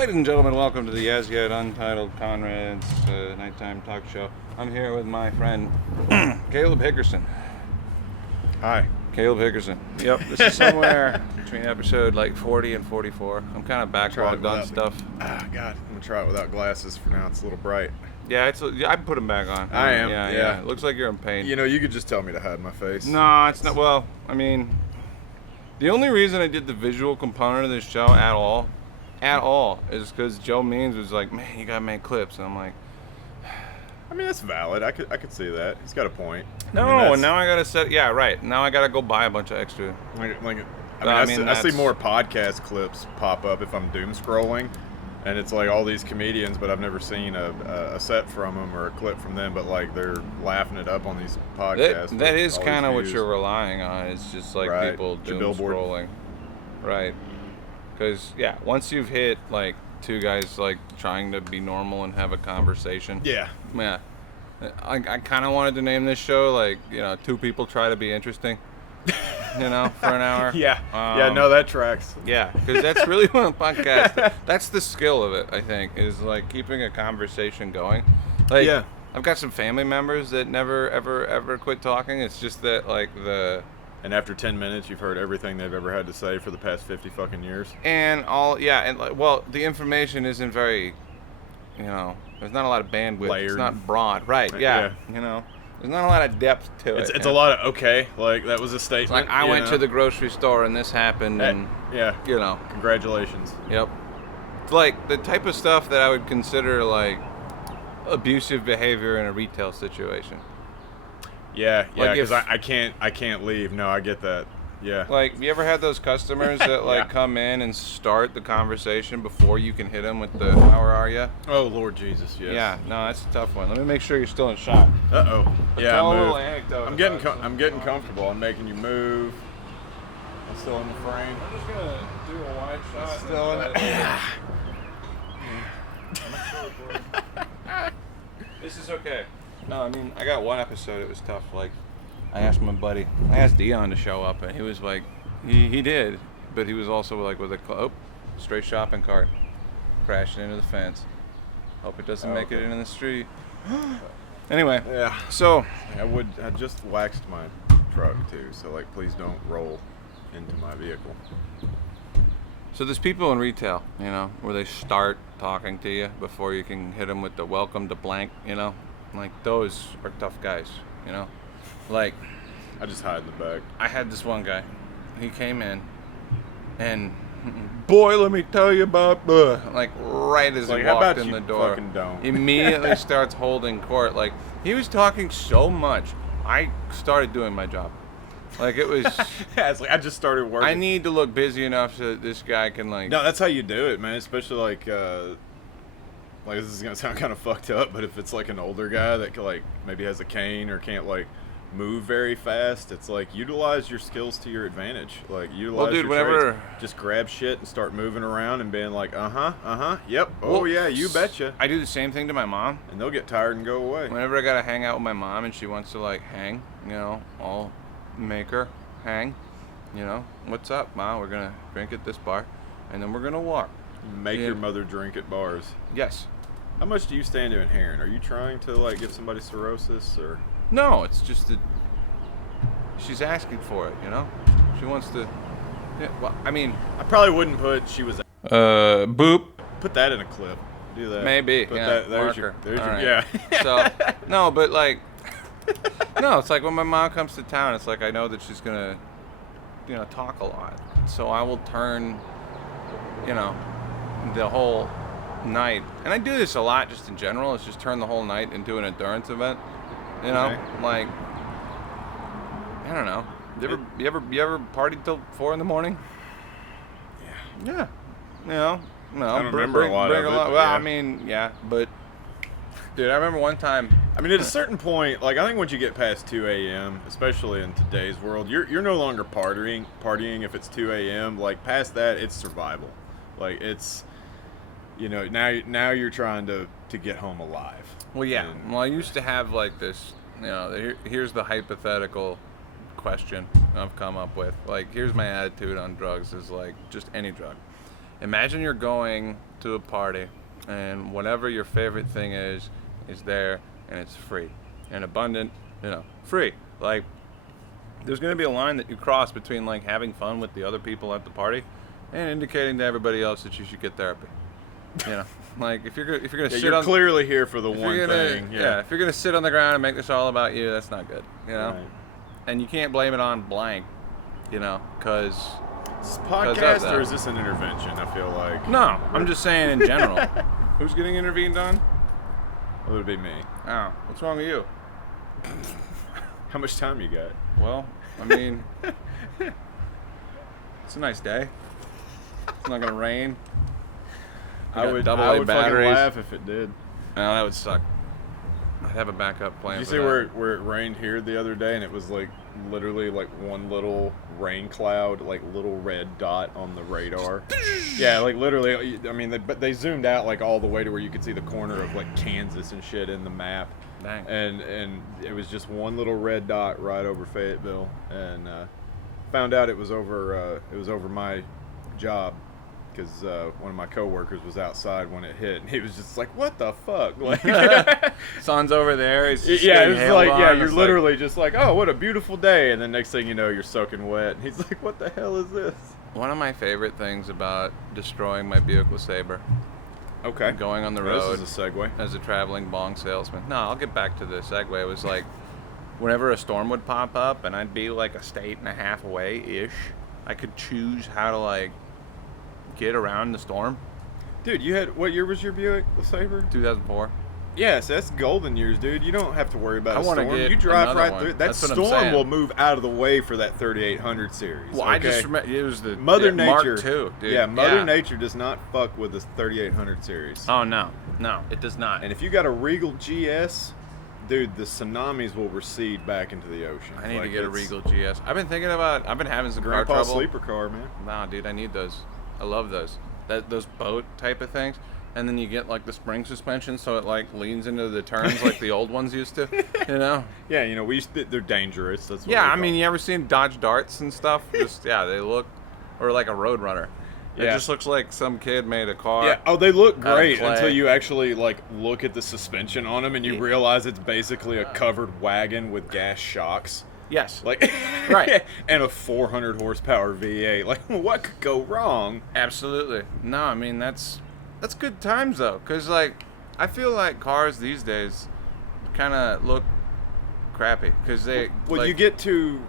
Ladies and gentlemen, welcome to the As Yet Untitled Conrad's Nighttime Talk Show. I'm here with my friend, Caleb Hickerson. Hi. Caleb Hickerson. Yep, this is somewhere between episode like 40 and 44. I'm kind of backlogged on stuff. God, I'm going to try it without glasses for now. It's a little bright. Yeah, I put them back on. I am. Yeah. It looks like you're in pain. You know, you could just tell me to hide my face. No, it's not. Well, I mean, the only reason I did the visual component of this show at all, is because Joe Means was like, man, you gotta make clips. And I'm like, I mean, that's valid. I could see that. He's got a point. no, and now I gotta set. Yeah, right. Now I gotta go buy a bunch of extra. I see more podcast clips pop up if I'm doom scrolling, and it's like all these comedians, but I've never seen a set from them or a clip from them. But like they're laughing it up on these podcasts. That is kind of what you're relying on. It's just like right. people doom billboard. scrolling, right? Because yeah, once you've hit like two guys like trying to be normal and have a conversation. Yeah. I kind of wanted to name this show like, two people try to be interesting, for an hour. Yeah. No, that tracks. Yeah, because that's really what a podcast. That's the skill of it, I think, is like keeping a conversation going. Like, yeah. I've got some family members that never ever quit talking. It's just that like And after 10 minutes, you've heard everything they've ever had to say for the past 50 fucking years. The information isn't very, there's not a lot of bandwidth. Layered. It's not broad. Right, yeah. There's not a lot of depth to it. It's a lot of, okay, like, that was a statement. It's like, I went to the grocery store and this happened, and, yeah. Congratulations. Yep. It's like the type of stuff that I would consider, like, abusive behavior in a retail situation. Yeah, Like because I can't leave. No, I get that. Yeah. Like, you ever had those customers that come in and start the conversation before you can hit them with the "How are you?" Oh Lord Jesus, yes. Yeah, no, that's a tough one. Let me make sure you're still in shot. Yeah, Tell a move. little anecdote. I'm getting comfortable. I'm making you move. I'm still in the frame. I'm just gonna do a wide shot. Still in it. This is okay. No, I mean, I got one episode. It was tough. Like, I asked Dion to show up, and he was like, he did, but he was also like with a straight shopping cart, crashing into the fence. Hope it doesn't make it into the street. Anyway, yeah. So I just waxed my truck too, so like, please don't roll into my vehicle. So there's people in retail, where they start talking to you before you can hit them with the welcome to blank, Like, those are tough guys, Like, I just hide in the back. I had this one guy. He came in, and boy, let me tell you about like right as he walked in the door, immediately starts holding court. Like, he was talking so much, I started doing my job. Like, it was. Yeah, it's like I just started working. I need to look busy enough so that this guy can like. No, that's how you do it, man. Especially like this is gonna sound kind of fucked up, but if it's like an older guy that like maybe has a cane or can't like move very fast, it's like utilize your skills to your advantage. Like utilize your trades. Just grab shit and start moving around and being like, yep, you betcha. I do the same thing to my mom, and they'll get tired and go away. Whenever I gotta hang out with my mom and she wants to like hang, I'll make her hang. What's up, Ma? We're gonna drink at this bar, and then we're gonna walk. Make your mother drink at bars. Yes. How much do you stand to inherent? Are you trying to like give somebody cirrhosis or? No, it's just that she's asking for it. She wants to. Yeah. Well, I mean, I probably wouldn't put she was. Boop. Put that in a clip. Do that. Maybe. Put yeah. that. There's marker. your. Right. Yeah. So no, but like, no, it's like when my mom comes to town, it's like I know that she's gonna, talk a lot. So I will turn, the whole night, and I do this a lot just in general, is just turn the whole night into an endurance event. Okay. Like, I don't know. You ever partied till 4 a.m? Yeah. No. I don't remember a lot of it. Well, yeah. I mean, yeah, but dude, I remember one time. I mean, at a certain point, like I think once you get past 2 a.m., especially in today's world, you're no longer partying if it's 2 a.m. Like past that, it's survival. Like it's, now you're trying to get home alive. Well, yeah. Well, I used to have like this, here's the hypothetical question I've come up with. Like, here's my attitude on drugs is like just any drug. Imagine you're going to a party, and whatever your favorite thing is there, and it's free and abundant, free. Like, there's going to be a line that you cross between like having fun with the other people at the party and indicating to everybody else that you should get therapy. Like if you're gonna sit you're on, clearly here for the one thing. Yeah, if you're gonna sit on the ground and make this all about you, that's not good. Right. And you can't blame it on blank, because. Is this podcast or is this an intervention? I feel like. No, I'm just saying in general. Who's getting intervened on? Well, it would be me. Oh, what's wrong with you? How much time you got? Well, I mean, it's a nice day. It's not gonna rain. I would AA fucking batteries. laugh if it did. No, that would suck. I'd have a backup plan. Did you for see that. where it rained here the other day and it was like literally like one little rain cloud, like little red dot on the radar? Yeah, like literally. I mean, but they zoomed out like all the way to where you could see the corner of like Kansas and shit in the map. Dang. And it was just one little red dot right over Fayetteville, and found out it was over my job. Because one of my coworkers was outside when it hit, and he was just like, "What the fuck?" Like, Sun's over there. It's just yeah, getting it was hailed like, on. yeah, you're It's literally just like, "Oh, what a beautiful day," and then next thing you know, you're soaking wet. And he's like, "What the hell is this?" One of my favorite things about destroying my Buick LeSabre, Okay, going on the Well, road This is a segue. as a traveling bong salesman. No, I'll get back to the segue. It was like, whenever a storm would pop up, and I'd be like a state and a half away-ish, I could choose how to like get around the storm. Dude, you had what year was your Buick LeSabre? 2004. Yes, that's golden years, dude. You don't have to worry about I a wanna storm. get You drive another right one. through. That That's what I'm storm saying. will move out of the way for that 3800 series. Well, okay? I just remember it was the Mother Mark Nature. II, dude. Yeah, Mother Nature does not fuck with the 3800 series. Oh no, it does not. And if you got a Regal GS, dude, the tsunamis will recede back into the ocean. I need to Like, get a it's Regal GS. I've been thinking about. I've been having some car Grandpa's trouble. sleeper car, man. Nah, dude, I need those. I love those. Those boat type of things. And then you get like the spring suspension, so it like leans into the turns like the old ones used to. Yeah, they're dangerous. That's what Yeah, we I call mean, them. you ever seen Dodge Darts and stuff? Just they look, or like a Road Runner. It Yeah. just looks like some kid made a car. Yeah. Oh, they look of great clay. until you actually like look at the suspension on them and you realize it's basically a covered wagon with gas shocks. Yes. Like, Right. And a 400 horsepower V8. Like, what could go wrong? Absolutely. No, I mean that's good times though, cause like I feel like cars these days kind of look crappy, cause they. Well, like, you get to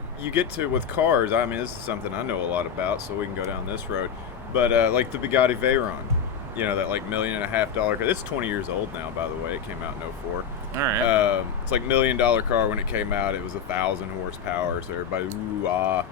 with cars. I mean, this is something I know a lot about, so we can go down this road. But like the Bugatti Veyron, that like $1.5 million car. It's 20 years old now, by the way. It came out in 04. All right. It's like $1 million car when it came out. It was 1,000 horsepower, so everybody ooh ah.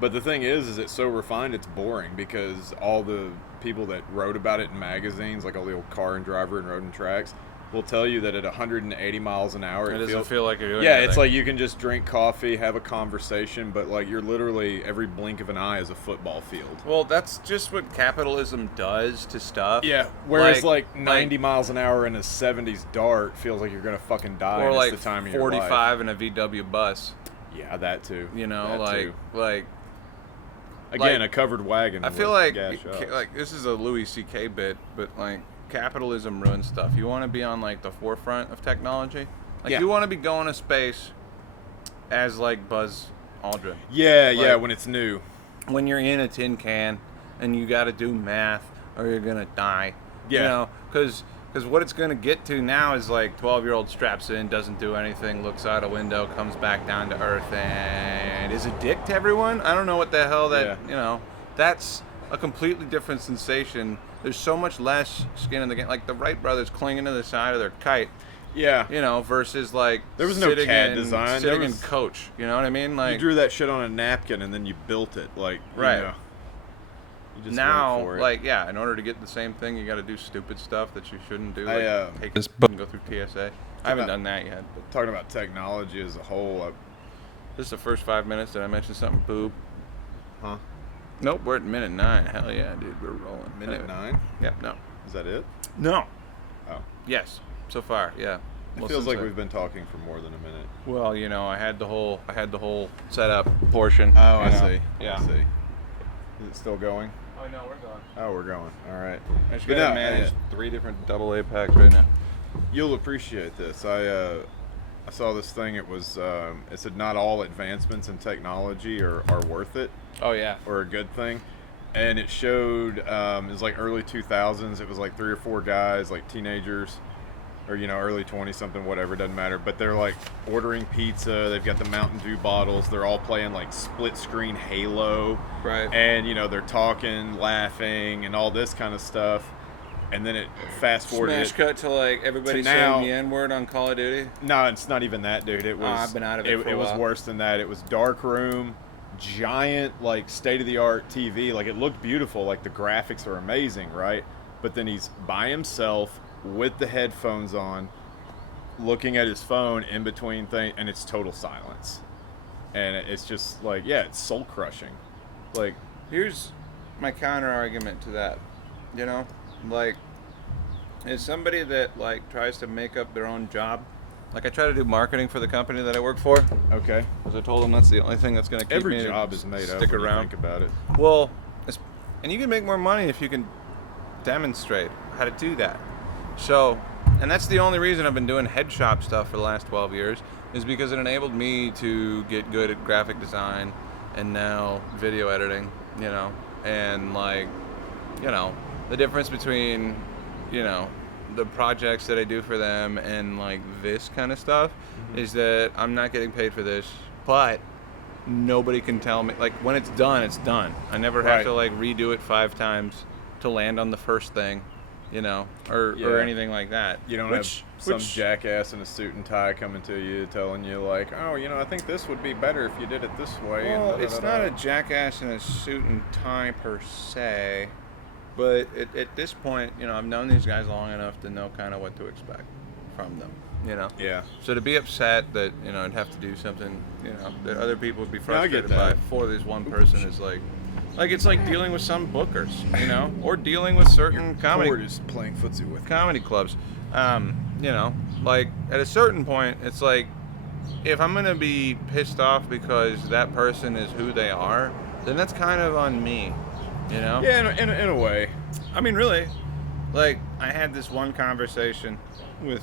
But the thing is it's so refined, it's boring because all the people that wrote about it in magazines, like all the old Car and Driver and Road and Tracks, will tell you that at 180 miles an hour, it doesn't feel like you're doing yeah, anything. it's like you can just drink coffee, have a conversation, but like you're literally every blink of an eye is a football field. Well, that's just what capitalism does to stuff. Yeah, whereas like 90 miles an hour in a 70s Dart feels like you're gonna fucking die. or and like it's the time of your life. 45 in a VW bus. Yeah, that too. That like too. like, Again, a covered wagon. I feel with like gas shocks. like this is a Louis C.K. bit, but like capitalism ruins stuff. You want to be on like the forefront of technology. Like Yeah. you want to be going to space as like Buzz Aldrin. Yeah, like- when it's new. When you're in a tin can and you got to do math or you're gonna die. Yeah. Because what it's gonna get to now is like 12-year-old straps in, doesn't do anything, looks out a window, comes back down to earth, and is a dick to everyone. I don't know what the hell that That's a completely different sensation. There's so much less skin in the game. Like the Wright brothers clinging to the side of their kite. Yeah. Versus like There was no sitting CAD in, design. sitting There in was- coach. You know what I mean? Like You drew that shit on a napkin and then you built it. Like, Right. You just now, went for it. like, in order to get the same thing, you got to do stupid stuff that you shouldn't do. Like take this this book and go through TSA. I haven't about- done that yet. But Talking about technology as a whole, this is the first 5 minutes. Did I mention something? Boop. huh? Nope, we're at minute 9. Hell yeah, dude, we're rolling. Minute Anyway. 9? Yep. No. Is that it? No. Oh. Yes. So far, yeah. It Well, feels since like I- we've been talking for more than a minute. Well, I had the whole setup portion. Oh, I you know. see. Yeah. I see. Is it still going? Oh no, we're going. Oh, we're going. All right. I just But gotta no, manage 3 different AA packs right now. You'll appreciate this. I saw this thing. It was it said not all advancements in technology are worth it Oh yeah. or a good thing, and it showed it was like early 2000s. It was like 3 or 4 guys, like teenagers, or early 20 something, whatever, doesn't matter. But they're like ordering pizza. They've got the Mountain Dew bottles. They're all playing like split screen Halo, Right. and they're talking, laughing, and all this kind of stuff. And then it fast forwarded. Smash cut to like everybody to now- saying the N-word on Call of Duty. No, it's not even that, dude. It was. I've been out of it for a It was while. worse than that. It was dark room, giant, like state-of-the-art TV. Like it looked beautiful. Like the graphics are amazing, right? But then he's by himself with the headphones on, looking at his phone in between things, and it's total silence. And it's just like, yeah, it's soul crushing. Like, Here's my counter argument to that. Like, as somebody that like tries to make up their own job, like I try to do marketing for the company that I work for, okay, because I told them that's the only thing that's going to keep every me job is made up. stick When around. you think about it. Well, and you can make more money if you can demonstrate how to do that. So, and that's the only reason I've been doing head shop stuff for the last 12 years, is because it enabled me to get good at graphic design and now video editing, and like, the difference between, the projects that I do for them and like this kind of stuff is that I'm not getting paid for this, but nobody can tell me, like, when it's done, it's done. I never have Right. to like redo it 5 times to land on the first thing, or Yeah. anything like that. You don't have some jackass in a suit and tie coming to you telling you like, oh, I think this would be better if you did it this way. Well, and it's not a jackass in a suit and tie per se, but at this point, I've known these guys long enough to know kind of what to expect from them, Yeah. So to be upset that, I'd have to do something, that other people would be Yeah, I get frustrated by that. for this one person is like it's like dealing with some bookers, or dealing with certain comedy Ford is playing footsie with. comedy clubs. Like at a certain point, it's like if I'm gonna be pissed off because that person is who they are, then that's kind of on me, Yeah, in a way. I mean, really, like I had this one conversation with,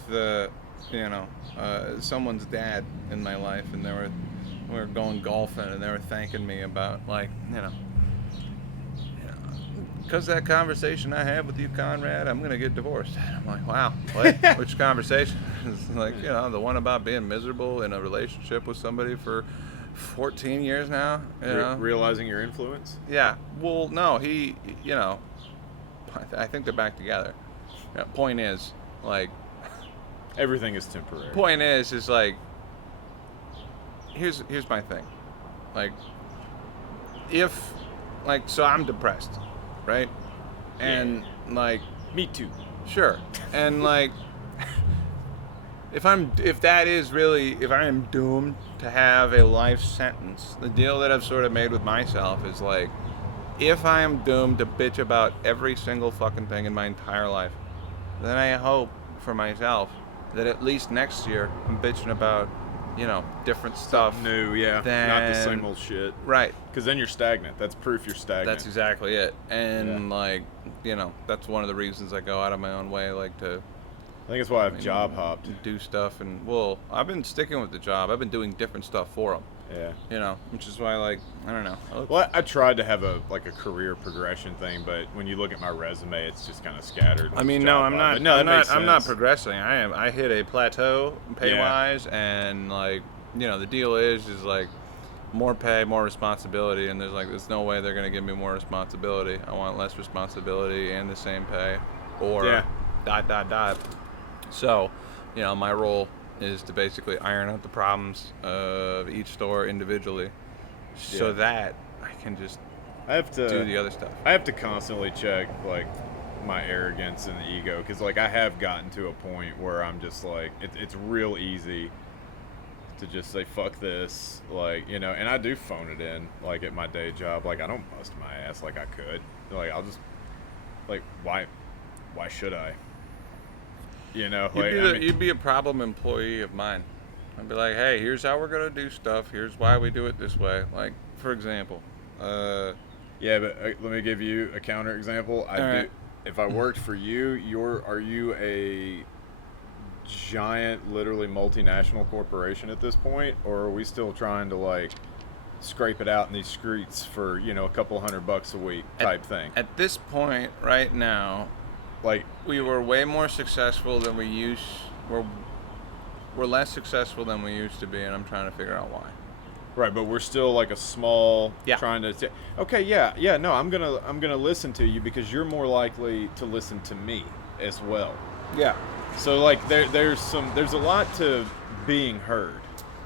someone's dad in my life, and we were going golfing, and they were thanking me about like, because that conversation I had with you, Conrad, I'm gonna get divorced. And I'm like, wow, what? Which conversation? It's like, the one about being miserable in a relationship with somebody for 14 years now. Realizing your influence. Yeah. Well, no, he, I think they're back together. Point is, like, Everything is temporary. point is like, here's my thing. Like, if, like, so I'm depressed, right? And like, Me too. sure. And like, if I am doomed to have a life sentence, the deal that I've sort of made with myself is like, if I am doomed to bitch about every single fucking thing in my entire life, then I hope for myself that at least next year I'm bitching about, different stuff. New, yeah. Not the same old shit. Right. Because then you're stagnant. That's proof you're stagnant. That's exactly it. And Yeah. like, that's one of the reasons I go out of my own way, like to I think that's why I've job hopped. do stuff. And well, I've been sticking with the job. I've been doing different stuff for them. Yeah. Which is why, like, I don't know. Well, I tried to have a career progression thing, but when you look at my resume, it's just kind of scattered. I mean, It's no, job I'm hop. not. But no, I'm that makes not. I'm not sense. progressing. I hit a plateau pay wise, and like, the deal is like more pay, more responsibility, and there's no way they're gonna give me more responsibility. I want less responsibility and the same pay, or Yeah. dot. So, my role is to basically iron out the problems of each store individually, so Yeah. that I can just I have to do the other stuff. I have to constantly check like my arrogance and the ego, because like I have gotten to a point where I'm just like it's real easy to just say fuck this, like, and I do phone it in like at my day job. Like I don't bust my ass like I could. Like I'll just like why should I? You'd be a problem employee of mine. I'd be like, hey, here's how we're gonna do stuff. Here's why we do it this way. Like, for example, yeah, Yeah, but let me give you a counter example. right. If I worked for you, are you a giant, literally multinational corporation at this point, or are we still trying to like scrape it out in these streets for a couple $100 a week type thing? At this point, right now, Like, we were way more successful than we used. We're less successful than we used to be, and I'm trying to figure out why. right, but we're still like a small Yeah. trying to. Okay, yeah, no, I'm gonna listen to you because you're more likely to listen to me as well. Yeah. So like there's a lot to being heard.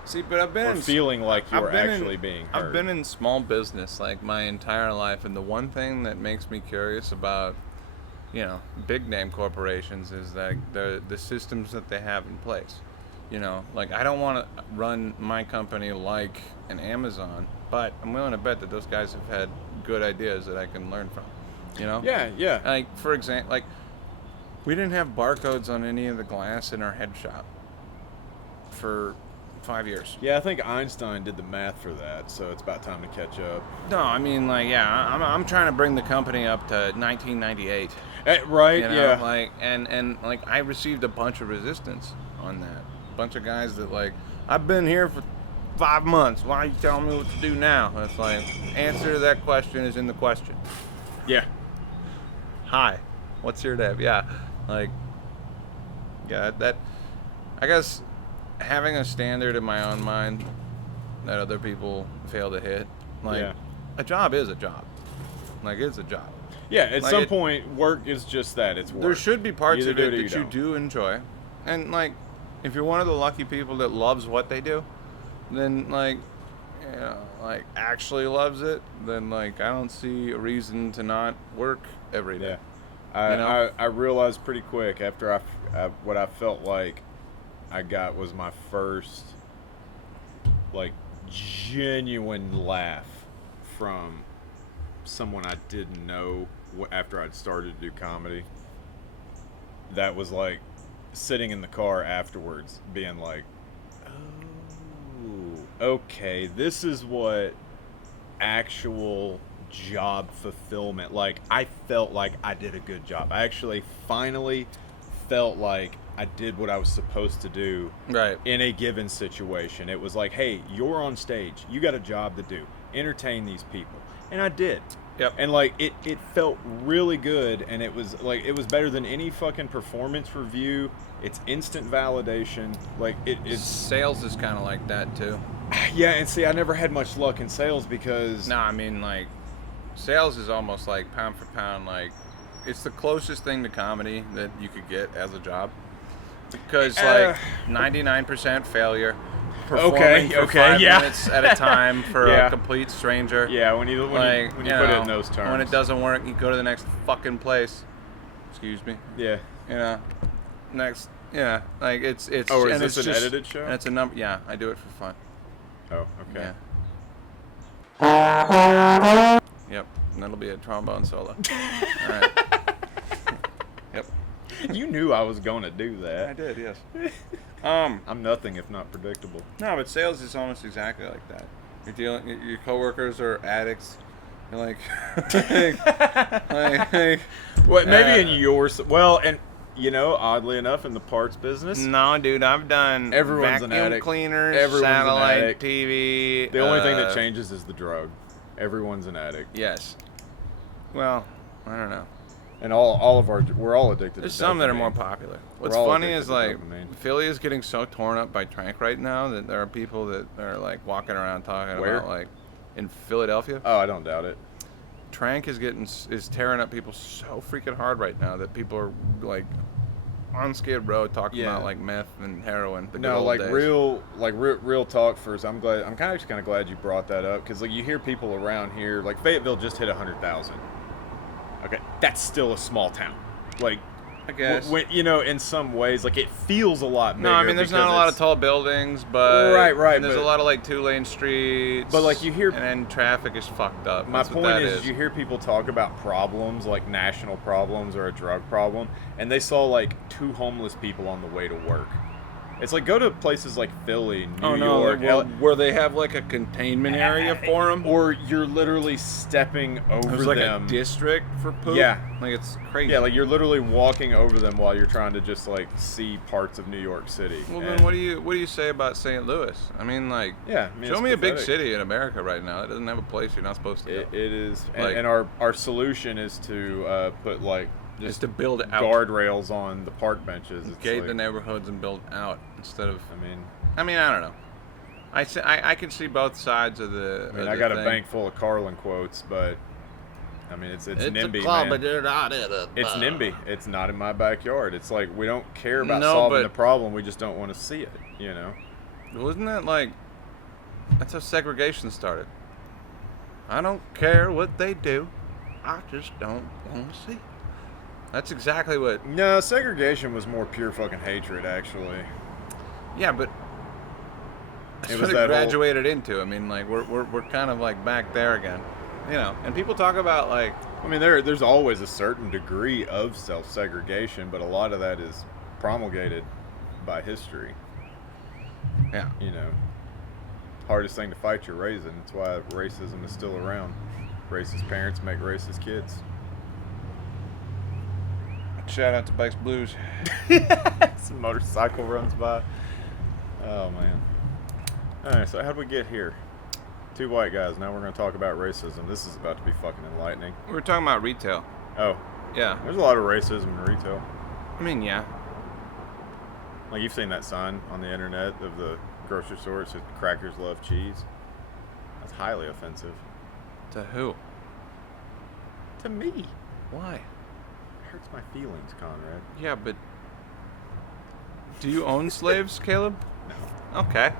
See, but I've been Or feeling like you're actually in, being heard. I've been in small business like my entire life, and the one thing that makes me curious about, big name corporations is that the systems that they have in place. Like I don't want to run my company like an Amazon, but I'm willing to bet that those guys have had good ideas that I can learn from. Yeah. Like for example, like we didn't have barcodes on any of the glass in our head shop for 5 years. Yeah, I think Einstein did the math for that, so it's about time to catch up. No, I mean, like, yeah, I'm trying to bring the company up to 1998. Right, yeah. Like, and like, I received a bunch of resistance on that. A bunch of guys that, like, I've been here for 5 months. Why are you telling me what to do now? It's like, answer to that question is in the question. Yeah. Hi, what's your name? Yeah, like, yeah, that, I guess, having a standard in my own mind that other people fail to hit, like, Yeah. a job is a job. Like, it's a job. Yeah, at Like some point, work is just that. It's work. There should be parts You of either it do or that you don't. do enjoy. And, like, if you're one of the lucky people that loves what they do, then, like, actually loves it, then, like, I don't see a reason to not work every day. Yeah. I realized pretty quick after what I felt like I got was my first, like, genuine laugh from someone I didn't know after I'd started to do comedy. That was like sitting in the car afterwards being like, oh, okay, this is what actual job fulfillment, like, I felt like I did a good job. I actually finally felt like I did what I was supposed to do Right. in a given situation. It was like, hey, you're on stage, you got a job to do, entertain these people, and I did. Yep. And like it felt really good, and it was better than any fucking performance review. It's instant validation. Like it's Sales is kind of like that, too. yeah. And see, I never had much luck in sales because No, I mean, like, sales is almost like pound for pound, like, it's the closest thing to comedy that you could get as a job. Because, like, 99% failure. Performing for 5 yeah. minutes at a time for Yeah. a complete stranger. yeah, when you put it in those terms. When it doesn't work, you go to the next fucking place. Excuse me. Yeah. Next. Yeah, like it's. Oh, is and this it's an just, edited show? And it's a number. Yeah, I do it for fun. Oh, okay. Yeah. Yep, and that'll be a trombone solo. All right. Yep. You knew I was gonna do I that. did. Yes. I'm nothing if not predictable. No, but sales is almost exactly like that. You're dealing. Your coworkers are addicts. You're like, Well, maybe in yours. Well, and oddly enough, in the parts business, No, dude, I've done Everyone's an vacuum addict. cleaners, Everyone's an satellite addict. TV. the only thing that changes is the drug. Everyone's an addict, Yes. Well, I don't know. and we're all addicted. There's to some that are dopamine. more popular. What's all funny addicted is to like dopamine. Philly is getting so torn up by Trank right now that there are people that are like walking around talking Where? about like in Philadelphia. Oh, I don't doubt it. Trank is tearing up people so freaking hard right now that people are like on Skid Row talking Yeah. about like meth and heroin. The good No, old like days. real talk first. I'm kind of glad you brought that up because like you hear people around here, like Fayetteville just hit 100,000. Okay, that's still a small town. Like, I guess. when, in some ways, like it feels a lot bigger. No, I mean there's not a because lot of it's- tall buildings, but Right, and there's but- a lot of like 2-lane streets. But, like, you hear- and then traffic is fucked up. My That's what point that is, you hear people talk about problems like national problems or a drug problem, and they saw like 2 homeless people on the way to work. It's like go to places like Philly, New Oh no, York, where they have like a containment area for them, or you're literally stepping over there's like them. a district for poop. Yeah. like it's crazy. Yeah, like you're literally walking over them while you're trying to just like see parts of New York City. Well, then what do you say about St. Louis? I mean, like, Yeah, I mean, show it's me a big pathetic. city in America right now that doesn't have a place you're not supposed to go. It is, Like- and our solution is to put like Is just to build out, guardrails on the park benches. It's gate like, the neighborhoods and build out instead of. I mean, I don't know. I can see both sides of the. I got a bank full of Carlin quotes, but I mean, it's NIMBY, man. but they're not in it. It's NIMBY. It's not in my backyard. It's like we don't care about No, solving but- the problem. We just don't want to see it. You know. Wasn't that like? That's how segregation started. I don't care what they do. I just don't want to see it. That's exactly what. No, segregation was more pure fucking hatred, actually. Yeah, but that's It what was it that whole- graduated into. I mean, like we're kind of like back there again, you know. And people talk about like, I mean, there's always a certain degree of self-segregation, but a lot of that is promulgated by history. yeah, You know, hardest thing to fight you're raising. That's why racism is still around. Racist parents make racist kids. shout out to Bikes Blues. Some motorcycle runs by. Oh man. Alright, so how'd we get here? Two white guys. Now we're going to talk about racism. This is about to be fucking enlightening. We were talking about retail. Oh, Yeah, there's a lot of racism in retail. I mean, yeah. Like you've seen that sign on the internet of the grocery store. It says crackers love cheese. That's highly offensive. To who? To me. Why? It hurts my feelings, Conrad. Yeah, but do you own slaves, Caleb? No. Okay.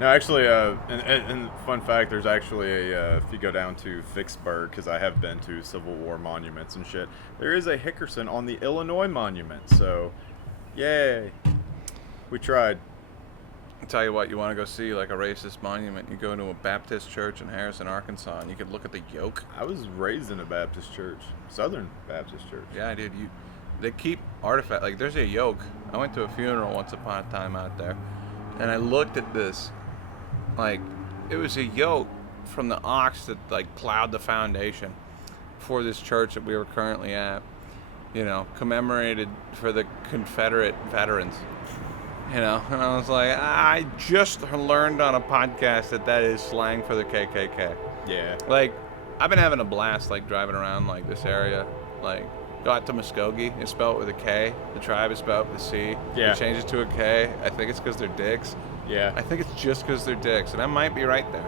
No, actually, and fun fact, there's actually if you go down to Vicksburg, because I have been to Civil War monuments and shit, there is a Hickerson on the Illinois monument, so, yay. We tried. I'll tell you what, you want to go see like a racist monument, you go to a Baptist church in Harrison, Arkansas, and you could look at the yoke. I was raised in a Baptist church, Southern Baptist church. Yeah, dude, they keep artifact, like there's a yoke. I went to a funeral once upon a time out there, and I looked at this, like, it was a yoke from the ox that like plowed the foundation for this church that we were currently at, you know, commemorated for the Confederate veterans, you know. And I was like, I just learned on a podcast that is slang for the KKK. Yeah. Like, I've been having a blast, like, driving around, like, this area. Like, got to Muskogee. It's spelled with a K. The tribe is spelled with a C. Yeah. They changed it to a K. I think it's because they're dicks. Yeah. I think it's just because they're dicks. And I might be right there.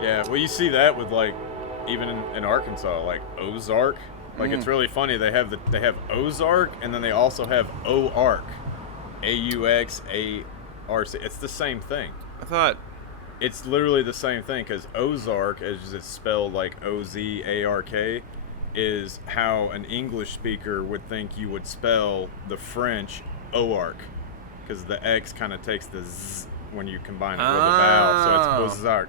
Yeah, well, you see that with like, even in Arkansas, like Ozark. Like it's really funny. They have Ozark, and then they also have O-Ark, A-U-X-A-R-C. It's the same thing. I thought, It's literally the same thing because Ozark, as it's spelled like O-Z-A-R-K, is how an English speaker would think you would spell the French O-Ark, because the X kind of takes the Z when you combine it with the vowel, so it's Ozark.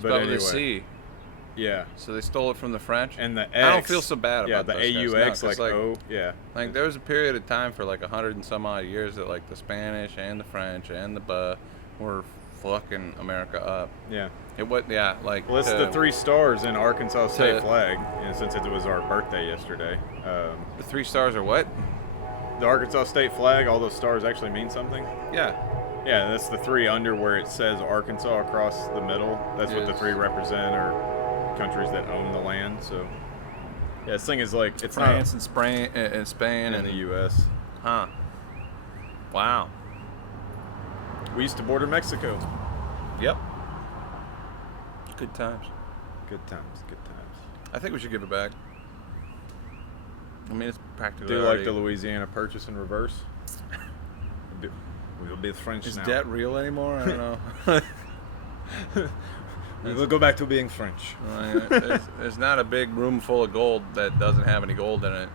But spelled anyway, with a C. yeah. So they stole it from the French. And the X. I don't feel so bad about yeah, the those guys. A-U-X, No, 'cause, like O, yeah. Like, there was a period of time for like 100 and some odd years that like the Spanish and the French and the were fucking America up. Yeah. It was, yeah, like. Well, it's the 3 stars in Arkansas state to- flag, and since it was our birthday yesterday. The 3 stars are what? The Arkansas state flag, all those stars actually mean something? Yeah. Yeah, that's the 3 under where it says Arkansas across the middle. That's what the Yes. 3 represent, are countries that own the land. So, yeah, this thing is like, it's France and Spain not in the U.S. Huh. Wow. We used to border Mexico. Yep. Good times. Good times, good times. I think we should give it back. I mean, it's practically. Do you like already- the Louisiana Purchase in reverse? We'll be French Is now. debt real anymore? I don't know. We'll go back to being French. There's not a big room full of gold that doesn't have any gold in it.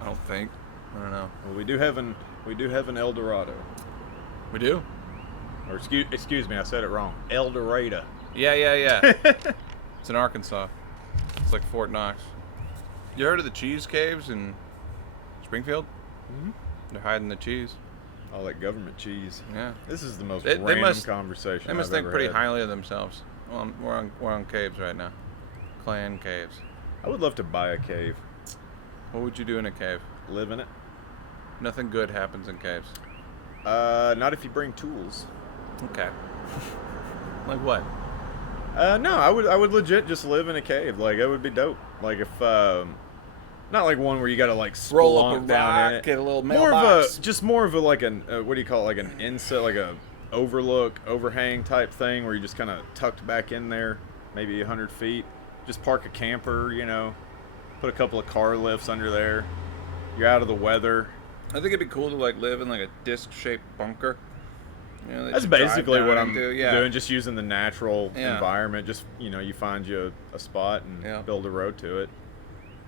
I don't think. I don't know. Well, we do have an El Dorado. We do? Or excuse me, I said it wrong. El Dorado. Yeah. It's in Arkansas. It's like Fort Knox. You heard of the cheese caves in Springfield? Mhm. They're hiding the cheese. All that government cheese. Yeah. This is the most They random must- conversation They must I've think ever pretty had. highly of themselves. Well, we're on caves right now. Clan caves. I would love to buy a cave, What would you do in a cave? live in it. Nothing good happens in caves. Not if you bring tools. Okay. Like what? No, I would legit just live in a cave. Like, it would be dope. Like, if not like one where you gotta like Roll up a spelunk down in rock, it. get a little More mailbox. of a like an what do you call it? Like an inset, like a overhang type thing where you just kind of tucked back in there, maybe 100 feet. Just park a camper, you know, put a couple of car lifts under there. You're out of the weather. I think it'd be cool to like live in like a disc-shaped bunker. You know, that That's you drive basically down what I'm into. Yeah. doing, just using the natural Yeah. environment. Just, you know, you find you a spot and Yeah. build a road to it.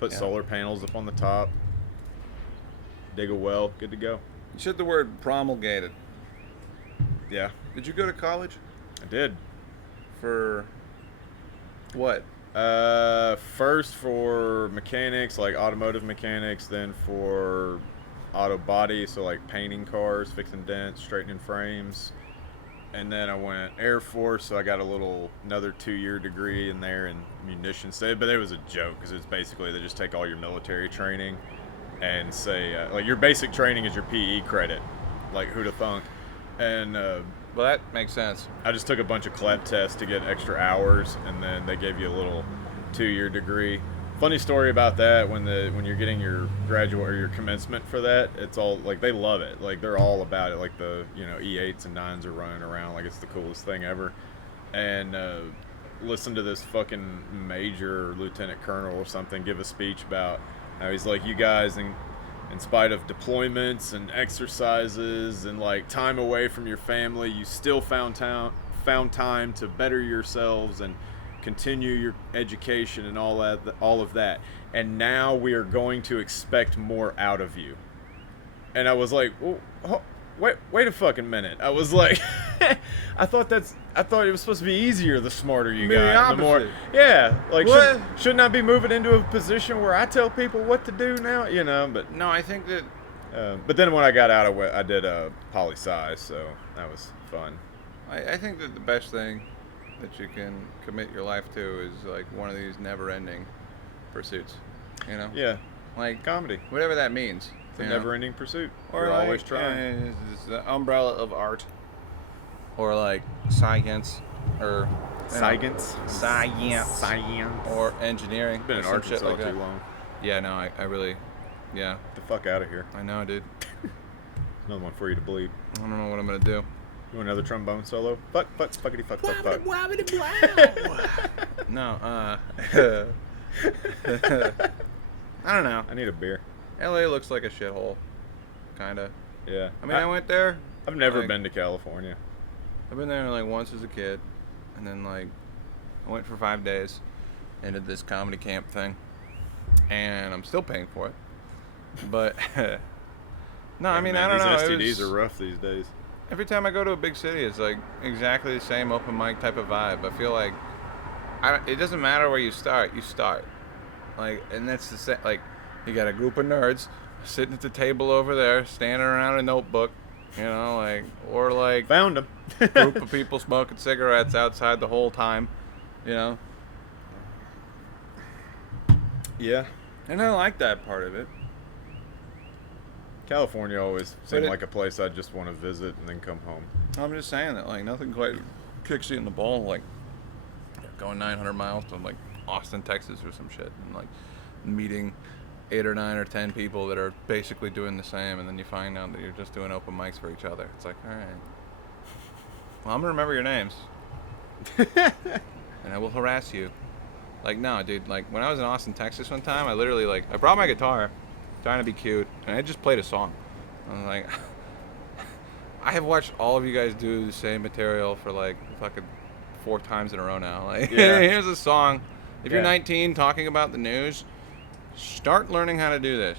Put Yeah. solar panels up on the top. Dig a well, good to go. You said the word promulgated. Yeah, Did you go to college I did. for what? First for mechanics, like automotive mechanics, then for auto body, so like painting cars, fixing dents, straightening frames. And then I went Air Force, so I got another 2-year degree in there in munitions. But it was a joke because it's basically they just take all your military training and say like your basic training is your PE credit, like who'da thunk. And Well, that makes sense. I just took a bunch of CLEP tests to get extra hours, and then they gave you a little 2-year degree. Funny story about that, when you're getting your graduate or your commencement for that, it's all like they love it. Like they're all about it. Like the E8s and 9s are running around like it's the coolest thing ever. And listen to this fucking major lieutenant colonel or something give a speech about how he's like, you guys, in spite of deployments and exercises and like time away from your family, you still found time to better yourselves and continue your education and all of that. And now we are going to expect more out of you. And I was like, wait a fucking minute. I was like, I thought it was supposed to be easier the smarter you got. The more, yeah, like shouldn't I be moving into a position where I tell people what to do now? You know, but No, I think that but then when I got out of it, I did poli-sci, so that was fun. I think that the best thing that you can commit your life to is like one of these never-ending pursuits. You know? Yeah, Like comedy. whatever that means. It's a you know? never-ending pursuit. Or You're like, always trying. It's the umbrella of art, or like science, or you know, Science. science, or engineering. Been or in some shit Arkansas like that. too long. Yeah, no, I really, yeah, Get the fuck out of here. I know, dude. Another one for you to bleep. I don't know what I'm gonna do. You want another trombone solo? Fuck, fuckity, fuck. No, I don't know. I need a beer. LA looks like a shithole, kinda. Yeah. I mean, I went there. I've never like, been to California. I've been there like once as a kid, and then like I went for 5 days and did this comedy camp thing, and I'm still paying for it. But no, I mean, I don't know. It These STDs was- are rough these days. Every time I go to a big city, it's like exactly the same open mic type of vibe. I feel like it doesn't matter where you start. You start, like, and that's the same. Like, you got a group of nerds sitting at the table over there, standing around a notebook, you know, like, or like Found them. group of people smoking cigarettes outside the whole time, you know. Yeah. And I like that part of it. California always seemed it- like a place I'd just want to visit and then come home. I'm just saying that, like, nothing quite kicks you in the ball, like going 900 miles to like Austin, Texas, or some shit, and like meeting 8 or 9 or 10 people that are basically doing the same, and then you find out that you're just doing open mics for each other. It's like, all right, well, I'm gonna remember your names, and I will harass you. Like, no, dude. Like, when I was in Austin, Texas one time, I literally, like, I brought my guitar, trying to be cute, and I just played a song. I was like, I have watched all of you guys do the same material for like fucking 4 times in a row now. Like, Yeah. here's a song. If you're Yeah. 19 talking about the news, start learning how to do this.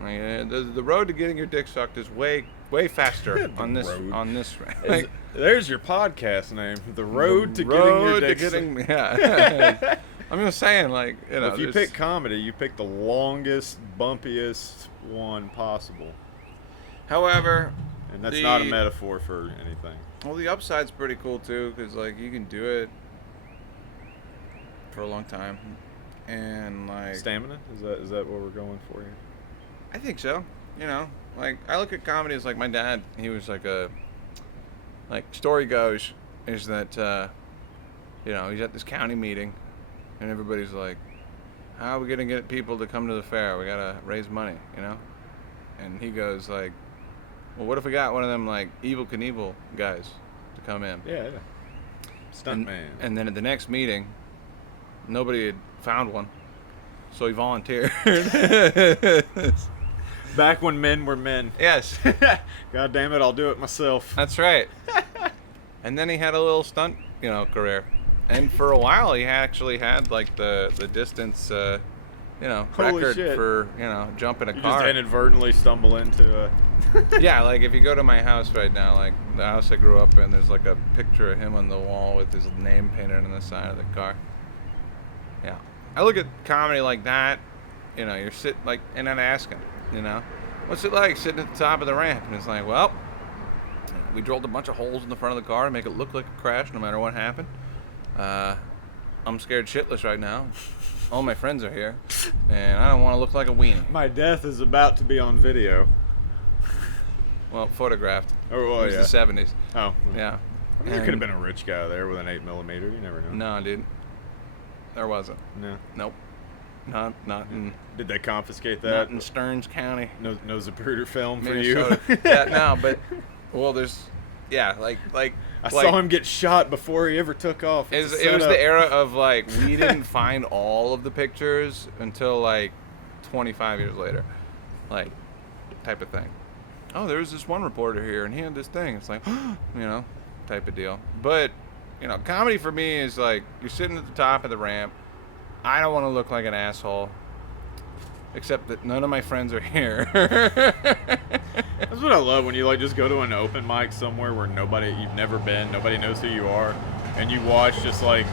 Like, the road to getting your dick sucked is way faster The on this road. Like, There's your podcast name. The Road to Getting Your Dick Sucked. yeah. I'm just saying, like, you know, If you there's- pick comedy, you pick the longest, bumpiest one possible. However, And that's not a metaphor for anything. Well, the upside's pretty cool too, because like you can do it for a long time, and like Stamina, is that what we're going for here? I think so. You know, like I look at comedy as like my dad. He was like story goes is that you know, he's at this county meeting, and everybody's like, how are we gonna get people to come to the fair? We gotta raise money, you know. And he goes like, well, what if we got one of them like Evel Knievel guys to come in? Yeah. Stuntman. And then at the next meeting, nobody had found one, so he volunteered. Back when men were men. Yes. God damn it, I'll do it myself. That's right. And then he had a little stunt, you know, career. And for a while, he actually had like the distance, you know, Holy record shit. for, you know, jumping a You car. just inadvertently stumble into a... Yeah, like if you go to my house right now, like the house I grew up in, there's like a picture of him on the wall with his name painted on the side of the car. Yeah. I look at comedy like that, you know, you're sitting like, and then asking, you know, what's it like sitting at the top of the ramp? And it's like, well, we drilled a bunch of holes in the front of the car to make it look like a crash no matter what happened. I'm scared shitless right now. All my friends are here, and I don't want to look like a weenie. My death is about to be on video. Well, photographed. Oh, well, it was yeah. the 70s. Oh. Yeah. I mean, there could have been a rich guy there with an 8mm. You never know. No, dude. There wasn't. No. Nope. Not in. Did they confiscate that? Not in Stearns County. No Zapruder film for Minnesota. you. Yeah, no, but well, there's, yeah, like I saw him get shot before he ever took off. It was the era of like we didn't find all of the pictures until like 25 years later, like type of thing. Oh, there was this one reporter here, and he had this thing. It's like, you know, type of deal. But you know, comedy for me is like you're sitting at the top of the ramp. I don't want to look like an asshole. Except that none of my friends are here. That's what I love when you like just go to an open mic somewhere where you've never been, nobody knows who you are, and you watch just like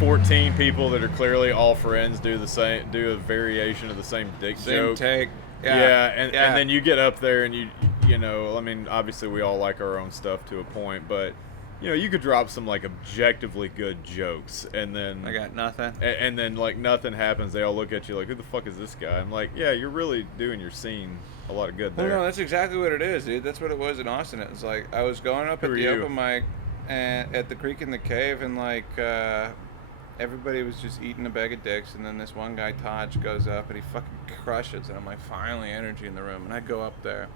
14 people that are clearly all friends do a variation of the same dick joke. Same take. Yeah, and then you get up there and you know, I mean, obviously we all like our own stuff to a point, but you know, you could drop some like objectively good jokes, and then I got nothing. And then like nothing happens. They all look at you like, who the fuck is this guy? I'm like, yeah, you're really doing your scene a lot of good there. Well, no, that's exactly what it is, dude. That's what it was in Austin. It was like I was going up at the open mic and at the Creek in the Cave, and like everybody was just eating a bag of dicks, and then this one guy, Taj, goes up and he fucking crushes, and I'm like, finally energy in the room, and I go up there.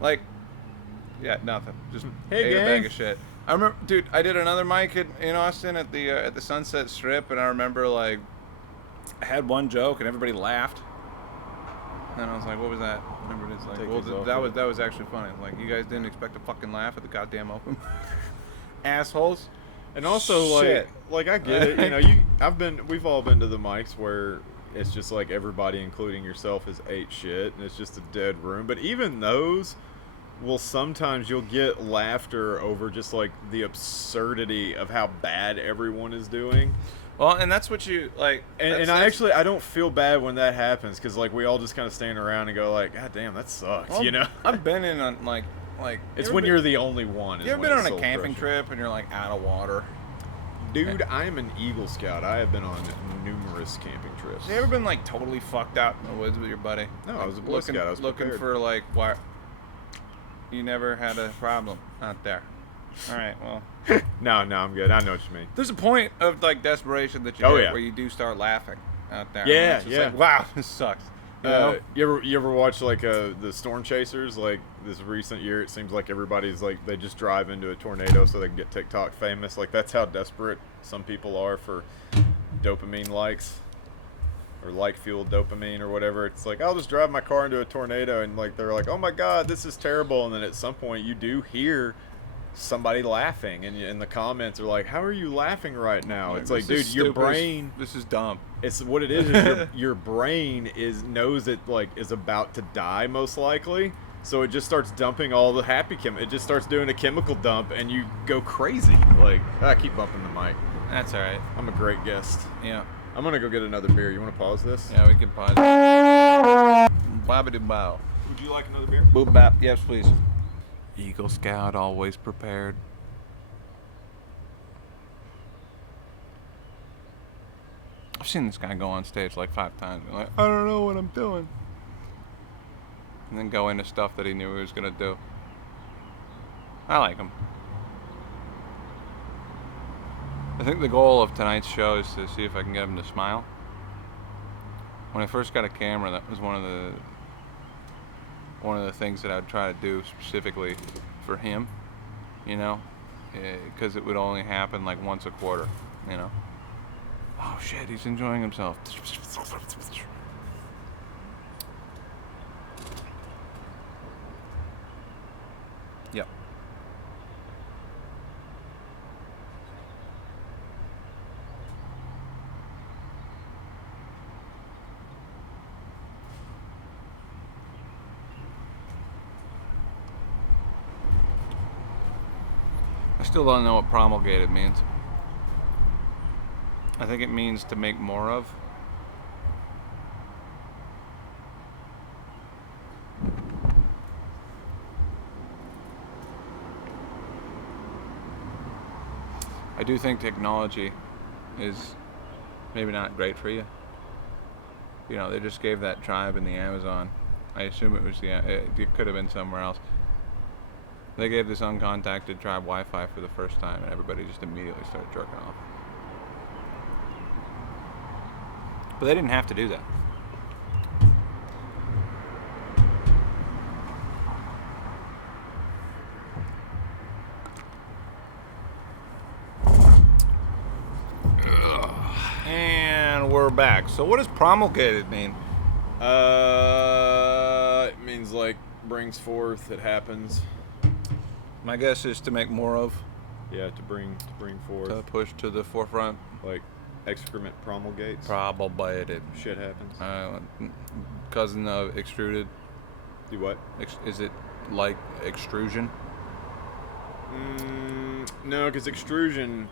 Like, yeah, nothing. Just ate a bag of shit. I remember, dude, I did another mic in Austin at the Sunset Strip, and I remember like I had one joke and everybody laughed, and I was like, "What was that?" And everybody's like, "Well, that was actually funny." Like, you guys didn't expect to fucking laugh at the goddamn open, assholes. And also, Shit. like I get it. You know, we've all been to the mics where it's just like everybody, including yourself, is ate shit, and it's just a dead room. But even those. Well, sometimes you'll get laughter over just like the absurdity of how bad everyone is doing. Well, and that's what you like. And I don't feel bad when that happens, because like we all just kind of stand around and go like, God damn, that sucks. Well, you know. I've been in on like. It's when you're the only one. You ever been on a camping trip and you're like out of water? Dude, I'm an Eagle Scout. I have been on numerous camping trips. Have you ever been like totally fucked out in the woods with your buddy? No, I was a Boy Scout. I was looking prepared. for like why. You never had a problem out there. All right, well. No, I'm good. I know what you mean. There's a point of like desperation that you hit where you do start laughing out there. Yeah, it's just like, wow, this sucks. You ever watch like the Storm Chasers? Like this recent year, it seems like everybody's like they just drive into a tornado so they can get TikTok famous. Like that's how desperate some people are for dopamine likes. Or like fueled dopamine or whatever. It's like, I'll just drive my car into a tornado, and like they're like, oh my god, this is terrible. And then at some point you do hear somebody laughing, and the comments are like, how are you laughing right now? It's like, dude, your brain, this is dumb. It's what it is your brain knows it like is about to die most likely, so it just starts dumping all the happy it just starts doing a chemical dump, and you go crazy. Like, I keep bumping the mic. That's all right. I'm a great guest. Yeah. I'm gonna go get another beer. You want to pause this? Yeah, we can pause. Bobbity bow. Would you like another beer? Boop bap. Yes, please. Eagle Scout, always prepared. I've seen this guy go on stage like 5 times. And like, I don't know what I'm doing. And then go into stuff that he knew he was going to do. I like him. I think the goal of tonight's show is to see if I can get him to smile. When I first got a camera, that was one of the things that I'd try to do specifically for him, you know, because it would only happen like once a quarter, you know. Oh shit, he's enjoying himself. Yep. I still don't know what promulgated means. I think it means to make more of. I do think technology is maybe not great for you. You know, they just gave that tribe in the Amazon. I assume it was it could have been somewhere else. They gave this uncontacted tribe Wi-Fi for the first time, and everybody just immediately started jerking off. But they didn't have to do that. And we're back. So what does promulgated mean? It means like brings forth, it happens. My guess is to make more of. Yeah, to bring forth. To push to the forefront. Like excrement promulgates. Promulgated. Shit happens. Cousin of extruded. Do what? Is it like extrusion? No, because extrusion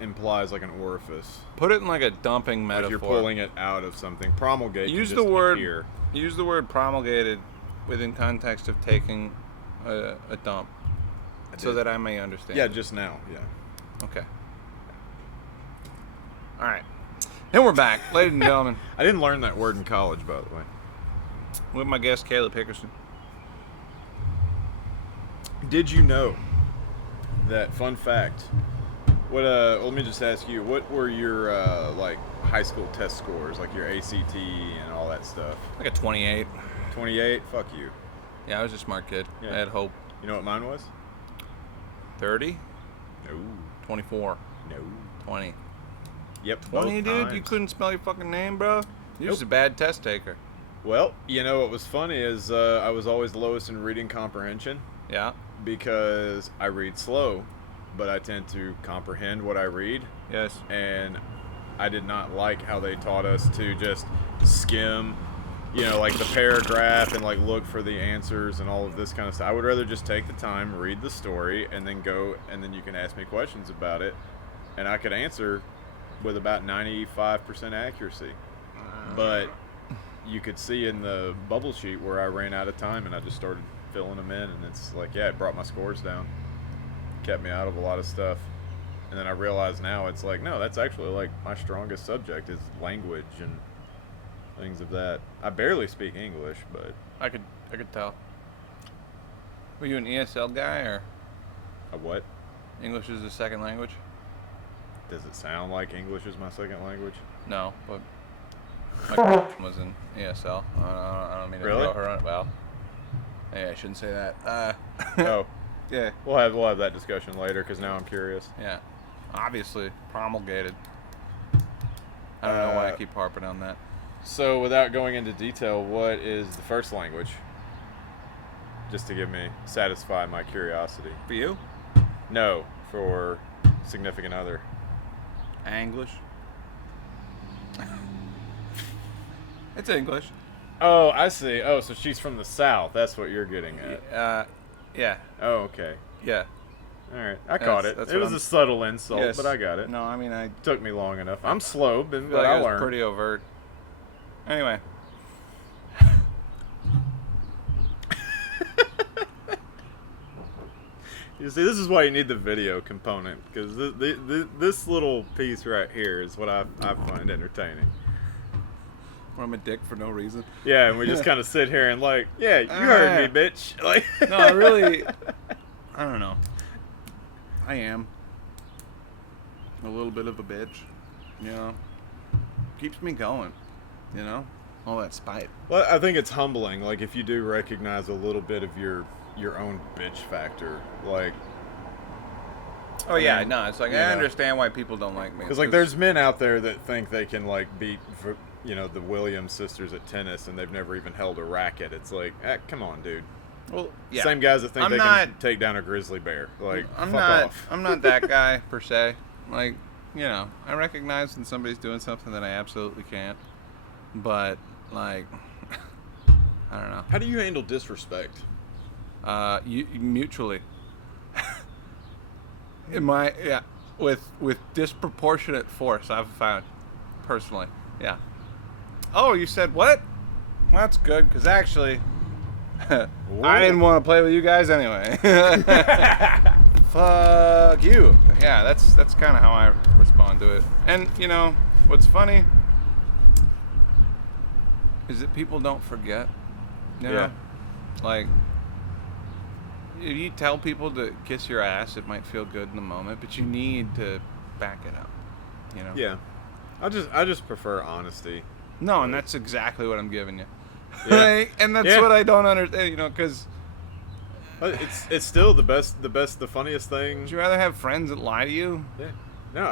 implies like an orifice. Put it in like a dumping metaphor. Like you're pulling it out of something. Promulgate. Use the word promulgated within context of taking a dump, so that I may understand. Yeah, just now. Yeah. Okay. All right. And we're back, ladies and gentlemen. I didn't learn that word in college, by the way. With my guest, Caleb Hickerson. Did you know that, fun fact, let me just ask you, what were your, like, high school test scores, like your ACT and all that stuff? Like a 28. 28? Fuck you. Yeah, I was a smart kid. Yeah. I had hope. You know what mine was? 30? No. 24. No. 20. Yep. 20, dude? Times. You couldn't spell your fucking name, bro? You're just a bad test taker. Well, you know what was funny is I was always lowest in reading comprehension. Yeah. Because I read slow, but I tend to comprehend what I read. Yes. And I did not like how they taught us to just skim, you know, like the paragraph and like look for the answers and all of this kind of stuff. I would rather just take the time, read the story, and then go, and then you can ask me questions about it, and I could answer with about 95% accuracy. But you could see in the bubble sheet where I ran out of time, and I just started filling them in, and it's like, yeah, it brought my scores down, kept me out of a lot of stuff. And then I realize now it's like, no, that's actually like my strongest subject is language and things of that. I barely speak English, but I could tell. Were you an ESL guy or a what? English is a second language? Does it sound like English is my second language? No, but my was in ESL. I don't mean to really? throw her on. Well, yeah, I shouldn't say that. Oh, yeah. We'll have that discussion later because now I'm curious. Yeah, obviously promulgated. I don't know why I keep harping on that. So, without going into detail, what is the first language? Just to satisfy my curiosity. For you? No, for significant other. English. It's English. Oh, I see. Oh, so she's from the South. That's what you're getting at. Yeah. Oh, okay. Yeah. All right. I caught it. That's It was a subtle insult, yes. but I got it. No, I mean, I Took me long enough. I'm slow, but feel like I it was learned. pretty overt. Anyway. You see, this is why you need the video component, because this little piece right here is what I find entertaining. Where I'm a dick for no reason. Yeah, and we just kind of sit here and like, yeah, you heard me, bitch. Like, no, I really, I don't know. I am a little bit of a bitch, you know. Keeps me going, you know. All that spite. Well, I think it's humbling. Like, if you do recognize a little bit of your own bitch factor, like. Oh yeah, no, it's like I understand why people don't like me. Because like, there's men out there that think they can like beat, the Williams sisters at tennis, and they've never even held a racket. It's like, come on, dude. Well, yeah. Same guys that think can take down a grizzly bear. Like, fuck off. I'm not that guy per se. Like, I recognize when somebody's doing something that I absolutely can't. But like, I don't know. How do you handle disrespect? Mutually. With disproportionate force, I've found, personally. Yeah. Oh, you said what? Well, that's good, because actually, I didn't want to play with you guys anyway. Fuck you. Yeah, that's kind of how I respond to it. And, what's funny is that people don't forget. You know? Like, if you tell people to kiss your ass, it might feel good in the moment, but you need to back it up. Yeah. I just prefer honesty. No, and that's exactly what I'm giving you. Yeah. And that's what I don't understand, because it's still the funniest thing. Would you rather have friends that lie to you? Yeah. No,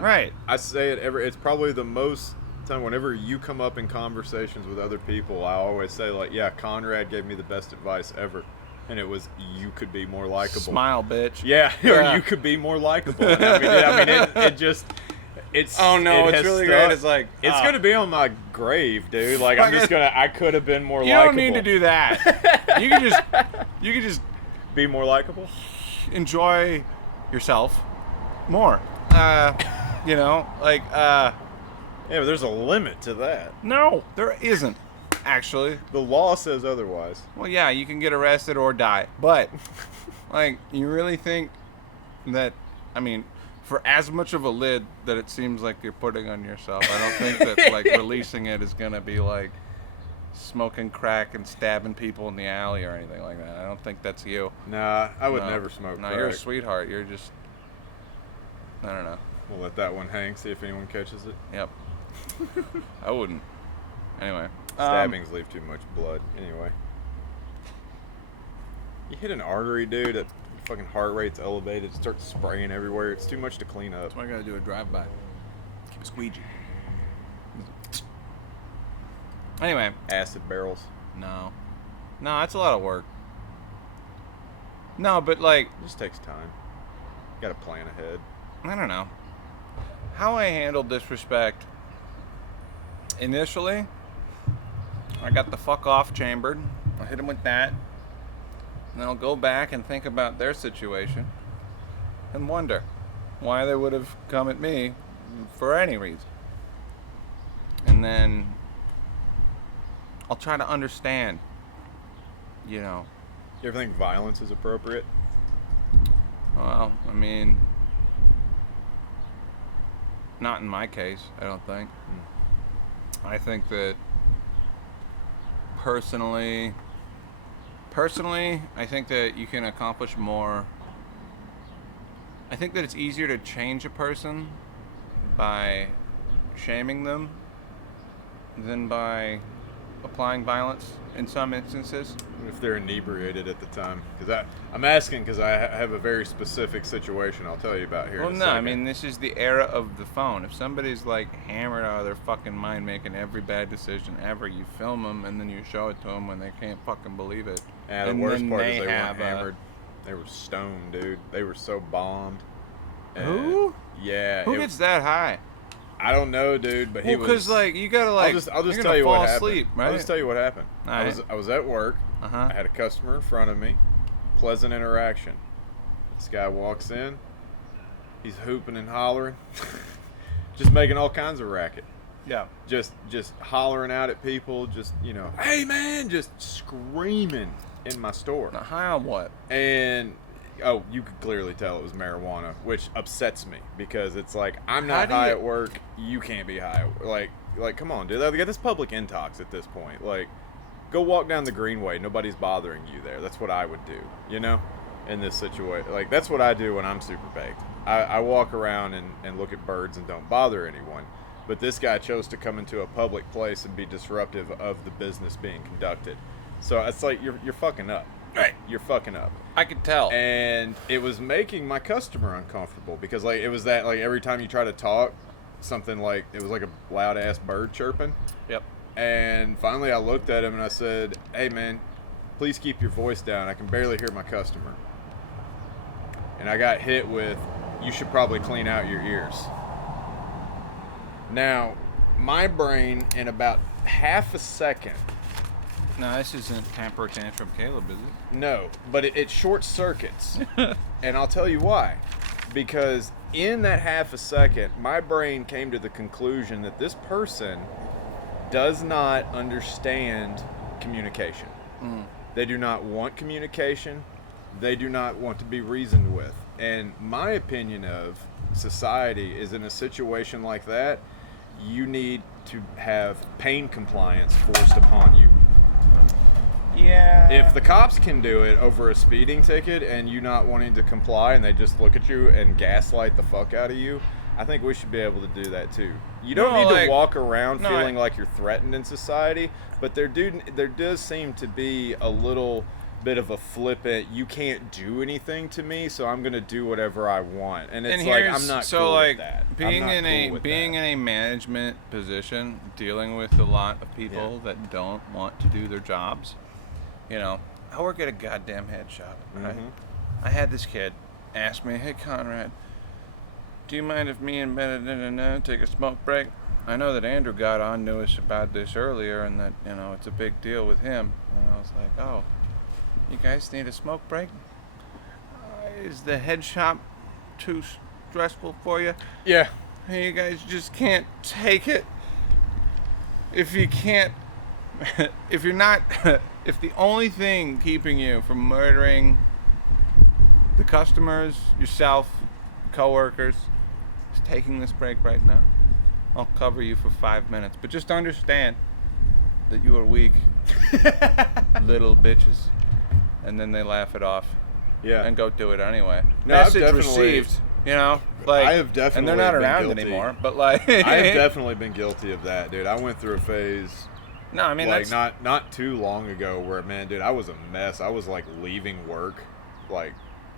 right. I say it it's probably the most time whenever you come up in conversations with other people, I always say like, yeah, Conrad gave me the best advice ever. And it was, you could be more likable. Smile, bitch. Yeah, or you could be more likable. It just, it's. Oh no, it's really great. It's like it's gonna be on my grave, dude. Like I could have been more likable. You don't need to do that. You can just be more likable. Enjoy yourself more. Yeah, but there's a limit to that. No, there isn't. Actually, the law says otherwise. Well, yeah, you can get arrested or die, but like, you really think that? I mean, for as much of a lid that it seems like you're putting on yourself, I don't think that like releasing it is gonna be like smoking crack and stabbing people in the alley or anything like that. I don't think that's you. Nah, I would never smoke crack. No, you're a sweetheart. You're just, I don't know. We'll let that one hang. See if anyone catches it. Yep. I wouldn't. Anyway. Stabbings leave too much blood. Anyway. You hit an artery, dude, that fucking heart rate's elevated, it starts spraying everywhere. It's too much to clean up. That's why I gotta do a drive-by. Keep a squeegee. Anyway. Acid barrels. No, that's a lot of work. No, but like... It just takes time. You gotta plan ahead. I don't know. How I handle disrespect... Initially... I got the fuck off chambered. I'll hit him with that. And then I'll go back and think about their situation and wonder why they would have come at me for any reason. And then I'll try to understand, You ever think violence is appropriate? Well, I mean, not in my case, I don't think. I think that Personally, I think that you can accomplish more. I think that it's easier to change a person by shaming them than by applying violence in some instances. If they're inebriated at the time. Because I'm asking because I have a very specific situation I'll tell you about here. Well, no, I mean, this is the era of the phone. If somebody's like hammered out of their fucking mind making every bad decision ever, you film them and then you show it to them when they can't fucking believe it. Yeah, the worst part is they weren't hammered. They were stoned, dude. They were so bombed. Who? Yeah. Who gets that high? I don't know, dude, but he was... because, like, you gotta, like... I'll just tell you what happened. Asleep, right? I'll just tell you what happened. Right. I was at work. Uh-huh. I had a customer in front of me. Pleasant interaction. This guy walks in. He's hooping and hollering. Just making all kinds of racket. Yeah. Just hollering out at people. Just, hey, man! Just screaming in my store. Now, high on what? And oh, you could clearly tell it was marijuana, which upsets me because it's like I'm How not do high you- at work. You can't be high. Like, come on, dude. They got this public intox at this point. Like, go walk down the Greenway. Nobody's bothering you there. That's what I would do, you know, in this situation. Like, that's what I do when I'm super baked. I walk around and look at birds and don't bother anyone. But this guy chose to come into a public place and be disruptive of the business being conducted. So it's like you're fucking up. Right. You're fucking up. I could tell. And it was making my customer uncomfortable because like it was that like every time you try to talk, something like it was like a loud ass bird chirping. Yep. And finally I looked at him and I said, "Hey man, please keep your voice down. I can barely hear my customer." And I got hit with, "You should probably clean out your ears." Now, my brain in about half a second. No, this isn't temper tantrum Caleb, is it? No, but it short circuits. And I'll tell you why. Because in that half a second, my brain came to the conclusion that this person does not understand communication. They do not want communication. They do not want to be reasoned with. And my opinion of society is in a situation like that, you need to have pain compliance forced upon you. Yeah. If the cops can do it over a speeding ticket and you not wanting to comply and they just look at you and gaslight the fuck out of you, I think we should be able to do that too. You don't need to walk around feeling like you're threatened in society, but there does seem to be a little bit of a flippant, you can't do anything to me, so I'm going to do whatever I want. And it's like, I'm not cool with that. Being in a management position, dealing with a lot of people that don't want to do their jobs, you know, I work at a goddamn head shop, right? I had this kid ask me, "Hey, Conrad, do you mind if me and Ben take a smoke break? I know that Andrew got on to us about this earlier and that, you know, it's a big deal with him." And I was like, "Oh, you guys need a smoke break? Is the head shop too stressful for you? Yeah. You guys just can't take it? If you can't, if you're not, if the only thing keeping you from murdering the customers, yourself, coworkers, is taking this break right now, I'll cover you for 5 minutes. But just understand that you are weak little bitches." And then they laugh it off. Yeah. And go do it anyway. No, I've Message definitely- received. You know, like I have definitely and they're not been around guilty. anymore. But like, I have definitely been guilty of that, dude. I went through a phase no, I mean like that's not too long ago where, man, dude, I was a mess. I was like leaving work, like,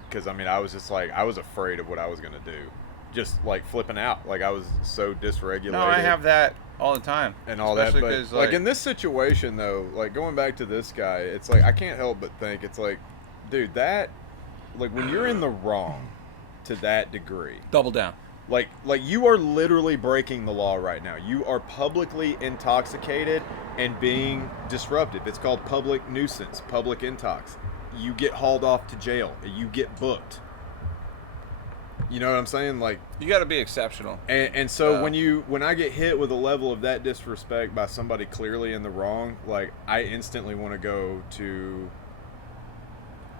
because I mean I was just like I was afraid of what I was gonna do, just like flipping out. Like I was so dysregulated. no, I have that all the time And all that, especially but 'cause, like in this situation though, like going back to this guy, it's like I can't help but think it's like, dude, that like when you're in the wrong to that degree, double down. like you are literally breaking the law right now. You are publicly intoxicated and being disruptive. It's called public nuisance, public intox. You get hauled off to jail. You get booked. You know what I'm saying? Like, You got to be exceptional. and so when I get hit with a level of that disrespect by somebody clearly in the wrong, like I instantly want to go to,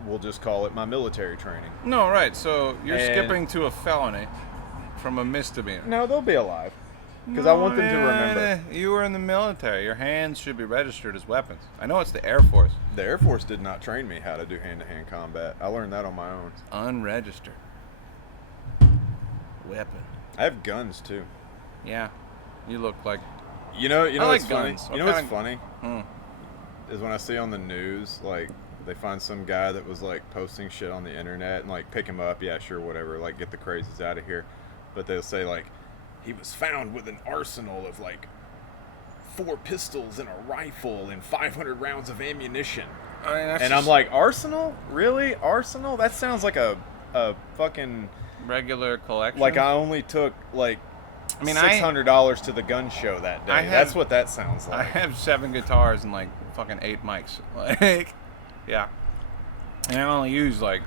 we'll just call it my military training. No, right. So you're And- skipping to a felony from a misdemeanor. No, they'll be alive. Because I want them to remember. You were in the military. Your hands should be registered as weapons. I know it's the Air Force. The Air Force did not train me how to do hand-to-hand combat. I learned that on my own. Unregistered weapon. I have guns too. Yeah, you look like. You know I like what's funny? guns. You know What what's kind funny? Is when I see on the news, like, they find some guy that was, like, posting shit on the internet and, like, pick him up, yeah, sure, whatever, like, get the crazies out of here. But they'll say, like, he was found with an arsenal of, like, 4 pistols and a rifle and 500 rounds of ammunition. I mean, that's And I'm like, arsenal? Really? Arsenal? That sounds like a fucking... regular collection. Like I only took, like, I mean, $600 to the gun show that day. That's what that sounds I like. have 7 guitars and like fucking 8 mics. Like, yeah. And I only use like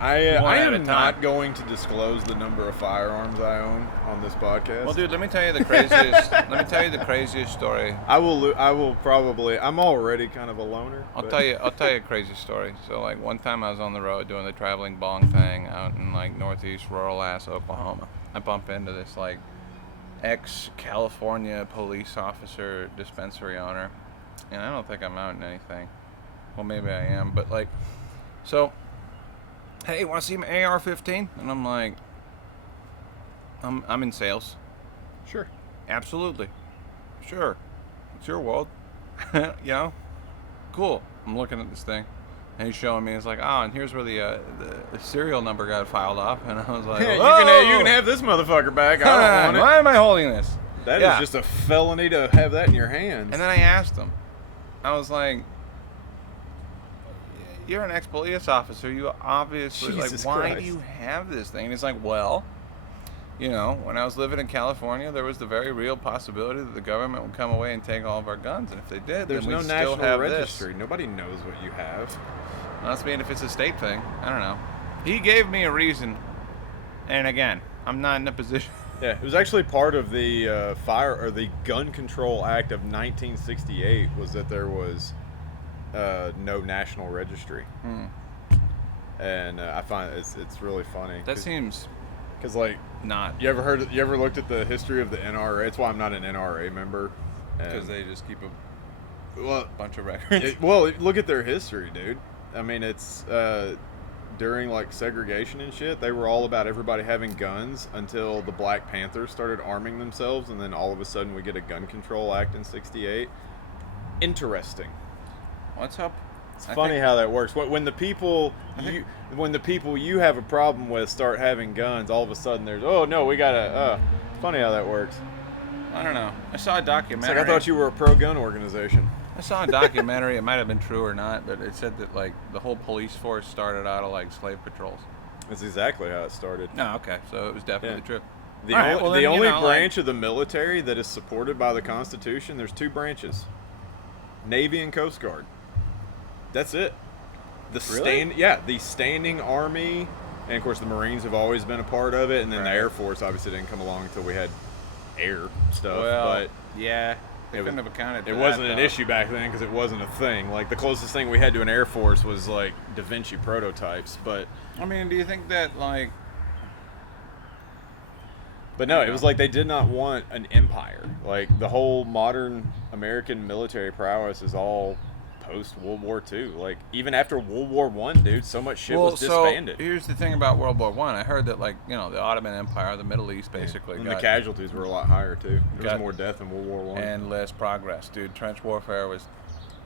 I One at a am time. not going to disclose the number of firearms I own on this podcast. Well, dude, let me tell you the craziest. let me tell you the craziest story. I will probably. I'm already kind of a loner. I'll but- tell you a crazy story. So like one time I was on the road doing the traveling bong thing out in like northeast rural ass Oklahoma. I bump into this like ex-California police officer dispensary owner, and I don't think I'm out in anything. Well, maybe I am, but like, so, hey, want to see my AR-15? And I'm like, I'm in sales. Sure. Absolutely. Sure. It's your world. You know? Cool. I'm looking at this thing. And he's showing me. It's like, oh, and here's where the serial number got filed off. And I was like, Yeah, "Whoa!" you can have this motherfucker back. I don't want Why am I holding this? it. That is Yeah. just a felony to have that in your hands. And then I asked him. I was like, you're an ex-police officer. You obviously, Jesus like, why Christ. do you have this thing? And he's like, well, you know, when I was living in California, there was the very real possibility that the government would come away and take all of our guns. And if they did, There's then no we'd still national have registry. Nobody knows what you have. this. Must mean if it's a state thing. I don't know. He gave me a reason. And again, I'm not in a position. Yeah, it was actually part of the the Gun Control Act of 1968 was that there was no national registry. And I find it's really funny. That seems because like not. you ever looked at the history of the NRA? It's why I'm not an NRA member. Because And- they just keep a well, bunch of records. look at their history, dude. I mean, it's during like segregation and shit. They were all about everybody having guns until the Black Panthers started arming themselves, and then all of a sudden we get a Gun Control Act in '68. Interesting. What's up? It's funny how that works. When the people you have a problem with start having guns, all of a sudden there's we gotta. It's funny how that works. I don't know. I saw a It's documentary. like I thought you were a pro-gun organization. I saw a documentary. It might have been true or not, but it said that like the whole police force started out of like slave patrols. That's exactly how it started. No, okay, so it was definitely true. The, All right, only, well, the then, you only know, branch of the military that is supported by the Constitution, there's two branches: Navy and Coast Guard. That's it. The the standing Army, and of course the Marines have always been a part of it, and then the Right. Air Force obviously didn't come along until we had air stuff. Well, but yeah, they it couldn't was- have accounted for it that, wasn't an though. issue back then because it wasn't a thing. Like the closest thing we had to an Air Force was like Da Vinci prototypes, but I mean, do you think that like? no, it was like they did not want an empire. Like the whole modern American military prowess is all post World War II. Like even after World War I, dude, so much shit was disbanded. So here's the thing about World War I. I heard that like the Ottoman Empire, the Middle East, basically And got the casualties were a lot higher too. There got- was more death in World War I. and less progress, dude. Trench warfare was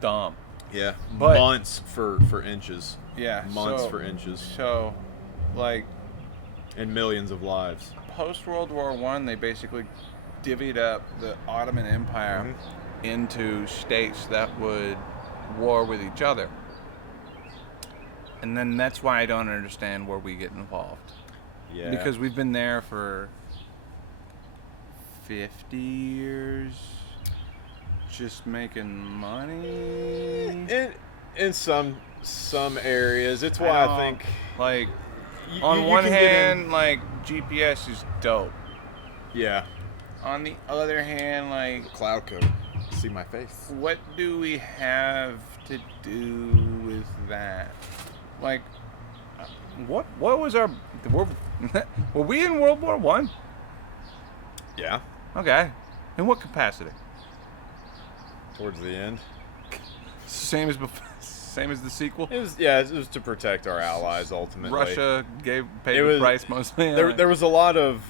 dumb. Yeah, But- months for inches. Yeah, Months so- for inches. So, like, And millions of lives. post World War I, they basically divvied up the Ottoman Empire Mm-hmm. into states that would war with each other. And then that's why I don't understand where we get involved. Yeah. Because we've been there for 50 years just making money. in some areas, it's why I don't- think like you- on you one can get in- hand, like GPS is dope. yeah, On the other hand, like cloud coat. See my face. what do we have to do with that? Like, what was our? Were, were we in World War One? Yeah, Okay, in what capacity? towards the end. Same as before. Same as the sequel. It was to protect our allies ultimately. Russia paid It the was- price mostly. There was a lot of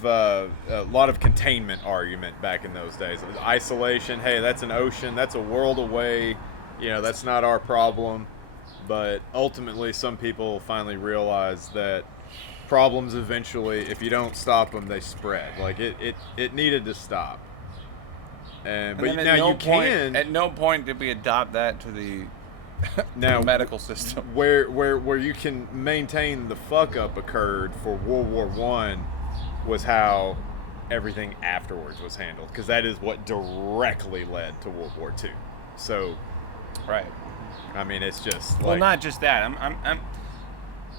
containment argument back in those days. It was isolation. Hey, that's an ocean. That's a world away. That's not our problem. But ultimately, some people finally realized that problems eventually, if you don't stop them, they spread. Like it needed to stop. And But then now at no you point, can. At no point did we adopt that to the Now, medical system. where you can maintain the fuck up occurred for World War One was how everything afterwards was handled, because that is what directly led to World War Two. So, Right. I mean, it's just like, Well, not just that. I'm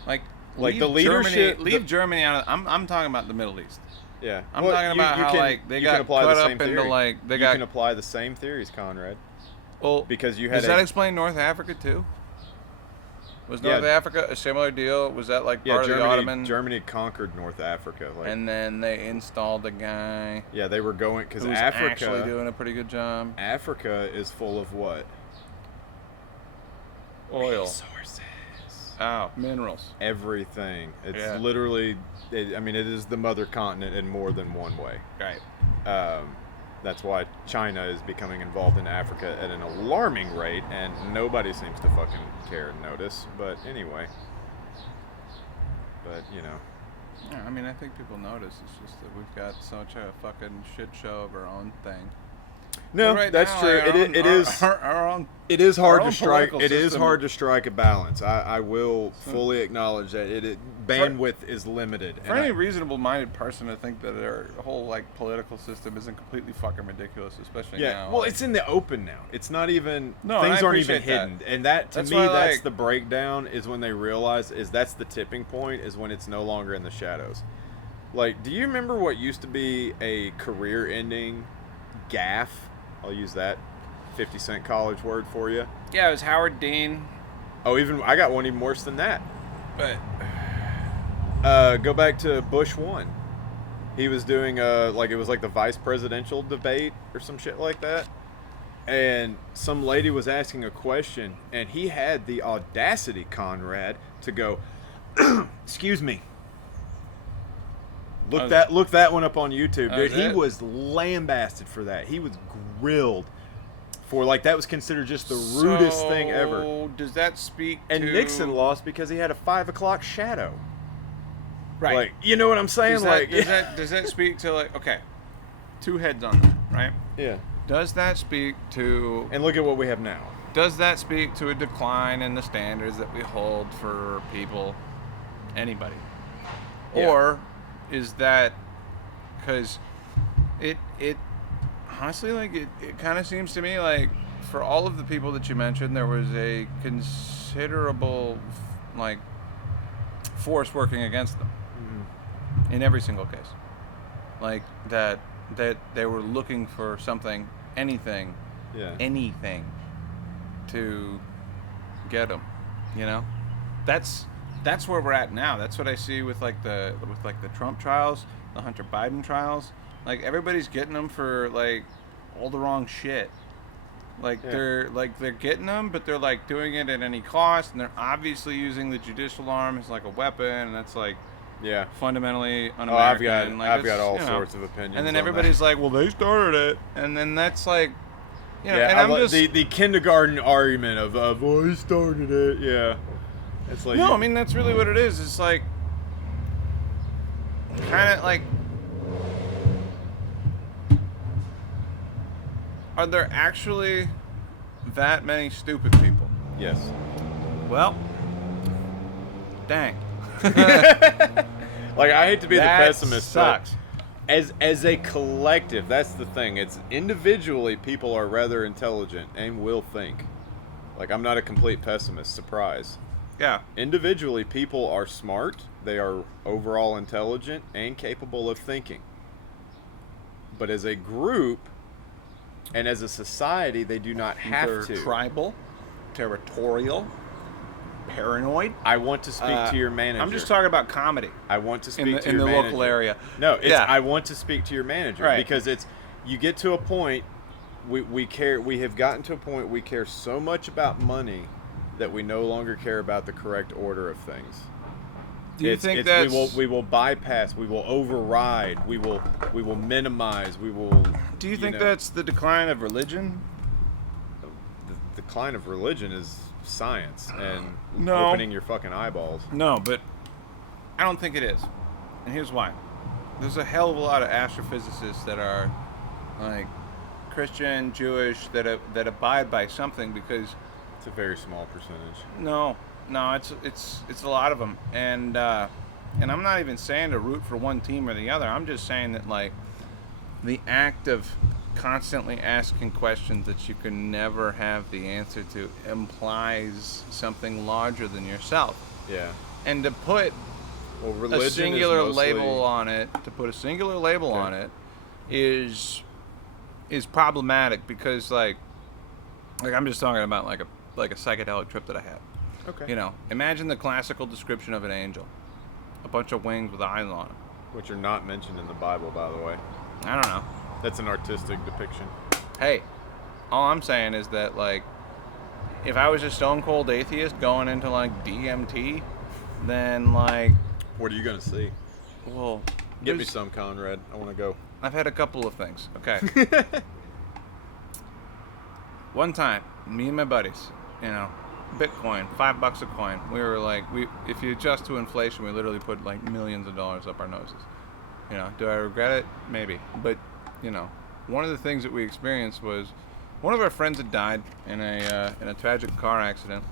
like, Like the leadership. Leave Germany out of. I'm talking about the Middle East. Yeah. I'm talking about how like they got cut up into like they got. You can apply the same theories, Conrad. Well, because you had. Does that explain North Africa too? Was North Africa a similar deal? Was that like part of the Ottoman? Germany conquered North Africa, and then they installed a guy. Yeah, they were going because Africa actually doing a pretty good job. Africa is full of what? Oil. Resources. Oh, minerals. Everything. It's literally. I mean, it is the mother continent in more than one way. Right. That's why China is becoming involved in Africa at an alarming rate, and nobody seems to fucking care and notice. But anyway. But, you know. Yeah, I mean, I think people notice. It's just that we've got such a fucking shit show of our own thing. No, that's true. It is hard to strike. It is hard to strike a balance. I will fully acknowledge that bandwidth is limited. For any reasonable-minded person to think that their whole like political system isn't completely fucking ridiculous, especially now. Well, it's in the open now. It's not even things aren't even hidden, and that's me. Why, that's the breakdown. Is when they realize that's the tipping point. Is when it's no longer in the shadows. Like, do you remember what used to be a career-ending gaffe? I'll use that 50-cent college word for you. Yeah, it was Howard Dean. Oh, I got one even worse than that. But go back to Bush 1. He was doing it was like the vice presidential debate or some shit like that. And some lady was asking a question, and he had the audacity, Conrad, to go, "Excuse me." Look that one up on YouTube, dude. He was lambasted for that. He was grilled for that was considered just the rudest thing ever. Does that speak to... And Nixon lost because he had a 5 o'clock shadow. Right. Like, you know what I'm saying? Does that speak to okay, two heads on that, right? Yeah. Does that speak to... And look at what we have now. Does that speak to a decline in the standards that we hold for people, anybody? Yeah. Or is that because it honestly, it kind of seems to me like for all of the people that you mentioned, there was a considerable force working against them in every single case. Like that they were looking for something, anything to get them. You know, that's where we're at now. That's what I see with the Trump trials, the Hunter Biden trials. Like everybody's getting them for all the wrong shit. They're getting them, but they're doing it at any cost, and they're obviously using the judicial arm as a weapon, and that's fundamentally un-American. I've got all sorts of opinions. And then everybody's well, they started it, and then that's and I'm just the kindergarten argument of well, he started it. Yeah, it's no, I mean that's really what it is. It's kind of are there actually that many stupid people? Yes. Well, dang. I hate to be the pessimist, sucks. But as a collective, that's the thing. It's individually, people are rather intelligent and will think. I'm not a complete pessimist. Surprise. Yeah. Individually, people are smart. They are overall intelligent and capable of thinking. But as a group and as a society, they do not have to. Tribal, territorial, paranoid. I want to speak to your manager. I'm just talking about comedy. I want to speak to your manager. In the local area. No, I want to speak to your manager because you get to a point we have gotten to a point we care so much about money that we no longer care about the correct order of things. Do you think that we will bypass, we will override, we will minimize, we will... Do you think that's the decline of religion? The decline of religion is science and No. opening your fucking eyeballs. No, but I don't think it is. And here's why. There's a hell of a lot of astrophysicists that are Christian, Jewish, that abide by something because... It's a very small percentage. No, it's a lot of them, and I'm not even saying to root for one team or the other. I'm just saying that the act of constantly asking questions that you can never have the answer to implies something larger than yourself. Yeah. And to put Well, religion a singular is mostly, label on it, on it, is problematic because like I'm just talking about like a psychedelic trip that I had. Okay. You know, imagine the classical description of an angel, a bunch of wings with eyes on them. Which are not mentioned in the Bible, by the way. I don't know. That's an artistic depiction. Hey, all I'm saying is that like, if I was a stone cold atheist going into like DMT, then like, What are you gonna see? well, Get me some, Conrad. I want to go. I've had a couple of things. Okay. One time, me and my buddies, you know, Bitcoin, $5 a coin. We were like, if you adjust to inflation, we literally put like millions of dollars up our noses. You know, do I regret it? Maybe. But, you know, one of the things that we experienced was one of our friends had died in a tragic car accident.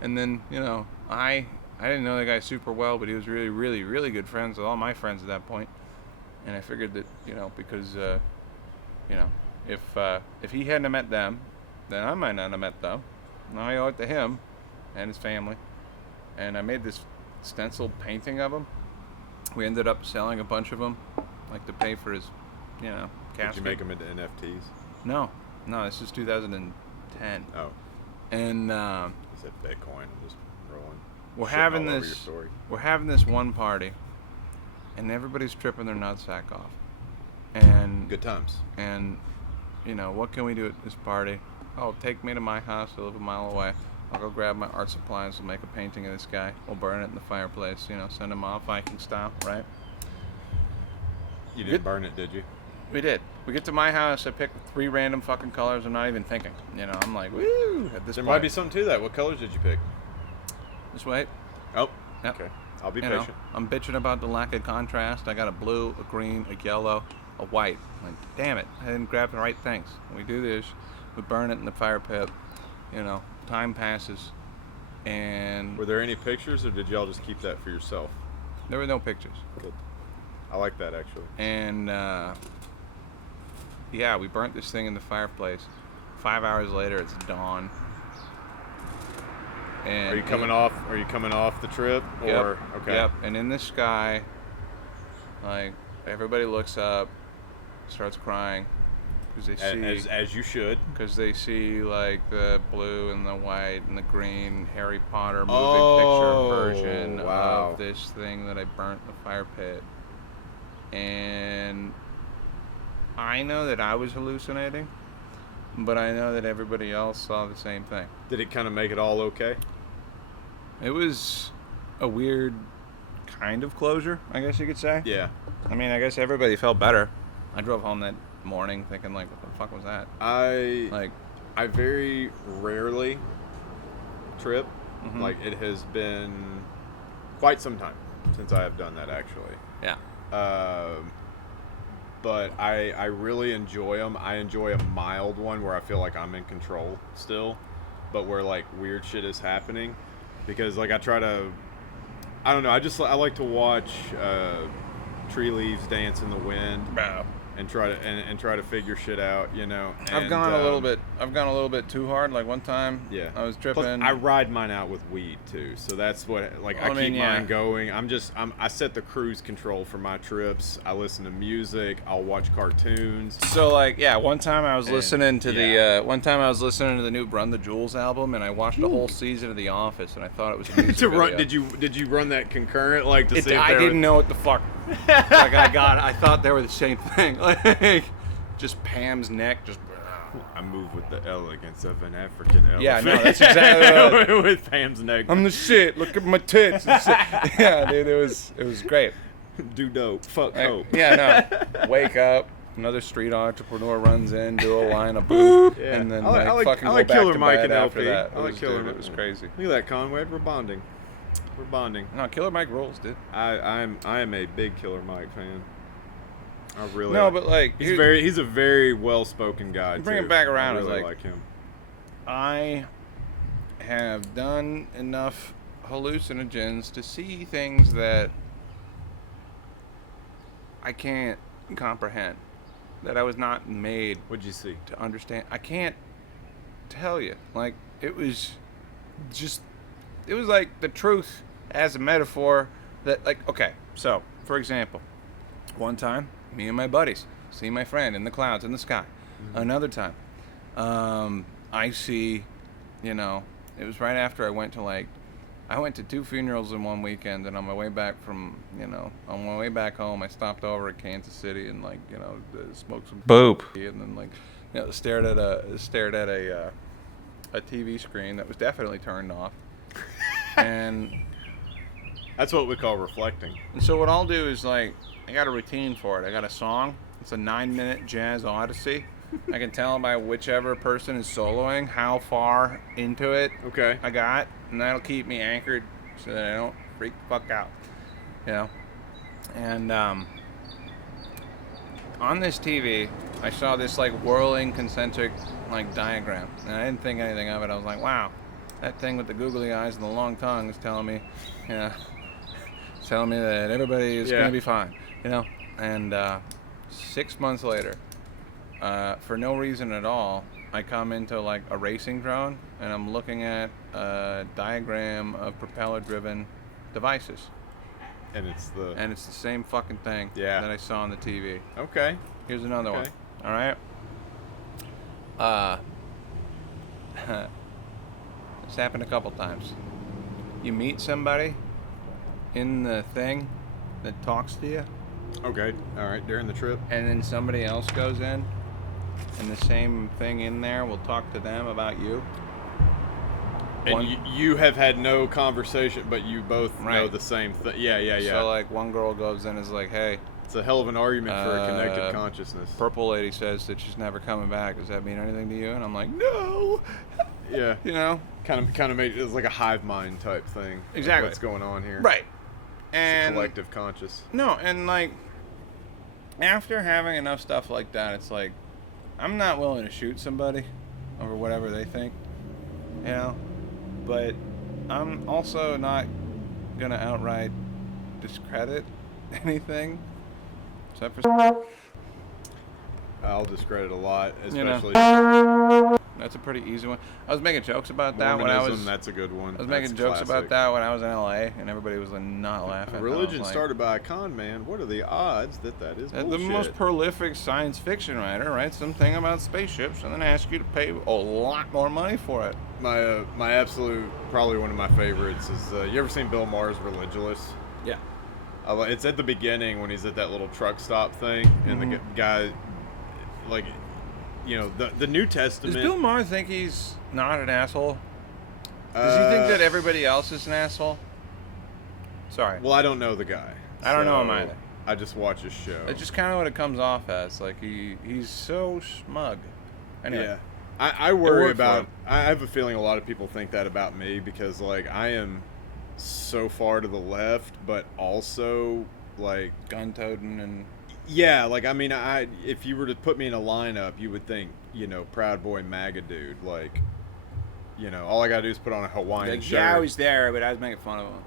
And then, you know, I didn't know the guy super well, but he was really, really, really good friends with all my friends at that point. And I figured that, you know, because, you know, if he hadn't have met them, then I might not have met them. Now I owe it to him and his family. And I made this stenciled painting of him. We ended up selling a bunch of them, like to pay for his, you know, casket. Did you make them into NFTs? No, this is 2010. Oh. And You said Bitcoin. I'm just rolling. we're Shitting having all over this. your story. We're having this one party, and everybody's tripping their nutsack off. And Good times. And, you know, what can we do at this party? Oh, take me to my house. I live a mile away. I'll go grab my art supplies. We'll make a painting of this guy. We'll burn it in the fireplace. You know, send him off Viking style, right? You didn't burn it, did you? We did. We get to my house. I pick 3 random fucking colors. I'm not even thinking. You know, I'm like, woo! At this There point. might be something to that. What colors did you pick? Just wait. Oh, Yep. okay. I'll be You patient. know, I'm bitching about the lack of contrast. I got a blue, a green, a yellow, a white. I'm like, damn it, I didn't grab the right things. We do this, we burn it in the fire pit. You know, time passes, and Were there any pictures, or did y'all just keep that for yourself? there were no pictures. Good. I like that, actually. And yeah, we burnt this thing in the fireplace. 5 hours later, it's dawn. And Are you coming off the trip? Yep. Or okay. Yep. And in the sky, like everybody looks up, starts crying because they see As you should. because they see like the blue and the white and the green Harry Potter moving Oh, picture version wow. of this thing that I burnt in the fire pit. And I know that I was hallucinating, but I know that everybody else saw the same thing. Did it kind of make it all okay? It was a weird kind of closure, I guess you could say. Yeah. I mean, I guess everybody felt better. I drove home that morning thinking, like, what the fuck was that? I very rarely trip. Mhm. Like, it has been quite some time since I have done that, actually. Yeah. But I really enjoy them. I enjoy a mild one where I feel like I'm in control still, but where like weird shit is happening, because like I don't know. I like to watch tree leaves dance in the wind and try to figure shit out. You know. I've gone a little bit too hard. Like one time, Yeah. I was tripping. Plus, I ride mine out with weed too, so that's what like I keep mine going. I set the cruise control for my trips. I listen to music. I'll watch cartoons. So like, yeah, one time I was listening to yeah. the new Run the Jewels album, and I watched a whole season of The Office, and I thought it was a music to run, video. did you run that concurrent like to see if I didn't know what the fuck. Like I thought they were the same thing. Like just Pam's neck just. I move with the elegance of an African elephant. Yeah, no, that's exactly what with Pam's neck. I'm the shit. Look at my tits. Yeah, dude, it was great. Do dope. Fuck Like, hope. yeah, no. Wake up. Another street entrepreneur runs in, do a line of boop, Yeah. and then I like fucking Killer go back to Mike bed and after LP. that. I like Killer Dude, Mike. it was crazy. Look at that, Conway. We're bonding. We're bonding. No, Killer Mike rules, dude. I am a big Killer Mike fan. I really No, but like he's a very well spoken guy. Bring too. him back around, I it's really like- him. I have done enough hallucinogens to see things that I can't comprehend. that I was not made What'd you see? to understand. I can't tell you. Like, it was like the truth as a metaphor that, like, okay, so, for example, one time, me and my buddies see my friend in the clouds in the sky. Mm-hmm. Another time, I see, it was right after I went to 2 funerals in one weekend, and on my way back on my way back home, I stopped over at Kansas City and, smoked some boop, and then, stared at a TV screen that was definitely turned off. And that's what we call reflecting. And so what I'll do is, I got a routine for it. I got a song. It's a 9-minute jazz odyssey. I can tell by whichever person is soloing how far into it I got, and that'll keep me anchored so that I don't freak the fuck out. And on this TV, I saw this whirling concentric diagram, and I didn't think anything of it. I was like, wow, that thing with the googly eyes and the long tongue is telling me, telling me that everybody is gonna be fine, And 6 months later, for no reason at all, I come into a racing drone, and I'm looking at a diagram of propeller-driven devices. And it's the same fucking thing that I saw on the TV. Okay. Here's another one. All right. It's happened a couple times. You meet somebody in the thing that talks to you. Okay. All right. During the trip. And then somebody else goes in, and the same thing in there will talk to them about you. And you have had no conversation, but you both know the same thing. Yeah. So, one girl goes in and is like, hey. It's a hell of an argument for a connected consciousness. Purple lady says that she's never coming back. Does that mean anything to you? And I'm like, no. Yeah. Kind of made it like a hive mind type thing. Exactly. What's going on here. Right. And it's a collective conscious. No, and after having enough stuff like that, it's I'm not willing to shoot somebody over whatever they think, but I'm also not gonna outright discredit anything, except for I'll discredit a lot, especially. That's a pretty easy one. I was making jokes about that Mormonism, when I was. That's a good one. I was making jokes about that when I was in LA, and everybody was not laughing. Religion started by a con man. What are the odds that is bullshit? The most prolific science fiction writer writes something about spaceships and then asks you to pay a lot more money for it. My absolute, probably one of my favorites is, you ever seen Bill Maher's Religulous? Yeah. It's at the beginning when he's at that little truck stop thing, and the guy, the New Testament. Does Bill Maher think he's not an asshole? Does he think that everybody else is an asshole? Sorry. Well, I don't know the guy. I don't know him either. I just watch his show. It's just kind of what it comes off as. He's so smug. Anyway. Yeah. I worry about. I have a feeling a lot of people think that about me because I am so far to the left, but also gun-toting and. Yeah, if you were to put me in a lineup, you would think, Proud Boy MAGA dude, all I gotta do is put on a Hawaiian shirt. Yeah, I was there, but I was making fun of him.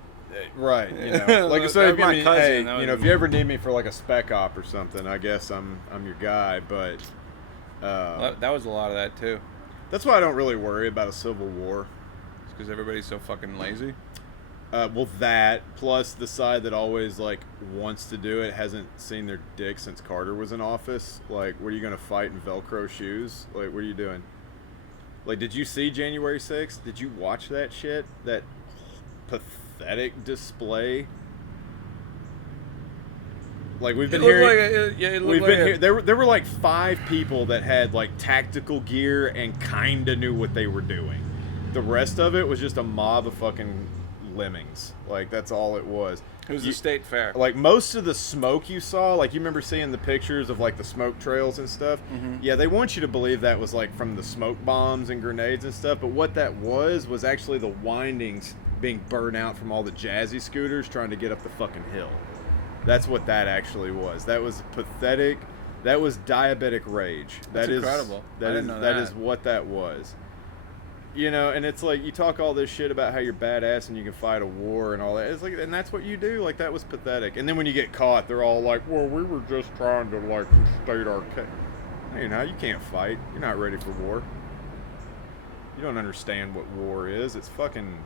Right, so if you ever need me for a spec op or something, I guess I'm your guy, but that was a lot of that too. That's why I don't really worry about a civil war. It's because everybody's so fucking lazy. Well, that plus the side that always wants to do it hasn't seen their dick since Carter was in office. What are you gonna fight in Velcro shoes? What are you doing? Did you see January 6th? Did you watch that shit? That pathetic display. We've been hearing. There were 5 people that had tactical gear and kinda knew what they were doing. The rest of it was just a mob of fucking lemmings. That's all it was. It was the state fair. Most of the smoke you saw, you remember seeing the pictures of the smoke trails and stuff. Mm-hmm. Yeah, they want you to believe that was from the smoke bombs and grenades and stuff, but what that was actually the windings being burned out from all the jazzy scooters trying to get up the fucking hill. That's what that actually was. That was pathetic. That was diabetic rage. That's incredible. That is what that was. You know, and it's like you talk all this shit about how you're badass and you can fight a war and all that. It's like, and that's what you do. Like, that was pathetic. And then when you get caught, they're all like, "Well, we were just trying to like state our case." You know, you can't fight. You're not ready for war. You don't understand what war is. It's fucking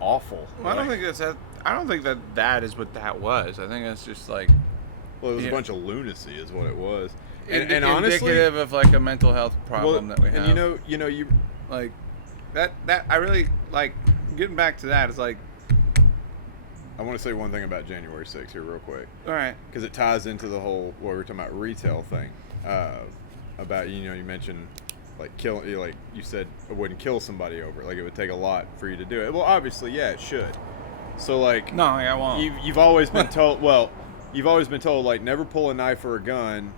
awful. Well, I don't think that's that. I don't think that is what that was. I think that's just like. Well, it was a bunch of lunacy, is what it was. And honestly, indicative of like a mental health problem that we have. And you like that I really like getting back to that. It's like I want to say one thing about January 6th here, real quick. All right. Because it ties into the whole what we were talking about retail thing. About you mentioned like like you said it wouldn't kill somebody over. Like it would take a lot for you to do it. Well, obviously, yeah, it should. So like no, I won't. You've always been told. Well, you've always been told like never pull a knife or a gun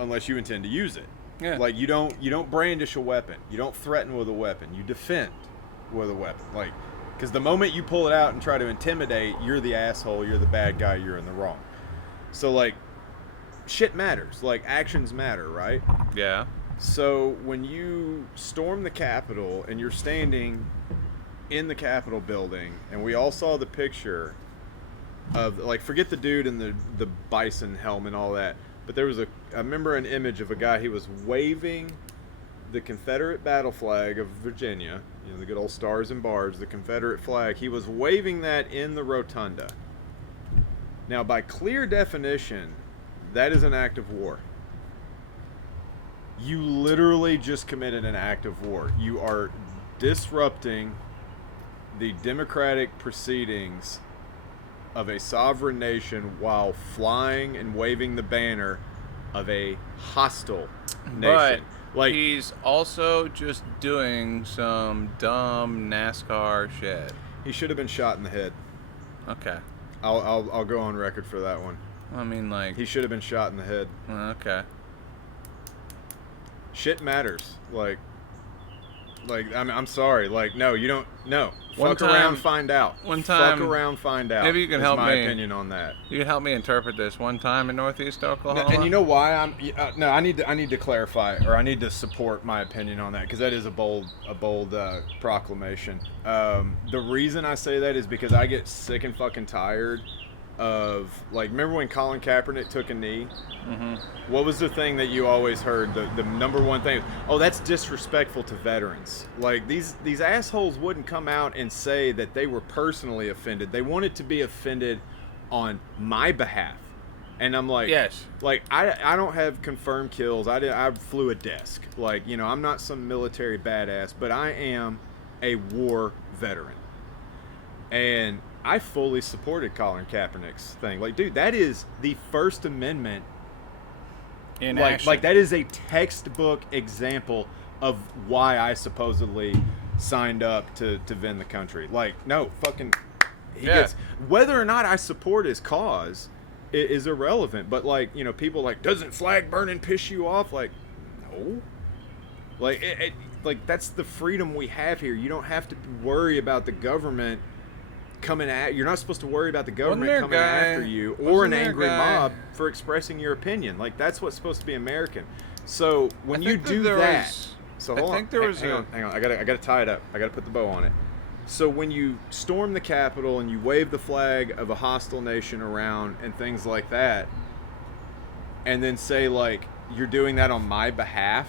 unless you intend to use it. Yeah. Like you don't brandish a weapon. You don't threaten with a weapon. You defend with a weapon. Like, because the moment you pull it out and try to intimidate, you're the asshole. You're the bad guy. You're in the wrong. So like, shit matters. Like actions matter, right? Yeah. So when you storm the Capitol and you're standing in the Capitol building, and we all saw the picture of like, forget the dude in the bison helm and all that. But there was I remember an image of a guy, he was waving the Confederate battle flag of Virginia, the good old stars and bars, the Confederate flag. He was waving that in the rotunda. Now, by clear definition, that is an act of war. You literally just committed an act of war. You are disrupting the democratic proceedings of a sovereign nation while flying and waving the banner of a hostile nation. But like, he's also just doing some dumb NASCAR shit. He should have been shot in the head. Okay. I'll go on record for that one. I mean, like, he should have been shot in the head. Okay. Shit matters. Like I'm sorry. Like, no, you don't. No. Fuck around, find out. One time. Fuck around, find out. Maybe you can help me. My opinion on that. You can help me interpret this. One time in Northeast Oklahoma. And you know why no, I need to clarify, or I need to support my opinion on that, because that is a bold proclamation. The reason I say that is because I get sick and fucking tired of, like, remember when Colin Kaepernick took a knee? Mm-hmm. What was the thing that you always heard? The number one thing? Oh, that's disrespectful to veterans. Like, these assholes wouldn't come out and say that they were personally offended. They wanted to be offended on my behalf. And I'm like, yes. Like, I don't have confirmed kills. I flew a desk. Like, I'm not some military badass, but I am a war veteran. And I fully supported Colin Kaepernick's thing. Like, dude, that is the First Amendment. In action. Like that is a textbook example of why I supposedly signed up to vend the country. Like, no, fucking, gets, whether or not I support his cause is irrelevant. But like, people like, doesn't flag burning piss you off? Like, no. Like, like that's the freedom we have here. You don't have to worry about the government coming at you're not supposed to worry about the government coming after you or an angry mob for expressing your opinion. Like, that's what's supposed to be American. So when you do that, so hold on, hang on. I gotta tie it up. I gotta put the bow on it. So when you storm the Capitol and you wave the flag of a hostile nation around and things like that, and then say like you're doing that on my behalf,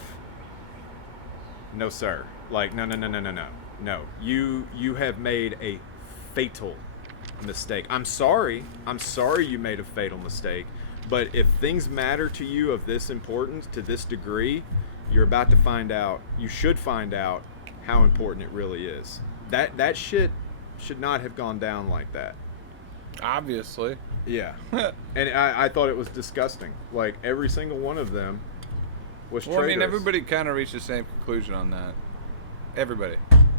no sir. Like, no. You have made a fatal mistake. I'm sorry you made a fatal mistake, but if things matter to you of this importance, to this degree, you're about to find out, you should find out how important it really is. That shit should not have gone down like that. Obviously. Yeah. And I thought it was disgusting. Like, every single one of them was traitorous. I mean, everybody kind of reached the same conclusion on that. Everybody.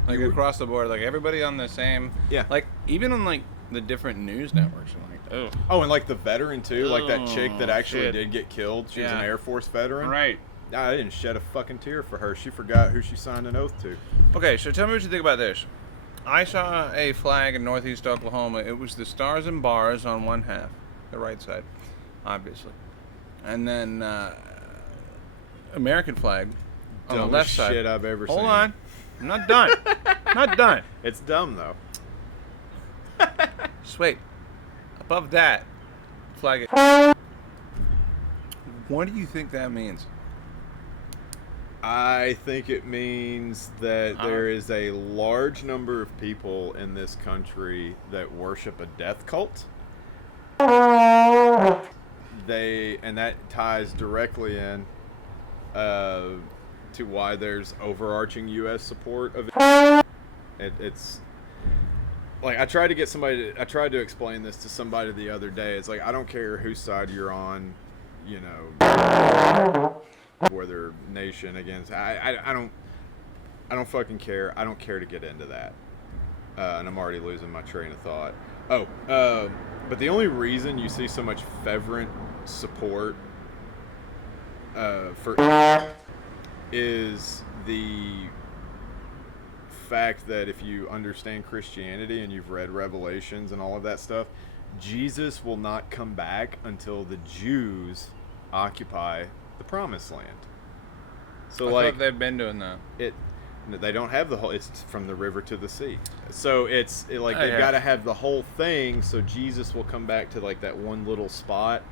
Like, across the board, like, everybody on the same... Yeah. Like, even on, like, the different news networks. I'm like, ugh. Oh, and, like, the veteran, too. Like, that chick that actually did get killed. She was an Air Force veteran. Right. I didn't shed a fucking tear for her. She forgot who she signed an oath to. Okay, so tell me what you think about this. I saw a flag in Northeast Oklahoma. It was the stars and bars on one half. The right side, obviously. And then American flag on the left side. Shit I've ever seen. Hold on. I'm not done. Not done. It's dumb though. Just wait. Above that, flag it. What do you think that means? I think it means that there is a large number of people in this country that worship a death cult. And that ties directly in to why there's overarching U.S. support of it. It's like I tried to explain this to somebody the other day. It's like I don't care whose side you're on, you know, whether nation against. I don't fucking care. I don't care to get into that. And I'm already losing my train of thought. But the only reason you see so much fervent support for is the fact that if you understand Christianity and you've read Revelations and all of that stuff, Jesus will not come back until the Jews occupy the Promised Land. So I thought they've been doing that. They don't have the whole. It's from the river to the sea. So they've got to have the whole thing. So Jesus will come back to like that one little spot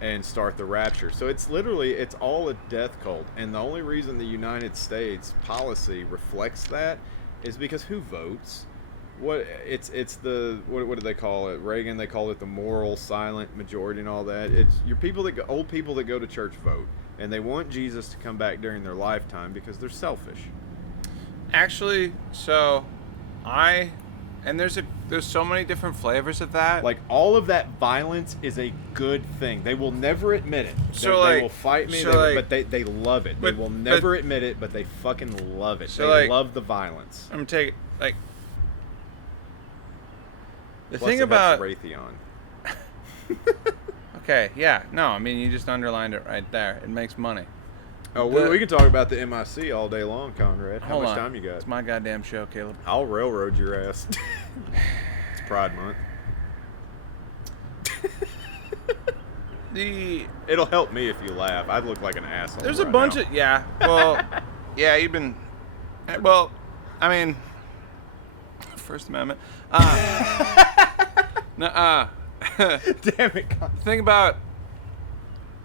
and start the rapture. So it's all a death cult. And the only reason the United States policy reflects that is because who votes? What do they call it? Reagan, they called it the moral silent majority and all that. It's your people old people that go to church vote, and they want Jesus to come back during their lifetime because they're selfish. Actually, there's so many different flavors of that. Like all of that violence is a good thing. They will never admit it. They will fight me, but they love it. They will never admit it, but they fucking love it. They love the violence. I'm taking like the Plus thing it about helps Raytheon. Okay, yeah, no, I mean you just underlined it right there. It makes money. Oh, we can talk about the MIC all day long, Conrad. How much time you got? It's my goddamn show, Caleb. I'll railroad your ass. It's Pride Month. It'll help me if you laugh. I'd look like an asshole. There's a bunch of you've been I mean First Amendment. Damn it. Think about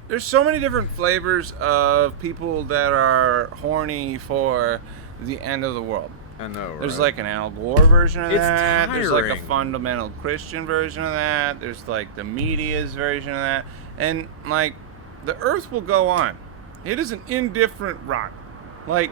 there's so many different flavors of people that are horny for the end of the world. I know, right? There's like an Al Gore version of that. Tiring. There's like a fundamental Christian version of that. There's like the media's version of that. And like the earth will go on. It is an indifferent rock. Like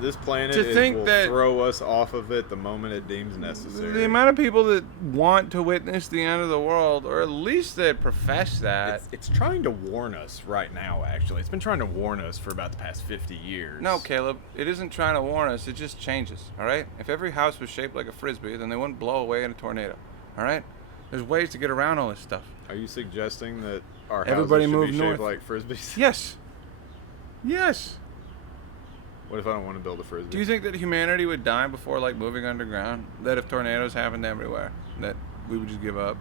this planet will throw us off of it the moment it deems necessary. The amount of people that want to witness the end of the world, or at least that profess that. It's trying to warn us right now, actually. It's been trying to warn us for about the past 50 years. No, Caleb, it isn't trying to warn us. It just changes, all right? If every house was shaped like a Frisbee, then they wouldn't blow away in a tornado, all right? There's ways to get around all this stuff. Are you suggesting that our Everybody houses should move be north. shaped like Frisbees? Yes. Yes. What if I don't want to build a Frisbee? Do you think that humanity would die before, like, moving underground? That if tornadoes happened everywhere, that we would just give up?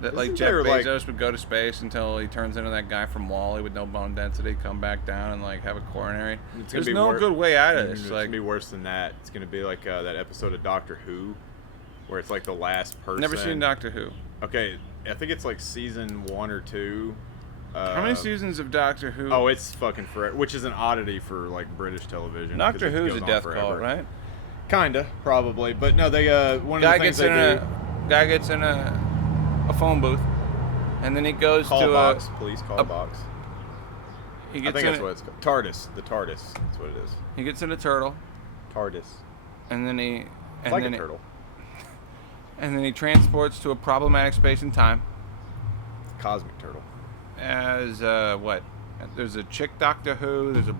That, like, Jeff Bezos would go to space until he turns into that guy from Wall-E with no bone density, come back down and, like, have a coronary? There's no good way out of this. It's going to be worse than that. It's going to be like that episode of Doctor Who where it's, like, the last person. Never seen Doctor Who. Okay, I think it's, like, season 1 or 2. How many seasons of Doctor Who? Oh, it's fucking forever, which is an oddity for like British television. Doctor Who's a death cult, right? Kinda, probably, but no. They one of the things they do. Guy gets in a phone booth, and then he goes call to box, please call a box. He gets I think that's what it's called. TARDIS. The TARDIS. That's what it is. He gets in a turtle. TARDIS. And then he. It's like a turtle. And then he transports to a problematic space and time. Cosmic turtle. As what? There's a chick Doctor Who. There's a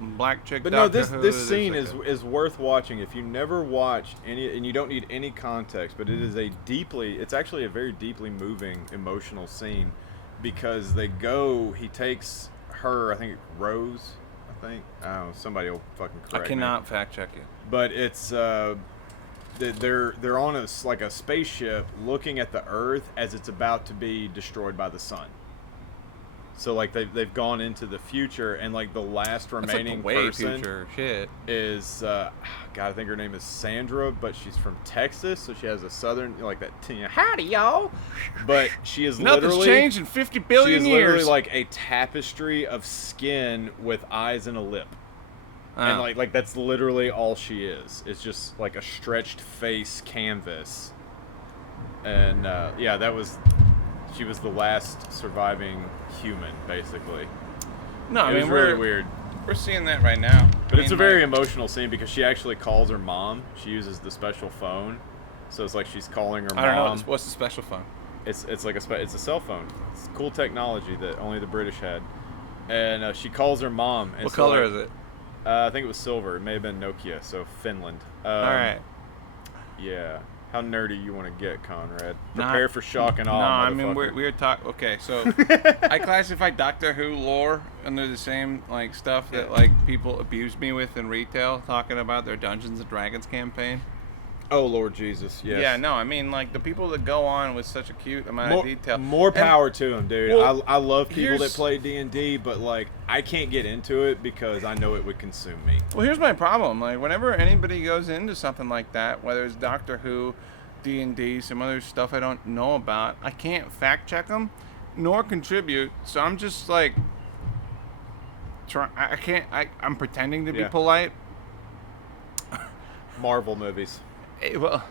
black chick. But Doctor Who. This scene is worth watching if you never watched any, and you don't need any context. But it is it's actually a very deeply moving, emotional scene, because he takes her, I think Rose, I don't know, somebody will fucking correct me. I cannot fact check you. But it's they're on a spaceship looking at the Earth as it's about to be destroyed by the sun. So like they've gone into the future, and like the last remaining person future shit is God, I think her name is Sandra, but she's from Texas, so she has a southern like that. Howdy, y'all. But she is Nothing's literally changed in 50 billion she is years. literally like a tapestry of skin with eyes and a lip. And like that's literally all she is. It's just like a stretched face canvas. And she was the last surviving human, basically. No, I it mean was really weird. We're seeing that right now. But it's a very emotional scene because she actually calls her mom. She uses the special phone, so it's like she's calling her mom. I don't know what's the special phone. It's like it's a cell phone. It's cool technology that only the British had. And she calls her mom. And What color is it? I think it was silver. It may have been Nokia, so Finland. All right. Yeah. How nerdy you want to get, Conrad? Prepare for shock and awe. No, I mean we're talking. Okay, so I classify Doctor Who lore under the same like stuff that like people abused me with in retail, talking about their Dungeons and Dragons campaign. Oh Lord Jesus, yes. Yeah, no, I mean like the people that go on with such a cute amount of detail. More power to them, dude. Well, I love people that play D&D, but like I can't get into it because I know it would consume me. Well, here's my problem. Like whenever anybody goes into something like that, whether it's Doctor Who, D&D, some other stuff I don't know about, I can't fact check them nor contribute. So I'm just like I'm pretending to be polite. Marvel movies. Well,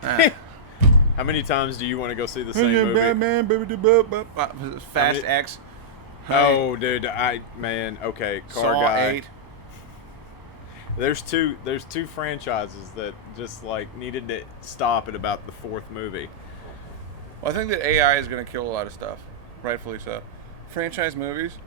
how many times do you want to go see the same movie? Batman, Fast X. Oh, dude, okay, car Saw guy. 8. There's two franchises that just like needed to stop at about the 4th movie. Well, I think that AI is going to kill a lot of stuff, rightfully so. Franchise movies.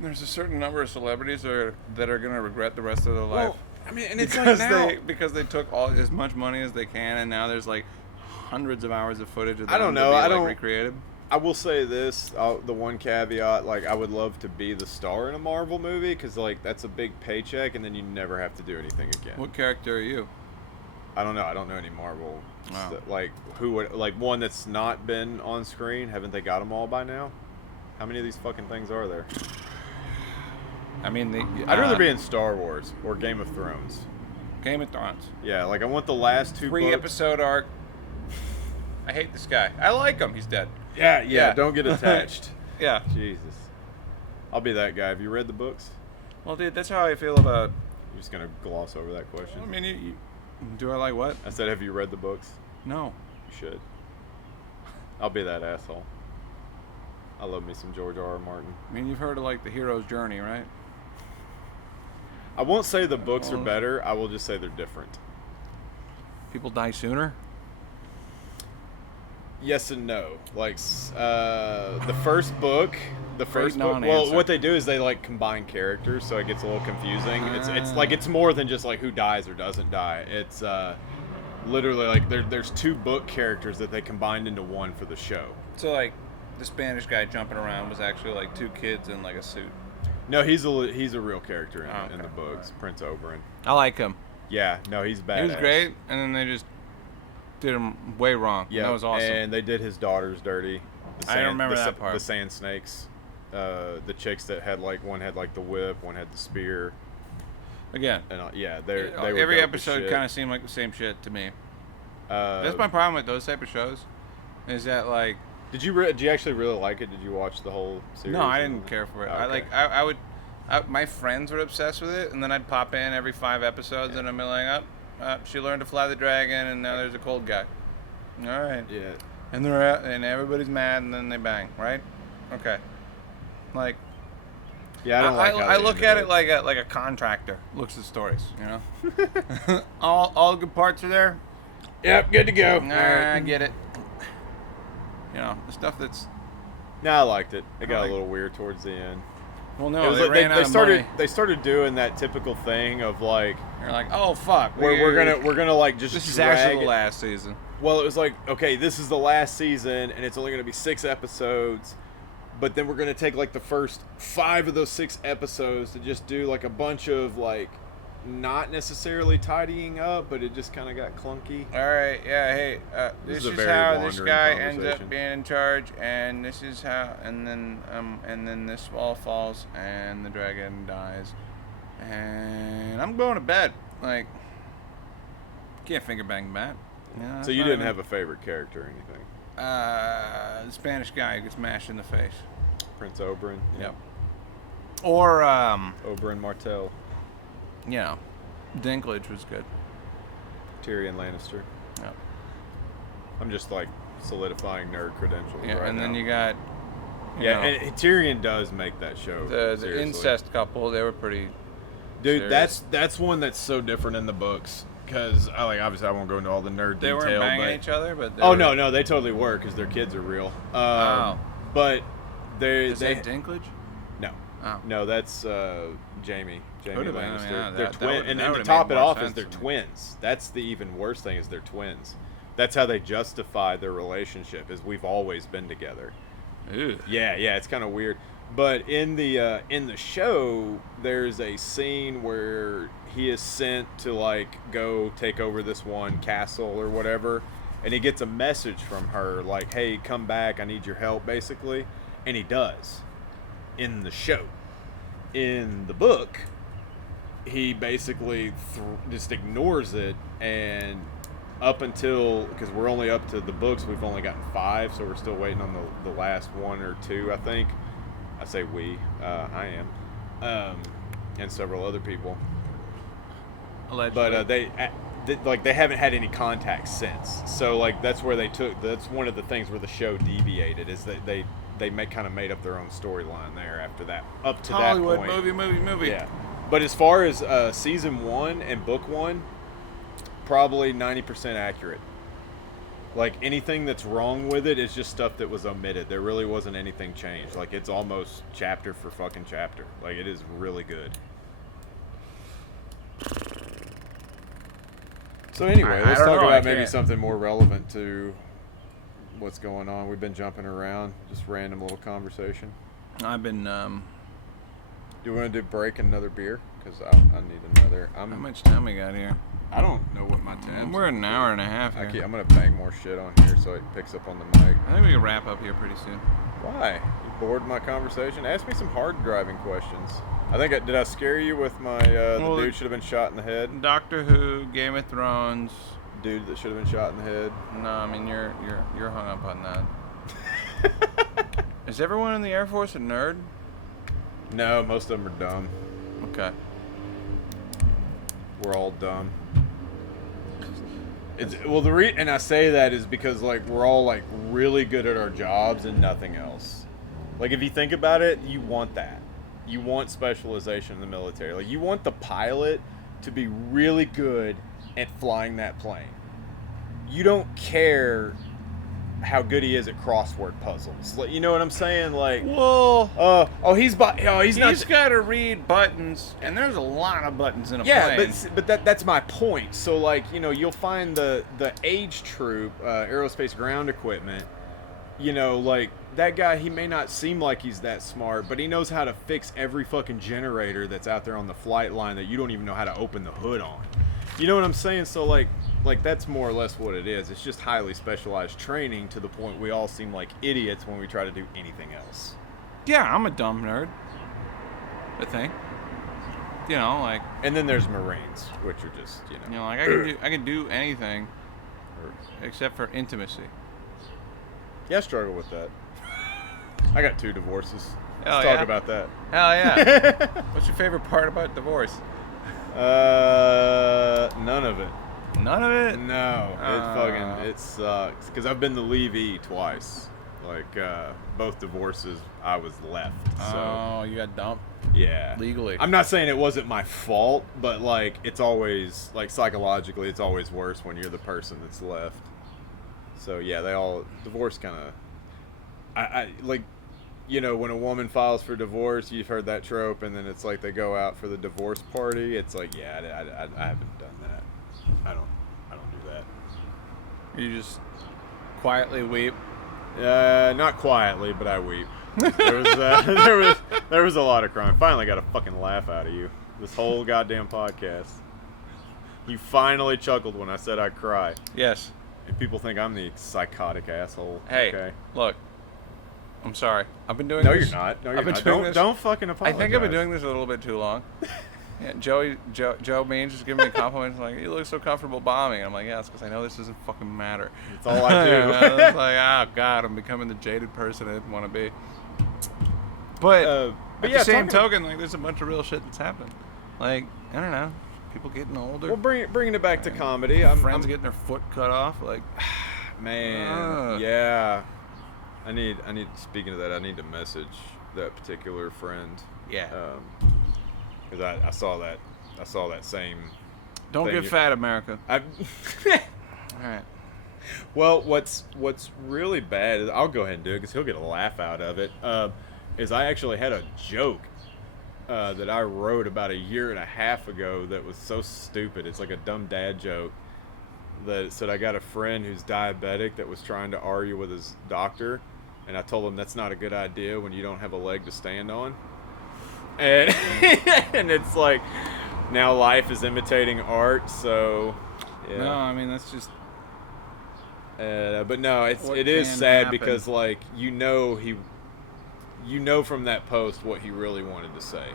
There's a certain number of celebrities that are going to regret the rest of their life. Well, I mean, and it's because like now, because they took as much money as they can, and now there's like hundreds of hours of footage of them I don't know. to be, recreated. I will say this: the one caveat, like I would love to be the star in a Marvel movie because like that's a big paycheck, and then you never have to do anything again. What character are you? I don't know. I don't know any Marvel. Wow. Like who would like one that's not been on screen? Haven't they got them all by now? How many of these fucking things are there? I mean, I'd rather be in Star Wars or Game of Thrones. Game of Thrones. Yeah, like I want the last 2 books. 3-episode arc. I hate this guy. I like him. He's dead. Yeah. Don't get attached. Yeah. Jesus. I'll be that guy. Have you read the books? Well, dude, that's how I feel about. You're just gonna gloss over that question. I mean, do I like what? I said, have you read the books? No. You should. I'll be that asshole. I love me some George R.R. Martin. I mean, you've heard of like the hero's journey, right? I won't say the books are better. I will just say they're different. People die sooner? Yes and no. Like the first book. Well, non-answer. what they do is they like combine characters, so it gets a little confusing. It's like it's more than just like who dies or doesn't die. It's literally like there's 2 book characters that they combined into one for the show. So like the Spanish guy jumping around was actually like 2 kids in like a suit. No, he's a real character in the books. Right. Prince Oberyn. I like him. Yeah, no, he's badass. He was great, and then they just did him way wrong. Yeah, that was awesome. And they did his daughters dirty. I remember that part. The sand snakes, the chicks that had like one had like the whip, one had the spear. Again, and they were every episode kind of seemed like the same shit to me. That's my problem with those type of shows, is that like. Did you actually really like it? Did you watch the whole series? No, I didn't care for it. Okay. I would. My friends were obsessed with it, and then I'd pop in every 5 episodes, and I'm like, she learned to fly the dragon, and now there's a cold guy. All right. Yeah. And they're out, and everybody's mad, and then they bang, right? Okay. Like. Yeah, I don't like. I look at it like a contractor looks at stories, you know. all the good parts are there. Yep, good to go. I get it. You know, the stuff that's. No, I liked it. It got a little weird towards the end. Well, no, they started. Money. They started doing that typical thing of like. You're like, oh fuck. We're gonna like just. This is actually the last season. Well, it was like, okay, this is the last season, and it's only gonna be 6 episodes, but then we're gonna take like the first 5 of those 6 episodes to just do like a bunch of like not necessarily tidying up, but it just kind of got clunky. All right, yeah, hey, This this is a is very how this wandering guy ends conversation. up being in charge, and this is how, and then this wall falls, and the dragon dies, and I'm going to bed. Like, can't finger bang Matt. Yeah, So you didn't have a favorite character or anything? the Spanish guy who gets mashed in the face. Prince Oberyn? Yep. Or Oberyn Martell. you know, Dinklage was good. Tyrion Lannister. Yep. I'm just like solidifying nerd credentials Yeah, right and now. then you got Yeah, know, and Tyrion does make that show. the seriously. incest couple. They were pretty. Dude, serious. that's one that's so different in the books. Because, obviously I won't go into all the nerd They detail. weren't banging but, each other, but they Oh, were, no, they totally were because their kids are real. Oh. But Is they that Dinklage? No. Oh. No, that's Jamie Could've been, Lannister. yeah, they're that twin, would've- and that to would've top made it more off is sense they're to me. twins. That's the even worse thing is they're twins. That's how they justify their relationship. Is we've always been together. Ew. Yeah, it's kind of weird. But in the show, there's a scene where he is sent to like go take over this one castle or whatever, and he gets a message from her like, "Hey, come back! I need your help," basically, and he does. In the show, in the book, he basically just ignores it, and up until because we're only up to the books, we've only gotten 5, so we're still waiting on the last 1 or 2, I think. I say we, I am, and several other people. Allegedly. But they haven't had any contact since. So like that's where that's one of the things where the show deviated is that they kind of made up their own storyline there after that up to Hollywood that point. movie. Yeah, but as far as season 1 and book 1, probably 90% accurate. Like anything that's wrong with it is just stuff that was omitted. There really wasn't anything changed. Like it's almost chapter for fucking chapter. Like it is really good. So anyway, I let's don't talk know, I about maybe can't. something more relevant to what's going on. We've been jumping around, just random little conversation. I've been. Do you want to do break another beer? Because I need another. How much time we got here? I don't know what my tabs. We're an hour and a half I'm here. gonna bang more shit on here so it picks up on the mic. I think we can wrap up here pretty soon. Why? You bored with my conversation? Ask me some hard driving questions. Did I scare you with my Well, the dude should have been shot in the head? Doctor Who, Game of Thrones. Dude that should have been shot in the head. No, I mean you're hung up on that. Is everyone in the Air Force a nerd? No, most of them are dumb. Okay. We're all dumb. And I say that is because like we're all like really good at our jobs and nothing else. Like if you think about it, you want that. You want specialization in the military. Like you want the pilot to be really good at flying that plane. You don't care how good he is at crossword puzzles. Like, you know what I'm saying? Like, Well, he's not. got to read buttons, and there's a lot of buttons in a Yeah, plane. but that's my point. So like, you'll find the age troop, aerospace ground equipment, like that guy, he may not seem like he's that smart, but he knows how to fix every fucking generator that's out there on the flight line that you don't even know how to open the hood on. You know what I'm saying? So like that's more or less what it is. It's just highly specialized training to the point we all seem like idiots when we try to do anything else. Yeah, I'm a dumb nerd. I think. Like. And then there's Marines, which are just, Like I can do anything except for intimacy. Yeah, I struggle with that. I got 2 divorces. Hell Let's yeah. talk about that. Hell yeah. What's your favorite part about divorce? None of it. None of it? No, it sucks. Because I've been the leavee twice. Like, both divorces, I was left. So, Oh, you got dumped? yeah. Legally. I'm not saying it wasn't my fault, but, like, it's always, like, psychologically, it's always worse when you're the person that's left. So, yeah, divorce kind of, I like, when a woman files for divorce, you've heard that trope, and then it's like they go out for the divorce party. It's like, yeah, I haven't done that. I don't do that. You just quietly weep. Not quietly, but I weep. There was a lot of crying. Finally got a fucking laugh out of you. This whole goddamn podcast. You finally chuckled when I said I'd cry. Yes. And people think I'm the psychotic asshole. Hey, okay. look. I'm sorry. I've been doing No, this. you're not. No, you're I've been not. doing this. Don't fucking apologize. I think I've been doing this a little bit too long. Yeah, Joe Means just giving me compliments like, you look so comfortable bombing. I'm like, yeah, it's because I know this doesn't fucking matter. That's all I do. It's like, oh, God, I'm becoming the jaded person I didn't want to be. But yeah, at the same token, like, there's a bunch of real shit that's happening. Like, I don't know. People getting older. Well, bringing it back to comedy. Friends getting their foot cut off. Like, man, yeah. I need. Speaking of that, I need to message that particular friend. Yeah. Because I saw that. I saw that same. Don't get fat, America. All right. Well, what's really bad is I'll go ahead and do it because he'll get a laugh out of it. Is I actually had a joke that I wrote about 1.5 years ago that was so stupid. It's like a dumb dad joke that said I got a friend who's diabetic that was trying to argue with his doctor, and I told him that's not a good idea when you don't have a leg to stand on. And and it's like now life is imitating art, so yeah. No, I mean that's just. But no, it is sad because like you know from that post what he really wanted to say.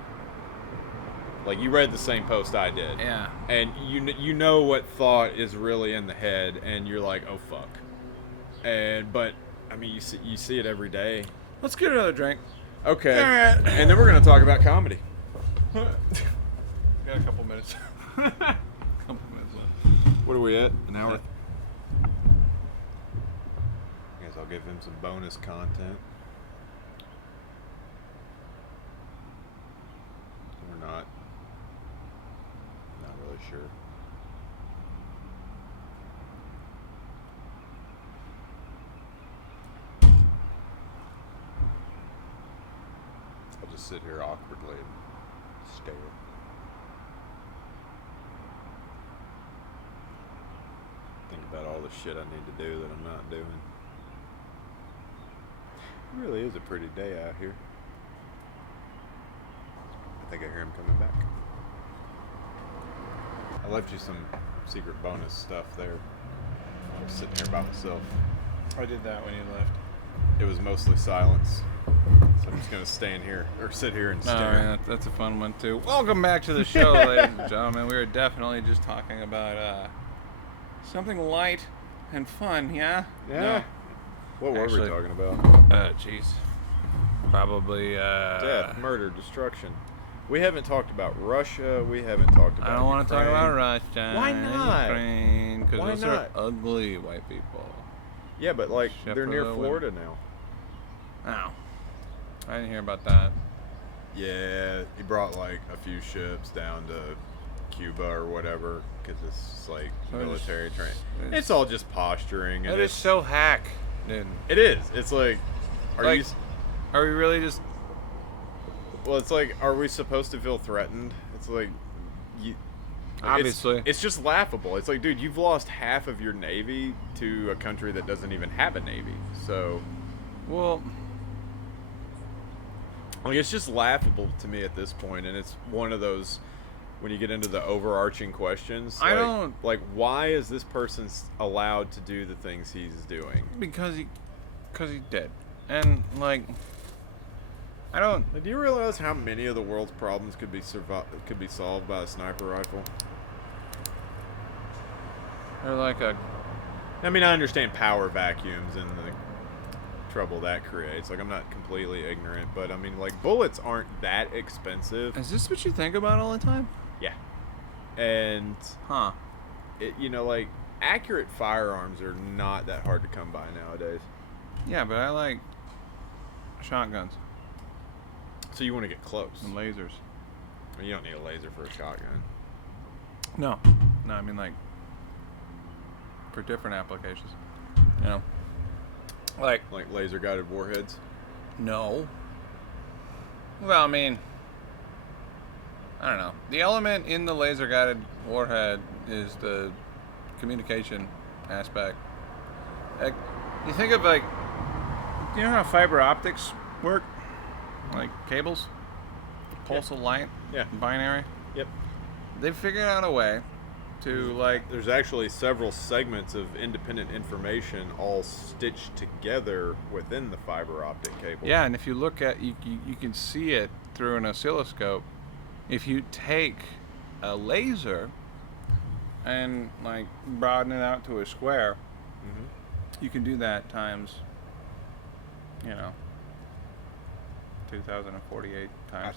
Like you read the same post I did. Yeah. And you know what thought is really in the head, and you're like, oh fuck. But I mean you see it every day. Let's get another drink. Okay. All right. And then we're gonna talk about comedy. Got a couple minutes. Couple minutes left. What are we at? An hour? I guess I'll give him some bonus content. Or not. Not really sure. I'll just sit here awkwardly and stare. Think about all the shit I need to do that I'm not doing. It really is a pretty day out here. I think I hear him coming back. I left you some secret bonus stuff there. I was sitting here by myself. I did that when you left. It was mostly silence. So I'm just going to stand here, or sit here and stare. Oh, yeah, that's a fun one, too. Welcome back to the show, ladies and gentlemen. We were definitely just talking about something light and fun, yeah? Yeah. No. What were Actually, we talking about? Jeez. Probably, Death, murder, destruction. We haven't talked about Russia. We haven't talked about I don't want to talk Ukraine. about Russia. Why not? Ukraine, because Why those not? are ugly white people. Yeah, but like Except they're for near the Florida now. Oh. I didn't hear about that. Yeah, he brought like a few ships down to Cuba or whatever because it's like So military training. it's- It's all just posturing. And That is it's, so hack, dude. It is. It's like, are you? Are we really just... Well, it's like, are we supposed to feel threatened? It's like, you. Obviously. It's just laughable. It's like, dude, you've lost half of your navy to a country that doesn't even have a navy. So, Well... like, it's just laughable to me at this point, and it's one of those when you get into the overarching questions. I like, don't... like, why is this person allowed to do the things he's doing? Because he's dead. And, like... I don't... Like, do you realize how many of the world's problems could be solved by a sniper rifle? They're like a... I mean, I understand power vacuums and the trouble that creates. Like, I'm not completely ignorant, but I mean, like, bullets aren't that expensive. Is this what you think about all the time? Yeah. And, Huh. you know, like, accurate firearms are not that hard to come by nowadays. Yeah, but I like shotguns So you want to get close. and lasers. I mean, you don't need a laser for a shotgun. No. No, I mean, like, for different applications. You know? Like laser-guided warheads? no. Well, I mean, I don't know. The element in the laser-guided warhead is the communication aspect. Like, you think of, like, you know how fiber optics work? Like cables? Pulse of light? Yeah. Binary? Yeah. they've figured out a way to like. There's actually several segments of independent information all stitched together within the fiber optic cable. Yeah, and if you look at you can see it through an oscilloscope. If you take a laser and like broaden it out to a square, you can do that times, 2048 times,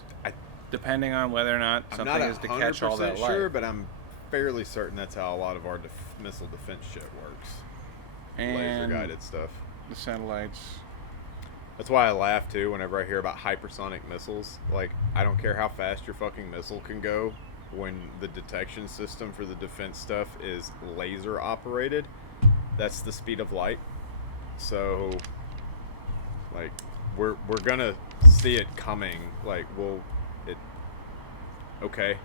depending on whether or not something is to catch all that light. I'm not 100% sure, but I'm fairly certain that's how a lot of our missile defense shit works. And laser-guided stuff. The satellites. That's why I laugh, too, whenever I hear about hypersonic missiles. Like, I don't care how fast your fucking missile can go when the detection system for the defense stuff is laser-operated. That's the speed of light. So, like, we're gonna see it coming. Like, okay,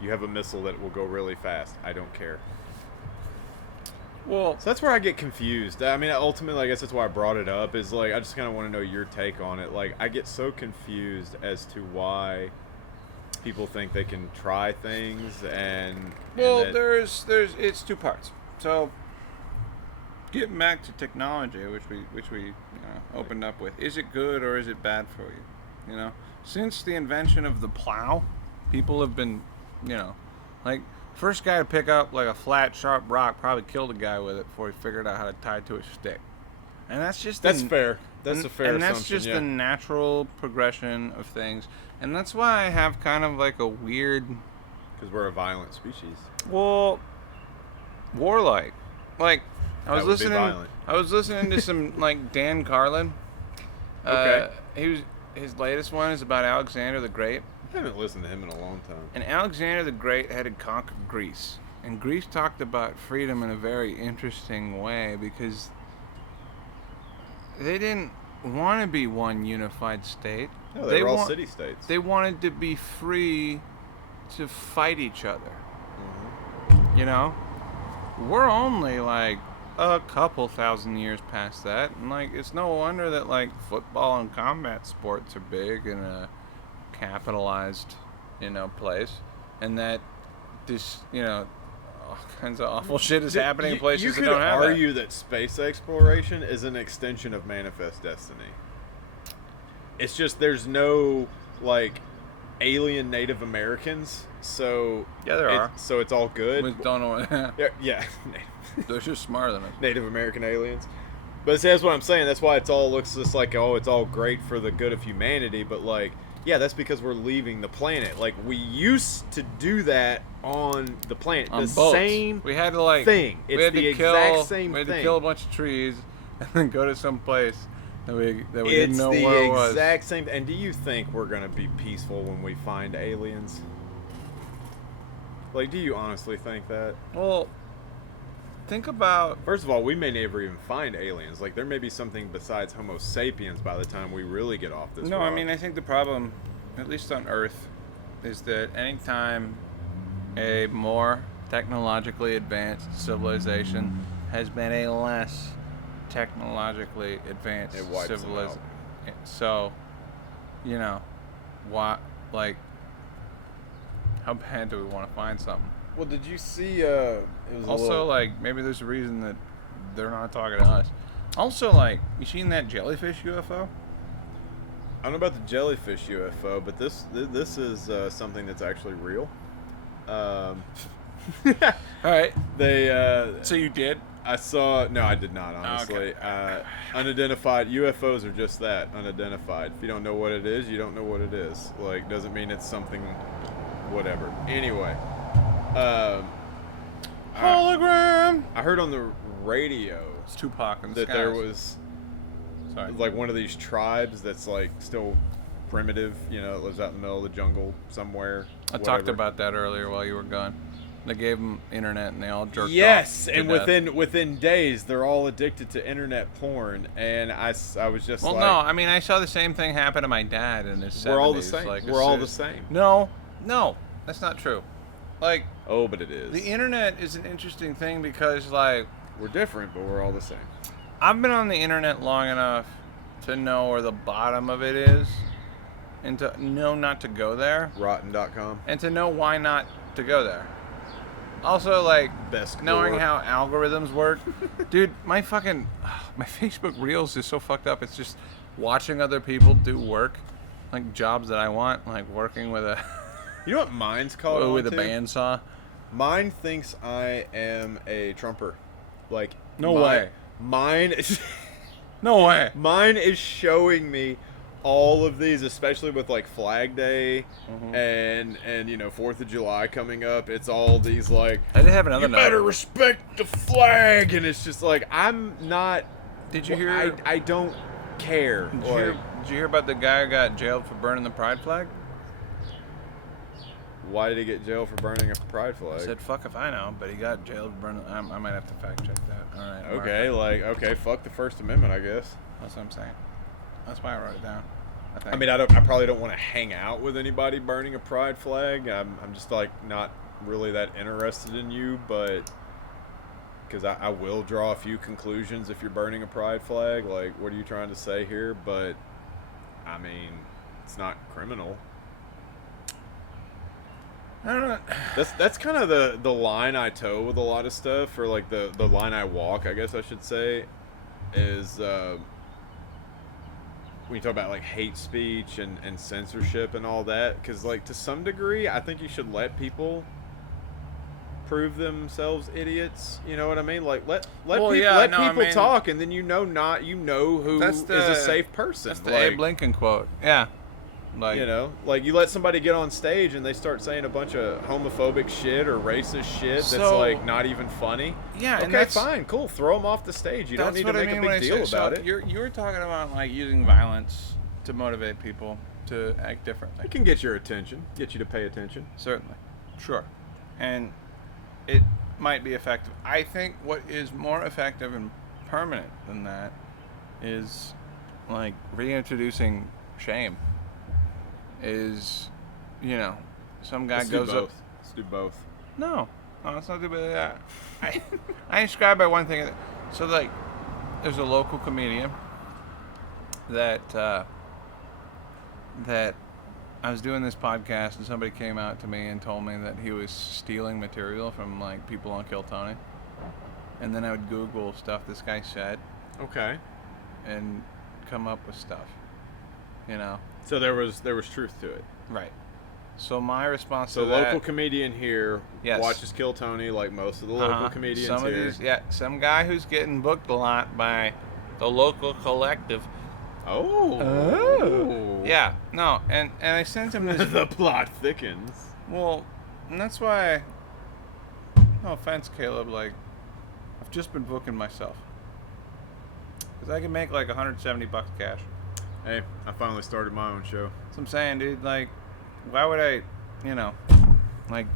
you have a missile that will go really fast. I don't care. Well, so that's where I get confused. I mean, ultimately, I guess that's why I brought it up, is like, I just kind of want to know your take on it. Like, I get so confused as to why people think they can try things and there's it's two parts. So getting back to technology, which we opened up with, is it good or is it bad for you? Since the invention of the plow, people have been, like, first guy to pick up like a flat, sharp rock probably killed a guy with it before he figured out how to tie it to a stick. And that's just fair. That's a fair assumption. And that's just the natural progression of things. And that's why I have kind of like a weird. Because we're a violent species. Well, warlike. Like, I was listening to some like Dan Carlin. Okay. His latest one is about Alexander the Great. I haven't listened to him in a long time. And Alexander the Great had conquered Greece. And Greece talked about freedom in a very interesting way because they didn't want to be one unified state. No, they were all city-states. They wanted to be free to fight each other. Mm-hmm. We're only like a couple thousand years past that. And like, it's no wonder that like football and combat sports are big in a capitalized, place, and that this, all kinds of awful shit is happening in places that don't have that. You could argue that space exploration is an extension of Manifest Destiny. It's just there's no like alien Native Americans, so yeah, there are. So it's all good. We don't know. Yeah. They're just smarter than us. Native American aliens. But see, that's what I'm saying. That's why it all looks just like, oh, it's all great for the good of humanity. But like, yeah, that's because we're leaving the planet. Like, we used to do that on the planet. On the boats. Same we had to like thing. It's the exact same thing. We had to kill a bunch of trees and then go to some place that we didn't know where it was. It's the exact same. And do you think we're gonna be peaceful when we find aliens? Like, do you honestly think that? Well, think about. First of all, we may never even find aliens. Like, there may be something besides Homo sapiens by the time we really get off this. No, rock. I mean, I think the problem, at least on Earth, is that anytime a more technologically advanced civilization has been a less technologically advanced civilization. So, what, like, how bad do we want to find something? Well, did you see? It was also, like, maybe there's a reason that they're not talking to us. Also, like, you seen that jellyfish UFO? I don't know about the jellyfish UFO, but this is something that's actually real. All right. They. So you did? I saw. No, I did not. Honestly, okay. Unidentified UFOs are just that, unidentified. If you don't know what it is, you don't know what it is. Like, doesn't mean it's something, whatever. Anyway. Hologram. I heard on the radio. It's Tupac in the that skies. there was, like, one of these tribes that's like still primitive. That lives out in the middle of the jungle somewhere. I talked about that earlier while you were gone. They gave them internet and they all jerked off. Yes, and within days they're all addicted to internet porn, and I was just well, like, no, I mean, I saw the same thing happen to my dad in his 70s. We're all the same. Like, we're all the same. No, that's not true. Like, oh, but it is. The internet is an interesting thing because, like, we're different, but we're all the same. I've been on the internet long enough to know where the bottom of it is, and to know not to go there. Rotten.com. And to know why not to go there. Also, like, Best knowing gore. how algorithms work. Dude, my Facebook Reels is so fucked up. It's just watching other people do work, like jobs that I want, like working with a You know what mine's called? with a bandsaw. Mine thinks I am a Trumper. Like, No way. Mine is No way. mine is showing me all of these, especially with like Flag Day and 4th of July coming up. It's all these like, I did have another you note. better respect the flag, and it's just like, I'm not. Did you hear? I don't care. Did you hear about the guy who got jailed for burning the pride flag? Why did he get jailed for burning a pride flag? I said, fuck if I know, but he got jailed for burning. I might have to fact check that. All right. Okay, fuck the First Amendment, I guess. That's what I'm saying. That's why I wrote it down. I mean, I probably don't want to hang out with anybody burning a pride flag. I'm just like not really that interested in you, but because I will draw a few conclusions if you're burning a pride flag. Like, what are you trying to say here? But I mean, it's not criminal. I don't know. That's kind of the line I toe with a lot of stuff, or like the line I walk, I guess I should say, is when you talk about like hate speech and censorship and all that, because like to some degree I think you should let people prove themselves idiots. You know what I mean? Like let people talk, and then who is a safe person. That's the Abe Lincoln quote. Yeah. Like, like you let somebody get on stage and they start saying a bunch of homophobic shit or racist shit that's like not even funny. Yeah, okay, and that's fine, cool. Throw them off the stage. You don't need to make a big deal about it. You were talking about like using violence to motivate people to act differently. It can get your attention, get you to pay attention. Certainly, sure, and it might be effective. I think what is more effective and permanent than that is like reintroducing shame. Is, some guy goes up. Let's do both. No, let's not do that. I describe by one thing. So like, there's a local comedian that I was doing this podcast, and somebody came out to me and told me that he was stealing material from like people on Kill Tony, and then I would Google stuff this guy said. Okay. And come up with stuff. So there was truth to it. Right. So my response to that... So local comedian here watches Kill Tony like most of the local comedians here. Some guy who's getting booked a lot by the local collective. Oh. Yeah. No, and I sent him this... The plot thickens. Well, and that's why... No offense, Caleb, like, I've just been booking myself. Because I can make like $170 cash. Hey, I finally started my own show. That's what I'm saying, dude. Like, why would I, like...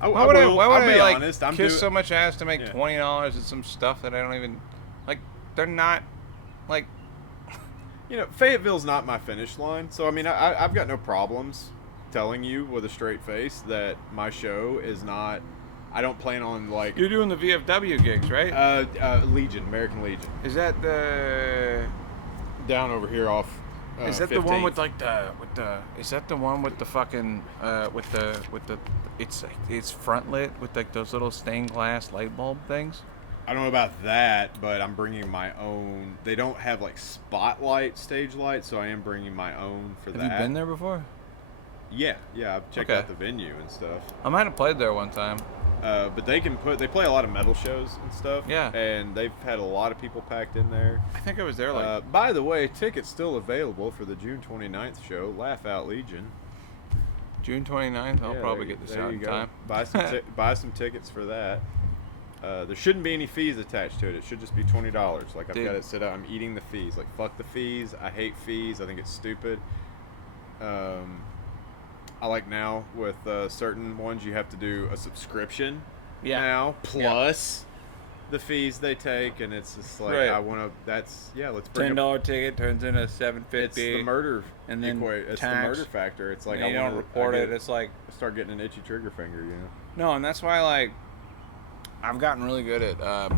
Why would I honest, kiss so much ass to make $20 at some stuff that I don't even... Like, they're not... Like... Fayetteville's not my finish line. So, I mean, I've got no problems telling you with a straight face that my show is not... I don't plan on, like... You're doing the VFW gigs, right? Legion, American Legion. Is that the... Down over here off... is that 15th. the one with like is that the one with the fucking it's front lit with like those little stained glass light bulb things? I don't know about that, but I'm bringing my own. They don't have like spotlight stage lights, so I am bringing my own for that. Have you been there before? Yeah, I've checked out the venue and stuff. I might have played there one time. But they play a lot of metal shows and stuff. Yeah. And they've had a lot of people packed in there. I think I was there like... by the way, tickets still available for the June 29th show, Laugh Out Legion. June 29th? I'll probably get this out in time. Buy some tickets for that. There shouldn't be any fees attached to it. It should just be $20. Like, I've got it set up. I'm eating the fees. Like, fuck the fees. I hate fees. I think it's stupid. I like now with certain ones you have to do a subscription now plus the fees they take, and it's just like I want to. Let's bring $10 ticket turns into $7.50. It's the murder, and then it's the murder factor. It's like you don't report it. It's like start getting an itchy trigger finger, No, and that's why like I've gotten really good at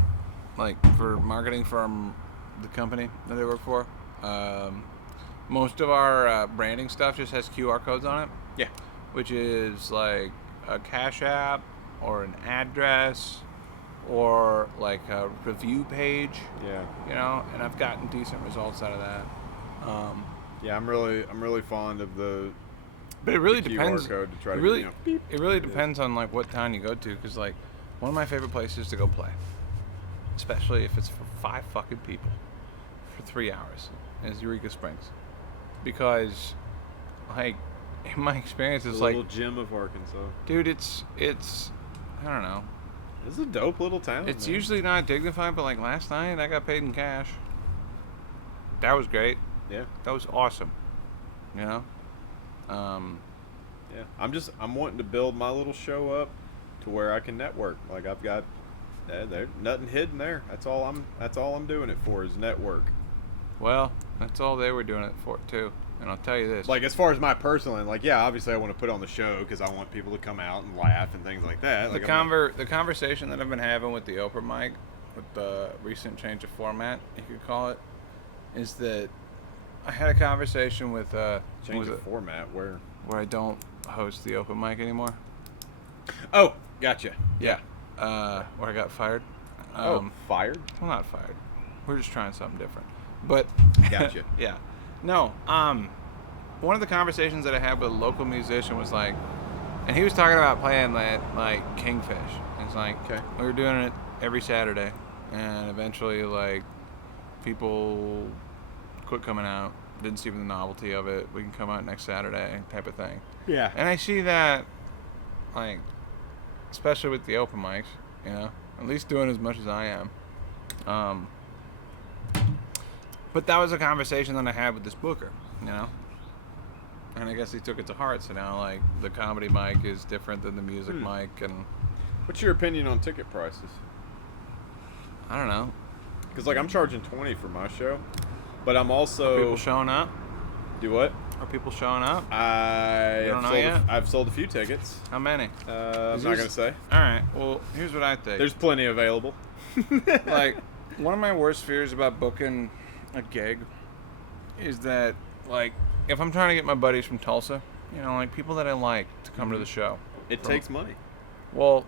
like for marketing from the company that I work for. Most of our branding stuff just has QR codes on it. Yeah. Which is like a Cash App or an address or like a review page. Yeah. You know, and I've gotten decent results out of that. Yeah, I'm really fond of the. But it really the depends. QR code to try it to really, you know, beep. it really depends on like what town you go to, because like one of my favorite places to go play, especially if it's for 5 fucking people for 3 hours, is Eureka Springs, because like in my experience, it's the like, little gem of Arkansas. dude, it's I don't know. This is a dope little town. It's man. usually not dignified, but like last night I got paid in cash. That was great. Yeah. That was awesome. You know. Yeah, I'm wanting to build my little show up to where I can network. Like I've got, there's nothing hidden there. That's all I'm doing it for is network. Well, that's all they were doing it for too. And I'll tell you this. Like as far as my personal, and like yeah, obviously I want to put on the show because I want people to come out and laugh and things like that. Like the conversation that I've been having with the Oprah mic, with the recent change of format, you could call it, is that I had a conversation with change of format where I don't host the open mic anymore. Oh, gotcha. Yeah. Where I got fired. Fired? Well, not fired. We're just trying something different. But Gotcha. Yeah. No. One of the conversations that I had with a local musician was like, and he was talking about playing like Kingfish. And it's like, okay, we were doing it every Saturday, and eventually like people quit coming out. Didn't see the novelty of it. We can come out next Saturday type of thing. Yeah. And I see that, like, especially with the open mics, you know, at least doing as much as I am. But that was a conversation that I had with this booker, you know. And I guess he took it to heart. So now, like, the comedy mic is different than the music mic. And what's your opinion on ticket prices? I don't know. Because, like, I'm charging $20 for my show. But I'm also... Are people showing up? Do what? Are people showing up? I've sold a few tickets. How many? I'm not going to say. All right. Well, here's what I think. There's plenty available. Like, one of my worst fears about booking a gig is that, like, if I'm trying to get my buddies from Tulsa, you know, like people that I like to come to the show. It takes money. Well,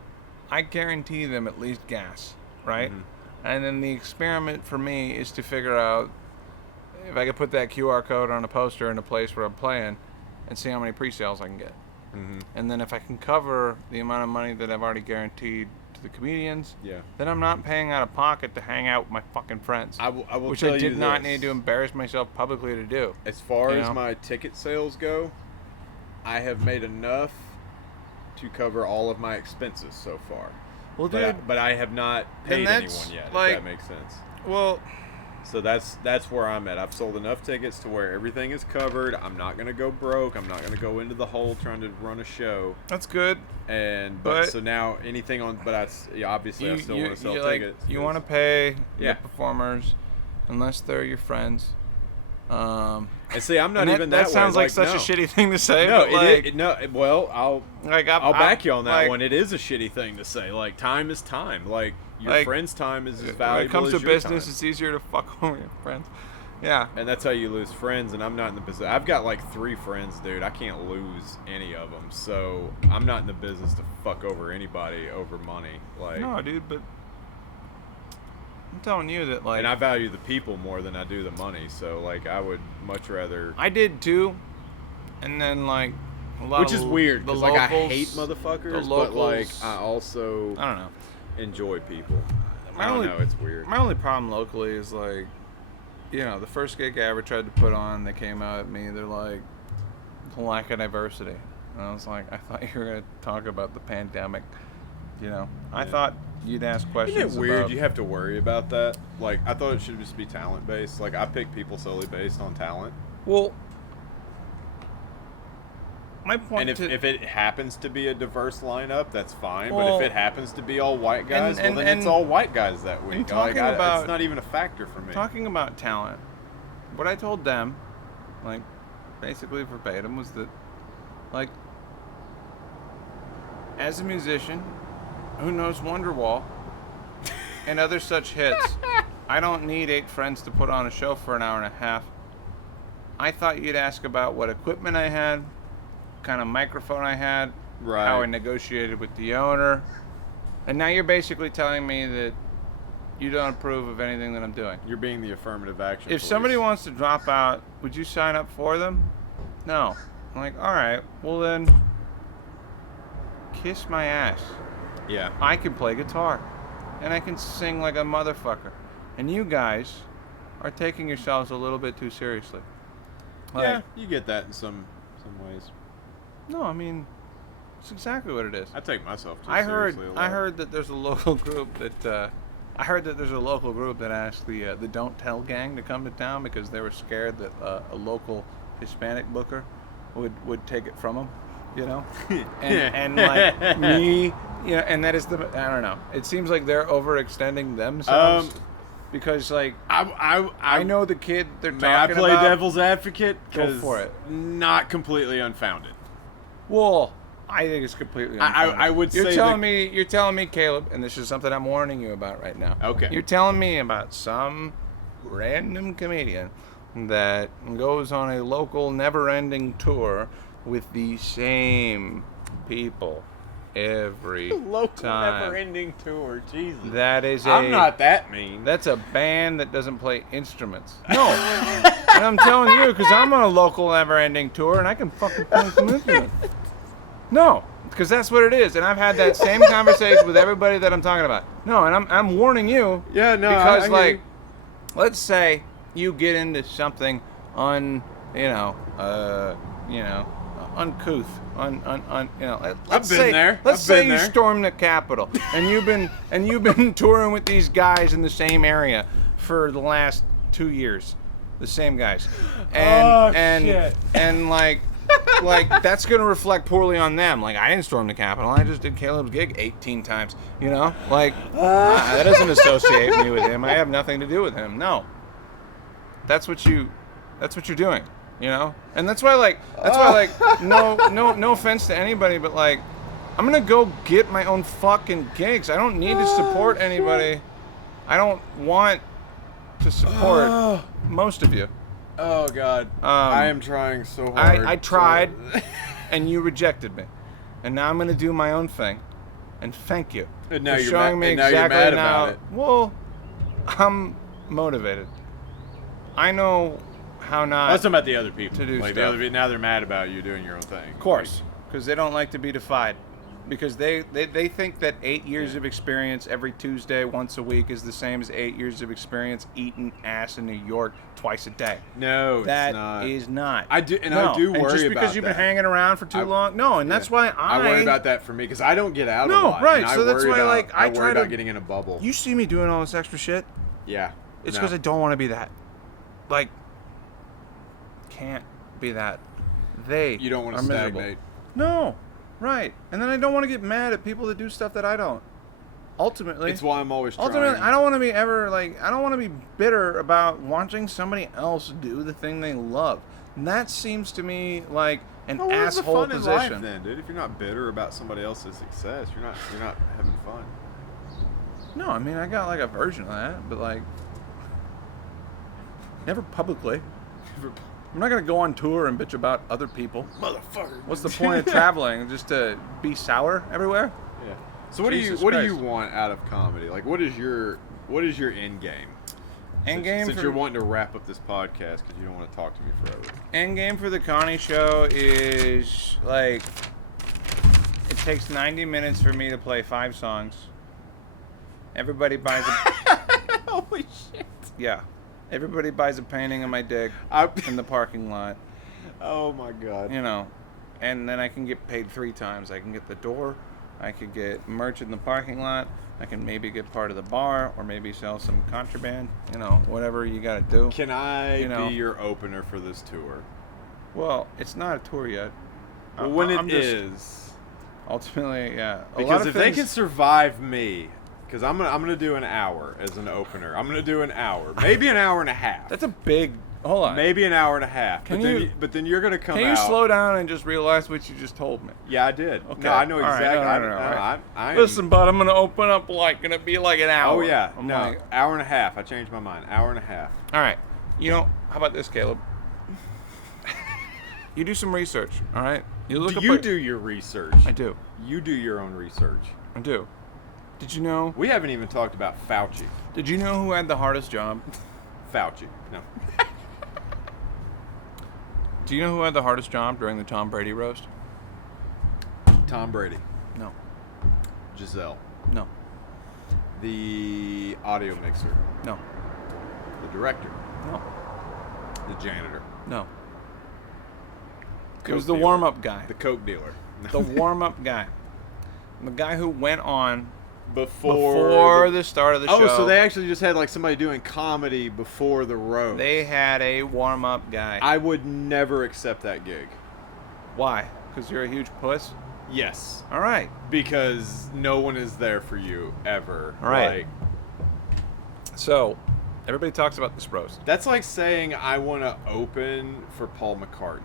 I guarantee them at least gas, right? Mm-hmm. And then the experiment for me is to figure out if I could put that QR code on a poster in a place where I'm playing and see how many pre-sales I can get. Mm-hmm. And then if I can cover the amount of money that I've already guaranteed to the comedians, then I'm not paying out of pocket to hang out with my fucking friends. I will which tell I did you not this. need to embarrass myself publicly to do. As far You as know? my ticket sales go, I have made enough to cover all of my expenses so far. Well, dude, But I have not paid that's, anyone yet, like- if that makes sense. well, So that's where I'm at. I've sold enough tickets to where everything is covered. I'm not going to go broke. I'm not going to go into the hole trying to run a show. that's good. But so now anything on, but obviously I still want to sell tickets. You want to pay Yeah. the performers unless they're your friends. And see, I'm not and even that way. That sounds like such no. a shitty thing to say. No, but like, no. Well, I'll back you on that like, one. It is a shitty thing to say. Like, time is time. Like, your Like, friend's time is as when valuable it comes as to your business, time. it's easier to fuck over your friends. Yeah. And that's how you lose friends, and I'm not in the business. I've got like 3 friends, dude. I can't lose any of them. So I'm not in the business to fuck over anybody over money. Like, No, dude, but I'm telling you that, like, and I value the people more than I do the money. So like, I would much rather. I did too, and then like a lot Which of is weird, the because like I locals- hate motherfuckers, the but like locals- I also I don't know. enjoy people. My I don't only- know. It's weird. My only problem locally is like, you know, the first gig I ever tried to put on, they came out at me. They're like, lack of diversity, and I was like, I thought you were gonna talk about the pandemic. You know, I thought you'd ask questions. Isn't it weird about, you have to worry about that? Like, I thought it should just be talent based. Like, I pick people solely based on talent. Well, my point. And if it happens to be a diverse lineup, that's fine. Well, but if it happens to be all white guys, and- then and- it's all white guys that week. and talking Like, about- it's not even a factor for me. Talking about talent, what I told them, like, basically verbatim, was that, like, as a musician who knows Wonderwall and other such hits, I don't need 8 friends to put on a show for an hour and a half. I thought you'd ask about what equipment I had, kind of microphone I had, Right. how I negotiated with the owner. And now you're basically telling me that you don't approve of anything that I'm doing. You're being the affirmative action. If police. somebody wants to drop out, would you sign up for them? No. I'm like, all right, well then, kiss my ass. Yeah. I can play guitar, and I can sing like a motherfucker. And you guys are taking yourselves a little bit too seriously. Like, Yeah, you get that in some ways. No, I mean, it's exactly what it is. I take myself too I heard seriously a lot. that there's a local group that asked the Don't Tell gang to come to town because they were scared that a local Hispanic booker would take it from them, you know, and like me, you know, and that is I don't know. It seems like they're overextending themselves because like I know the kid they're May I talking play about. devil's advocate? Go for it. Not completely unfounded. Well, I think it's completely unfounded. I would you're say you're telling me, Caleb, and this is something I'm warning you about right now. Okay. You're telling me about some random comedian that goes on a local never-ending tour with the same people every Local time. never-ending tour, Jesus. That is I'm not that mean. That's a band that doesn't play instruments. No. And I'm telling you, because I'm on a local never-ending tour, and I can fucking play some instruments. No, because that's what it is. And I've had that same conversation with everybody that I'm talking about. No, and I'm warning you. Yeah, no, Because, I hear like, you. let's say you get into something uncouth, I've been there. Let's I've say been you there. storm the Capitol, and you've been touring with these guys in the same area for the last 2 years, the same guys, and shit. and like that's gonna reflect poorly on them. Like I didn't storm the Capitol, I just did Caleb's gig 18 times. You know, like that doesn't associate me with him. I have nothing to do with him. No, that's what you're doing. You know, and that's why no offense to anybody, but like I'm gonna go get my own fucking gigs. I don't need to support anybody. I don't want to support most of you. Oh God, I am trying so hard. I tried, and you rejected me, and now I'm gonna do my own thing, and thank you And now for you're showing me and now exactly you're mad now. about it. Well, I'm motivated. I know how not. I was talking about the other people. To do like stuff. now they're mad about you doing your own thing. Of course, because they don't like to be defied. Because they think that 8 years of experience every Tuesday, once a week, is the same as 8 years of experience eating ass in New York twice a day. No, That it's not. is not. I do worry and just because about you've that. been hanging around for too long. No, and that's why I worry about that for me because I don't get out a No, lot. right, and I so that's worry why, about, like, I worry try about to- getting in a bubble. You see me doing all this extra shit. Yeah. It's No. because I don't want to be that. Like, can't be that. You don't want are to miserable. stagnate. No, right. And then I don't want to get mad at people that do stuff that I don't. Ultimately, It's why I'm always trying. I don't want to be I don't want to be bitter about watching somebody else do the thing they love. And that seems to me like an Oh, what's the asshole fun in position. life then, dude? If you're not bitter about somebody else's success, you're not having fun. No, I mean I got like a version of that, but like never publicly. I'm not gonna go on tour and bitch about other people. Motherfucker. What's the point of traveling? Just to be sour everywhere? Yeah. So what do Jesus you Christ. want out of comedy? Like what is your end game? End game Since for you're wanting to wrap up this podcast because you don't want to talk to me forever. end game for the Connie show is like it takes 90 minutes for me to play 5 songs. Everybody buys a Holy shit. yeah. Everybody buys a painting of my dick in the parking lot. Oh my God. You know, and then I can get paid 3 times. I can get the door, I could get merch in the parking lot, I can maybe get part of the bar, or maybe sell some contraband. You know, whatever you got to do. Can I You know. be your opener for this tour? Well, it's not a tour yet. Well, when I'm it just- is, ultimately, yeah. A lot because of if they things- can survive me, because I'm gonna do an hour as an opener. I'm gonna do an hour, maybe an hour and a half. That's a big. Hold on. Maybe an hour and a half. Can But then you're gonna come Can out. you slow down and just realize what you just told me? Yeah, I did. Okay. No, I know All right. exactly. No, right. I Listen, bud, I'm gonna open up gonna be like an hour. Oh yeah. I'm No, like, hour and a half. I changed my mind. Hour and a half. all right. You know, how about this, Caleb? You do some research, all right? You look Do up you a- do your research? I do. You do your own research. I do. Did you know? We haven't even talked about Fauci. Did you know who had the hardest job? Fauci. No. Do you know who had the hardest job during the Tom Brady roast? Tom Brady. No. Giselle. No. The audio mixer. No. The director. No. The janitor. No. It Coke was the dealer. warm-up guy. The Coke dealer. The warm-up guy. The guy who went on Before the start of the Oh, show. so they actually just had like somebody doing comedy before the roast. They had a warm-up guy. I would never accept that gig. Why? Because you're a huge puss? Yes. All right. Because no one is there for you ever. All right. Like, So, everybody talks about this roast. that's like saying I want to open for Paul McCartney.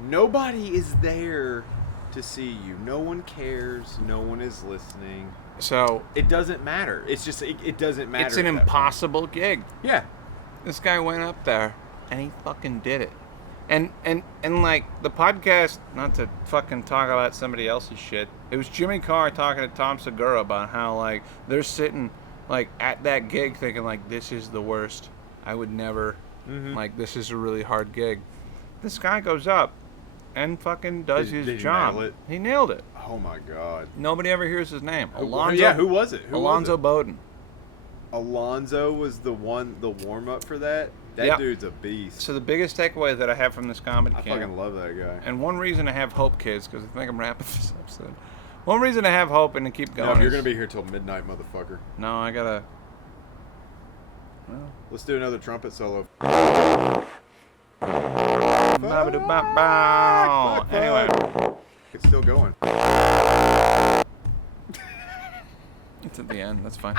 Nobody is there to see you. No one cares. No one is listening. So, It doesn't matter. It's just, it doesn't matter. it's an at that point. impossible gig. Yeah. This guy went up there, and he fucking did it. And like, the podcast, not to fucking talk about somebody else's shit, it was Jimmy Carr talking to Tom Segura about how, like, they're sitting, like, at that gig thinking, like, this is the worst. I would never, like, this is a really hard gig. This guy goes up and fucking does Did his he job. nail it? He nailed it. Oh my God. Nobody ever hears his name. Who Alonzo. was it? Alonzo Bowden. Alonzo was the warm up for that. That Yeah. dude's a beast. So the biggest takeaway that I have from this comedy I camp, fucking love that guy. and one reason I have hope, kids, because I think I'm wrapping this episode. One reason I have hope and to keep going. No, you're is- gonna be here till midnight, motherfucker. No, I gotta. Well, Let's do another trumpet solo. ba-ba-da-ba-bow. Anyway, It's still going. it's at the end. That's fine.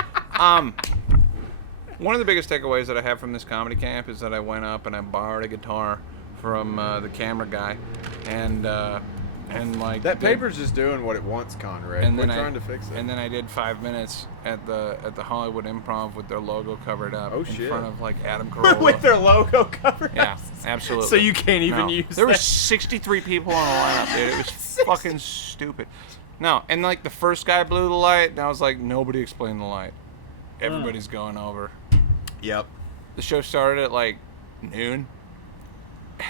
One of the biggest takeaways that I have from this comedy camp is that I went up and I borrowed a guitar from the camera guy, and like That did- paper's just doing what it wants, Conrad. and We're then trying to fix it. And then I did 5 minutes at the Hollywood Improv with their logo covered up Oh, in shit. front of like Adam Carolla. With their logo covered. Yeah, absolutely. So you can't even No. use There were that. 63 people on the lineup, dude. It was fucking stupid. No, and like the first guy blew the light, and I was like, nobody explained the light. Everybody's going over. Yep. The show started at like noon,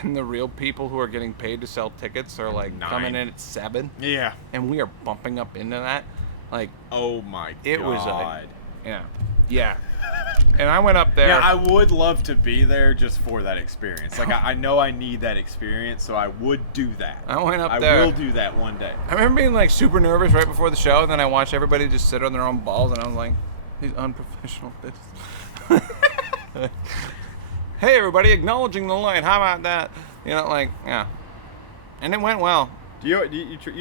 and the real people who are getting paid to sell tickets are like 9. coming in at 7, Yeah. and we are bumping up into that. Like, Oh my it God. was yeah. And I went up there. Yeah, I would love to be there just for that experience. Like, I know I need that experience, so I would do that. I went up there. I will do that one day. I remember being like super nervous right before the show, and then I watched everybody just sit on their own balls, and I was like, these unprofessional bitches. Hey, everybody, acknowledging the light. How about that? You know, like, yeah. And it went well. You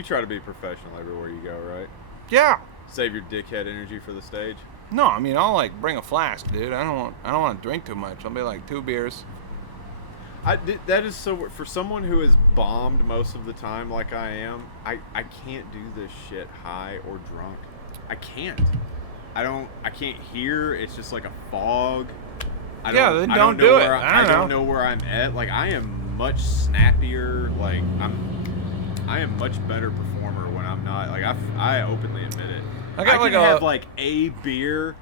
try to be professional everywhere you go, right? Yeah. Save your dickhead energy for the stage. No, I mean, I'll like bring a flask, dude. I don't want to drink too much. I'll be like 2 beers. That is so. For someone who is bombed most of the time, like I am, I can't do this shit high or drunk. I can't. I can't hear. It's just like a fog. Yeah, then I don't know do it. where I don't don't know. know where I'm at. Like, I am much snappier. Like, I am much better performer when I'm not. Like, I openly admit it. I got can like have like a beer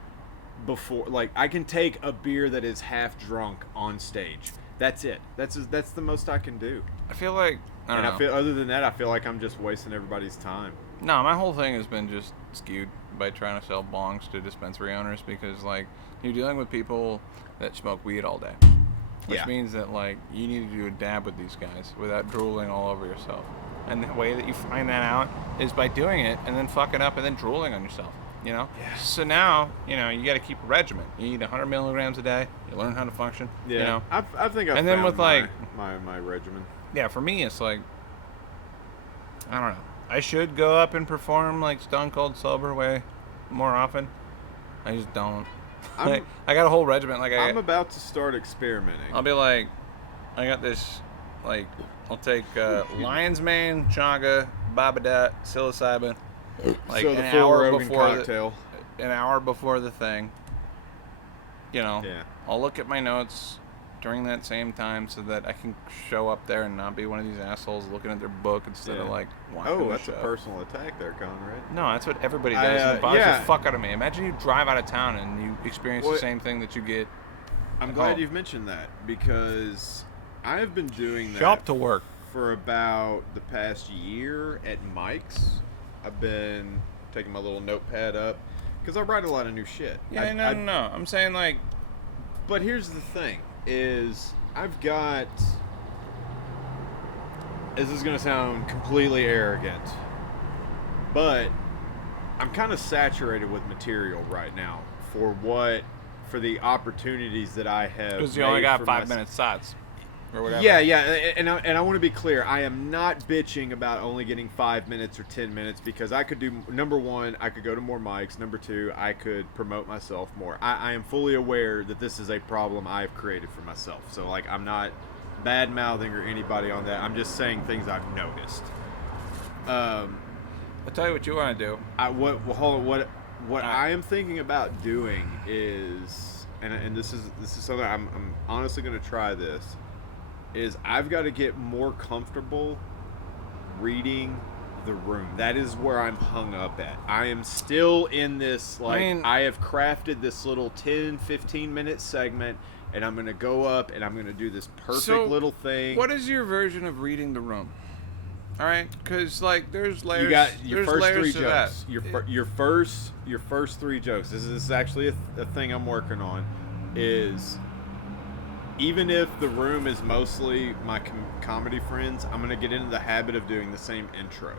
before. Like, I can take a beer that is half drunk on stage. That's it. That's the most I can do. I feel like, I don't know. I feel, other than that, I feel like I'm just wasting everybody's time. No, my whole thing has been just skewed by trying to sell bongs to dispensary owners because, like, you're dealing with people that smoke weed all day. Which Yeah. means that, like, you need to do a dab with these guys without drooling all over yourself. And the way that you find that out is by doing it and then fucking up and then drooling on yourself, you know? Yeah. So now, you know, you got to keep a regimen. You eat 100 milligrams a day. You learn how to function, Yeah, you know? I think I've And then found with, like- my regimen. Yeah, for me, it's like, I don't know. I should go up and perform like Stone Cold Sober way more often. I just don't. Like, I got a whole regiment. Like I'm about to start experimenting. I'll be like, I got this, like, I'll take lion's mane, chaga, babadat, psilocybin, like so the an full hour Rogan before cocktail. an hour before the thing. You know, Yeah. I'll look at my notes, during that same time so that I can show up there and not be one of these assholes looking at their book instead of like watching Oh, the that's show. a personal attack there, Conrad. No, that's what everybody does, and it bothers yeah. the fuck out of me. Imagine you drive out of town and you experience the same thing that you get. I'm glad you've mentioned that because I've been doing that Show up to work for about the past year at Mike's. I've been taking my little notepad up because I write a lot of new shit. Yeah, no. I'm saying like, but here's the thing: is I've got. This is gonna sound completely arrogant, but I'm kind of saturated with material right now for the opportunities that I have. because you only got 5 minute slots. Or whatever. Yeah, and I want to be clear. I am not bitching about only getting 5 minutes or 10 minutes because I could do, number one, I could go to more mics. Number two, I could promote myself more. I am fully aware that this is a problem I've created for myself. So, like, I'm not bad-mouthing or anybody on that. I'm just saying things I've noticed. I'll tell you what you want to do. What I am thinking about doing is, and this is something I'm honestly going to try this, is I've got to get more comfortable reading the room. That is where I'm hung up at. I am still in this, like, I have crafted this little 10, 15-minute segment, and I'm going to go up, and I'm going to do this perfect little thing. What is your version of reading the room? All right? Because, like, there's layers. You got your there's first layers three to jokes. that. Your first three jokes. This is actually a thing I'm working on, is... Even if the room is mostly my comedy friends, I'm going to get into the habit of doing the same intro,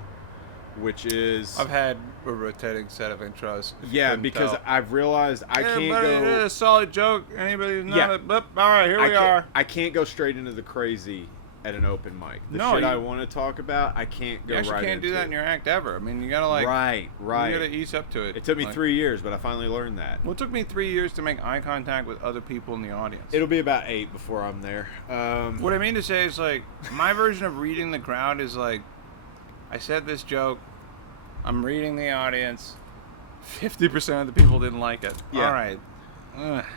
which is... I've had a rotating set of intros. Yeah, because I've realized I can't go... A solid joke. Anybody's not all right, here we are. I can't go straight into the crazy at an open mic. I want to talk about, I can't go right into. You actually can't do that in your act ever. I mean, you got to like... Right. You got to ease up to it. It took me 3 years, but I finally learned that. Well, it took me 3 years to make eye contact with other people in the audience. It'll be about 8 before I'm there. What I mean to say is, like, my version of reading the crowd is like, I said this joke, I'm reading the audience, 50% of the people didn't like it. Yeah. All right. That's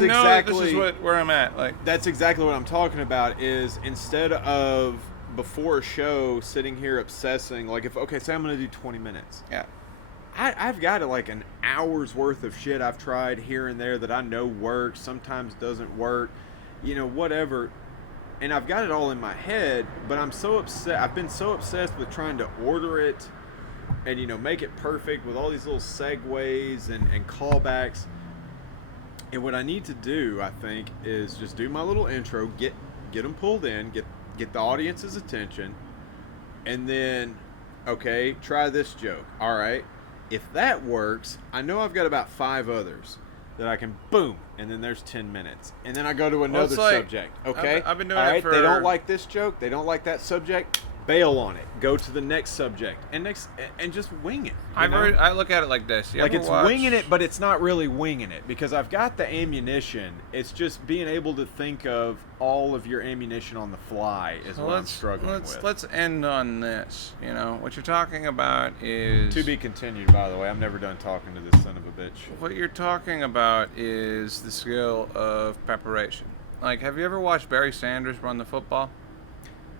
exactly this is where I'm at. Like, that's exactly what I'm talking about. Is instead of before a show sitting here obsessing, like say I'm gonna do 20 minutes. Yeah, I've got like an hour's worth of shit I've tried here and there that I know works, sometimes doesn't work, whatever. And I've got it all in my head, but I'm so upset. I've been so obsessed with trying to order it and make it perfect with all these little segues and callbacks. And what I need to do, I think, is just do my little intro, get them pulled in, get the audience's attention, and then, okay, try this joke. All right, if that works, I know I've got about 5 others that I can boom, and then there's 10 minutes, and then I go to another subject. Okay, I've been doing all right, it they don't like this joke, they don't like that subject. Bail on it. Go to the next subject and just wing it. I look at it like this. Winging it, but it's not really winging it because I've got the ammunition. It's just being able to think of all of your ammunition on the fly is what I'm struggling with. Let's end on this. What you're talking about is to be continued. By the way, I'm never done talking to this son of a bitch. What you're talking about is the skill of preparation. Like, have you ever watched Barry Sanders run the football?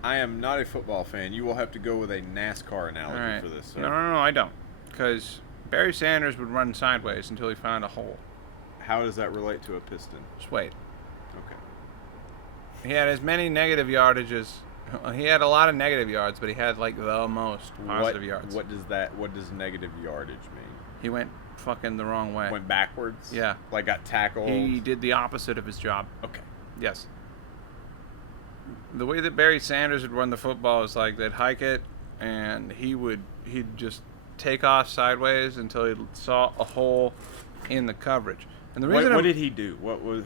I am not a football fan. You will have to go with a NASCAR analogy for this. Sir. No, I don't. Because Barry Sanders would run sideways until he found a hole. How does that relate to a piston? Just wait. Okay. He had as many negative yardages. He had a lot of negative yards, but he had like the most positive yards. What does negative yardage mean? He went fucking the wrong way. Went backwards? Yeah. Like got tackled? He did the opposite of his job. Okay. Yes. The way that Barry Sanders would run the football is like they'd hike it, and he'd just take off sideways until he saw a hole in the coverage. And the reason what did he do?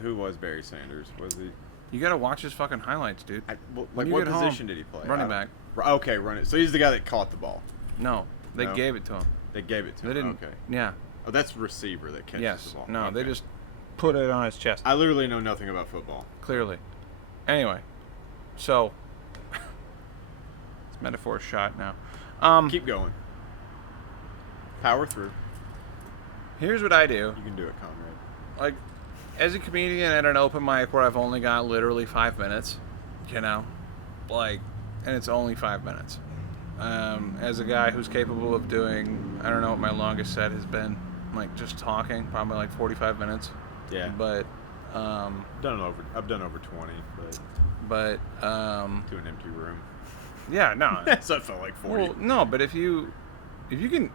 Who was Barry Sanders? Was he? You gotta watch his fucking highlights, dude. What position did he play? Running back. Okay, running. So he's the guy that caught the ball. No, they gave it to him. They gave it to him. They didn't. Okay. Yeah. Oh, that's receiver that catches the ball. No, okay. They just put it on his chest. I literally know nothing about football. Clearly. Anyway, so it's metaphor shot now. Keep going. Power through. Here's what I do. You can do it, Conrad. Like, as a comedian at an open mic where I've only got literally 5 minutes, you know, like, and it's only 5 minutes. As a guy who's capable of doing, I don't know what my longest set has been, like just talking, probably like 45 minutes. Yeah. But I've done over 20, but to an empty room. yeah, no. So it felt like 40. Well, no, but if you can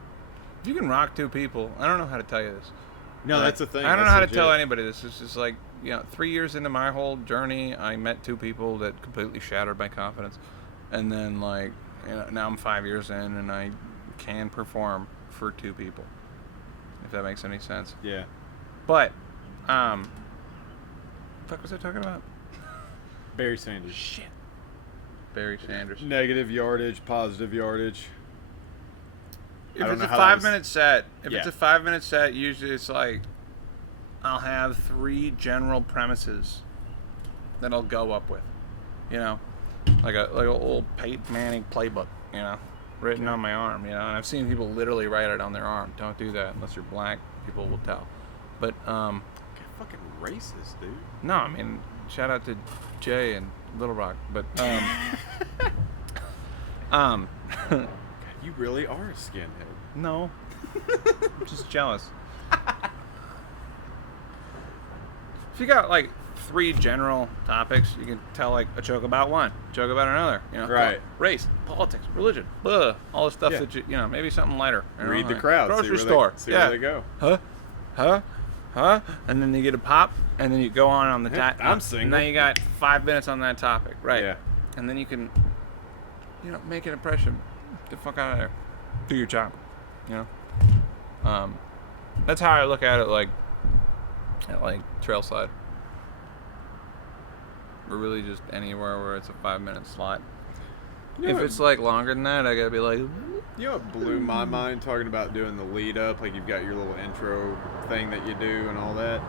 rock two people, I don't know how to tell you this. No, that's the thing. I don't know That's how legit. to tell anybody this. It's just like, 3 years into my whole journey, I met two people that completely shattered my confidence. And then, like, now I'm 5 years in and I can perform for two people, if that makes any sense. Yeah. But, fuck was I talking about? Barry Sanders. Shit. Barry Sanders. Negative yardage, positive yardage. If I don't it's know a how that 5 was- minute set, Yeah. it's a 5 minute set, usually it's like I'll have 3 general premises that I'll go up with, like a old Peyton Manning playbook, written on my arm, and I've seen people literally write it on their arm. Don't do that unless you're black. People will tell. But Fucking racist, dude. no, I mean, shout out to Jay and Little Rock, but God, you really are a skinhead. no, I'm just jealous. If you got like 3 general topics, you can tell like a joke about one, joke about another, Right. Race, politics, religion, all the stuff Yeah. that maybe something lighter. Read the like crowd. Grocery see store. See yeah. where they go. Huh? And then you get a pop, and then you go on the Yeah, I'm single. Now you got 5 minutes on that topic, right? Yeah. And then you can, make an impression. Get the fuck out of there. Do your job. That's how I look at it. Like Trailside. Or really just anywhere where it's a 5 minute slot. If it's like longer than that, I gotta be like. You know what blew my mind talking about doing the lead up? Like you've got your little intro thing that you do and all that.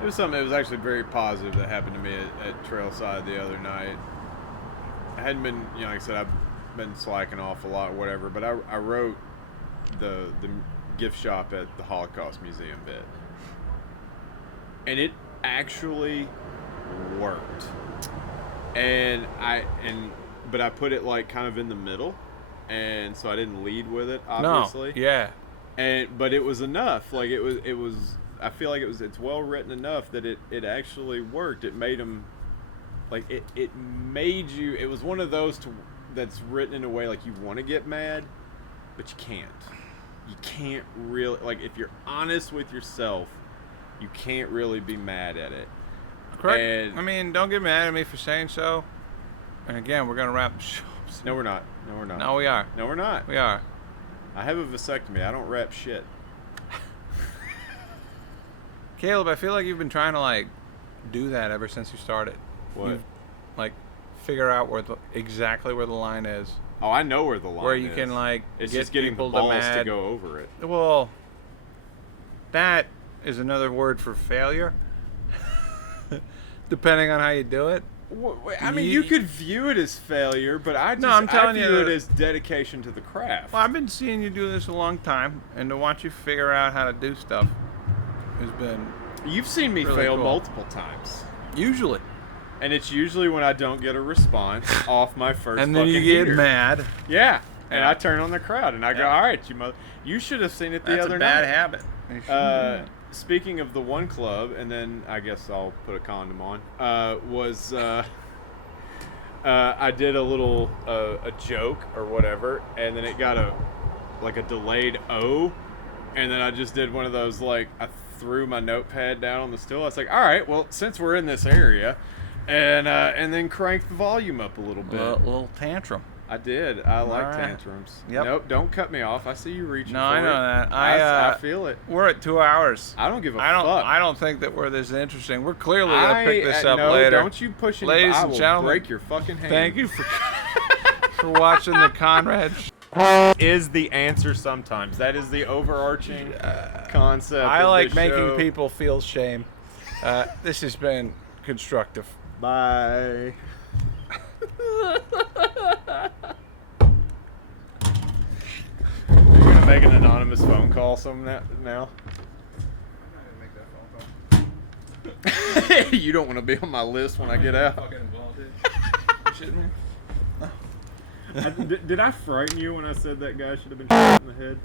It was something that was actually very positive that happened to me at Trailside the other night. I hadn't been, like I said, I've been slacking off a lot or whatever, but I wrote the gift shop at the Holocaust Museum bit. And it actually worked. But I put it like kind of in the middle, and so I didn't lead with it, obviously. No. Yeah. But it was enough. Like it was. I feel like it's well written enough that it actually worked. It made them, like it made you. It was one of those that's written in a way like you want to get mad, but you can't. You can't really, like, if you're honest with yourself, you can't really be mad at it. Correct. And I mean, don't get mad at me for saying so. And again, we're gonna wrap the show. no, we're not. No, we're not. No, we are. No, we're not. We are. I have a vasectomy. I don't rap shit. Caleb, I feel like you've been trying to like do that ever since you started. What? You've, like, figure out exactly where the line is. Oh, I know where the line is. Where you can like It's get just getting the people balls to, to go over it. Well, that is another word for failure. Depending on how you do it. I mean, you could view it as failure, but I I'm telling view you it that- as dedication to the craft. Well, I've been seeing you do this a long time, and to watch you figure out how to do stuff has been You've seen me really fail cool. multiple times. usually. And it's usually when I don't get a response off my first And then fucking you get heater. mad. Yeah. And Yeah. I turn on the crowd and I go, Yeah. all right, you mother. You should have seen it the That's other a bad night. habit. Speaking of the one club, and then I guess I'll put a condom on, I did a little a joke or whatever, and then it got a delayed O, and then I just did one of those, like, I threw my notepad down on the stool. I was like, all right, well, since we're in this area, and then cranked the volume up a little bit. little tantrum. I did. I like Alright. tantrums. Yep. Nope, don't cut me off. I see you reaching No, for I know it. that. I feel it. We're at 2 hours. I don't give a I don't. fuck. I don't think that we're this interesting. We're clearly gonna pick this up no, later. Don't you push any Ladies I and will gentlemen, break your fucking hand. Thank you for watching the Conrad. Is the answer sometimes. That is the overarching concept. I of like this making show. people feel shame. This has been constructive. Bye. You're gonna make an anonymous phone call now? You don't want to be on my list when I get out. Fucking involved, dude. You shitting me? Did I frighten you when I said that guy should have been shot in the head?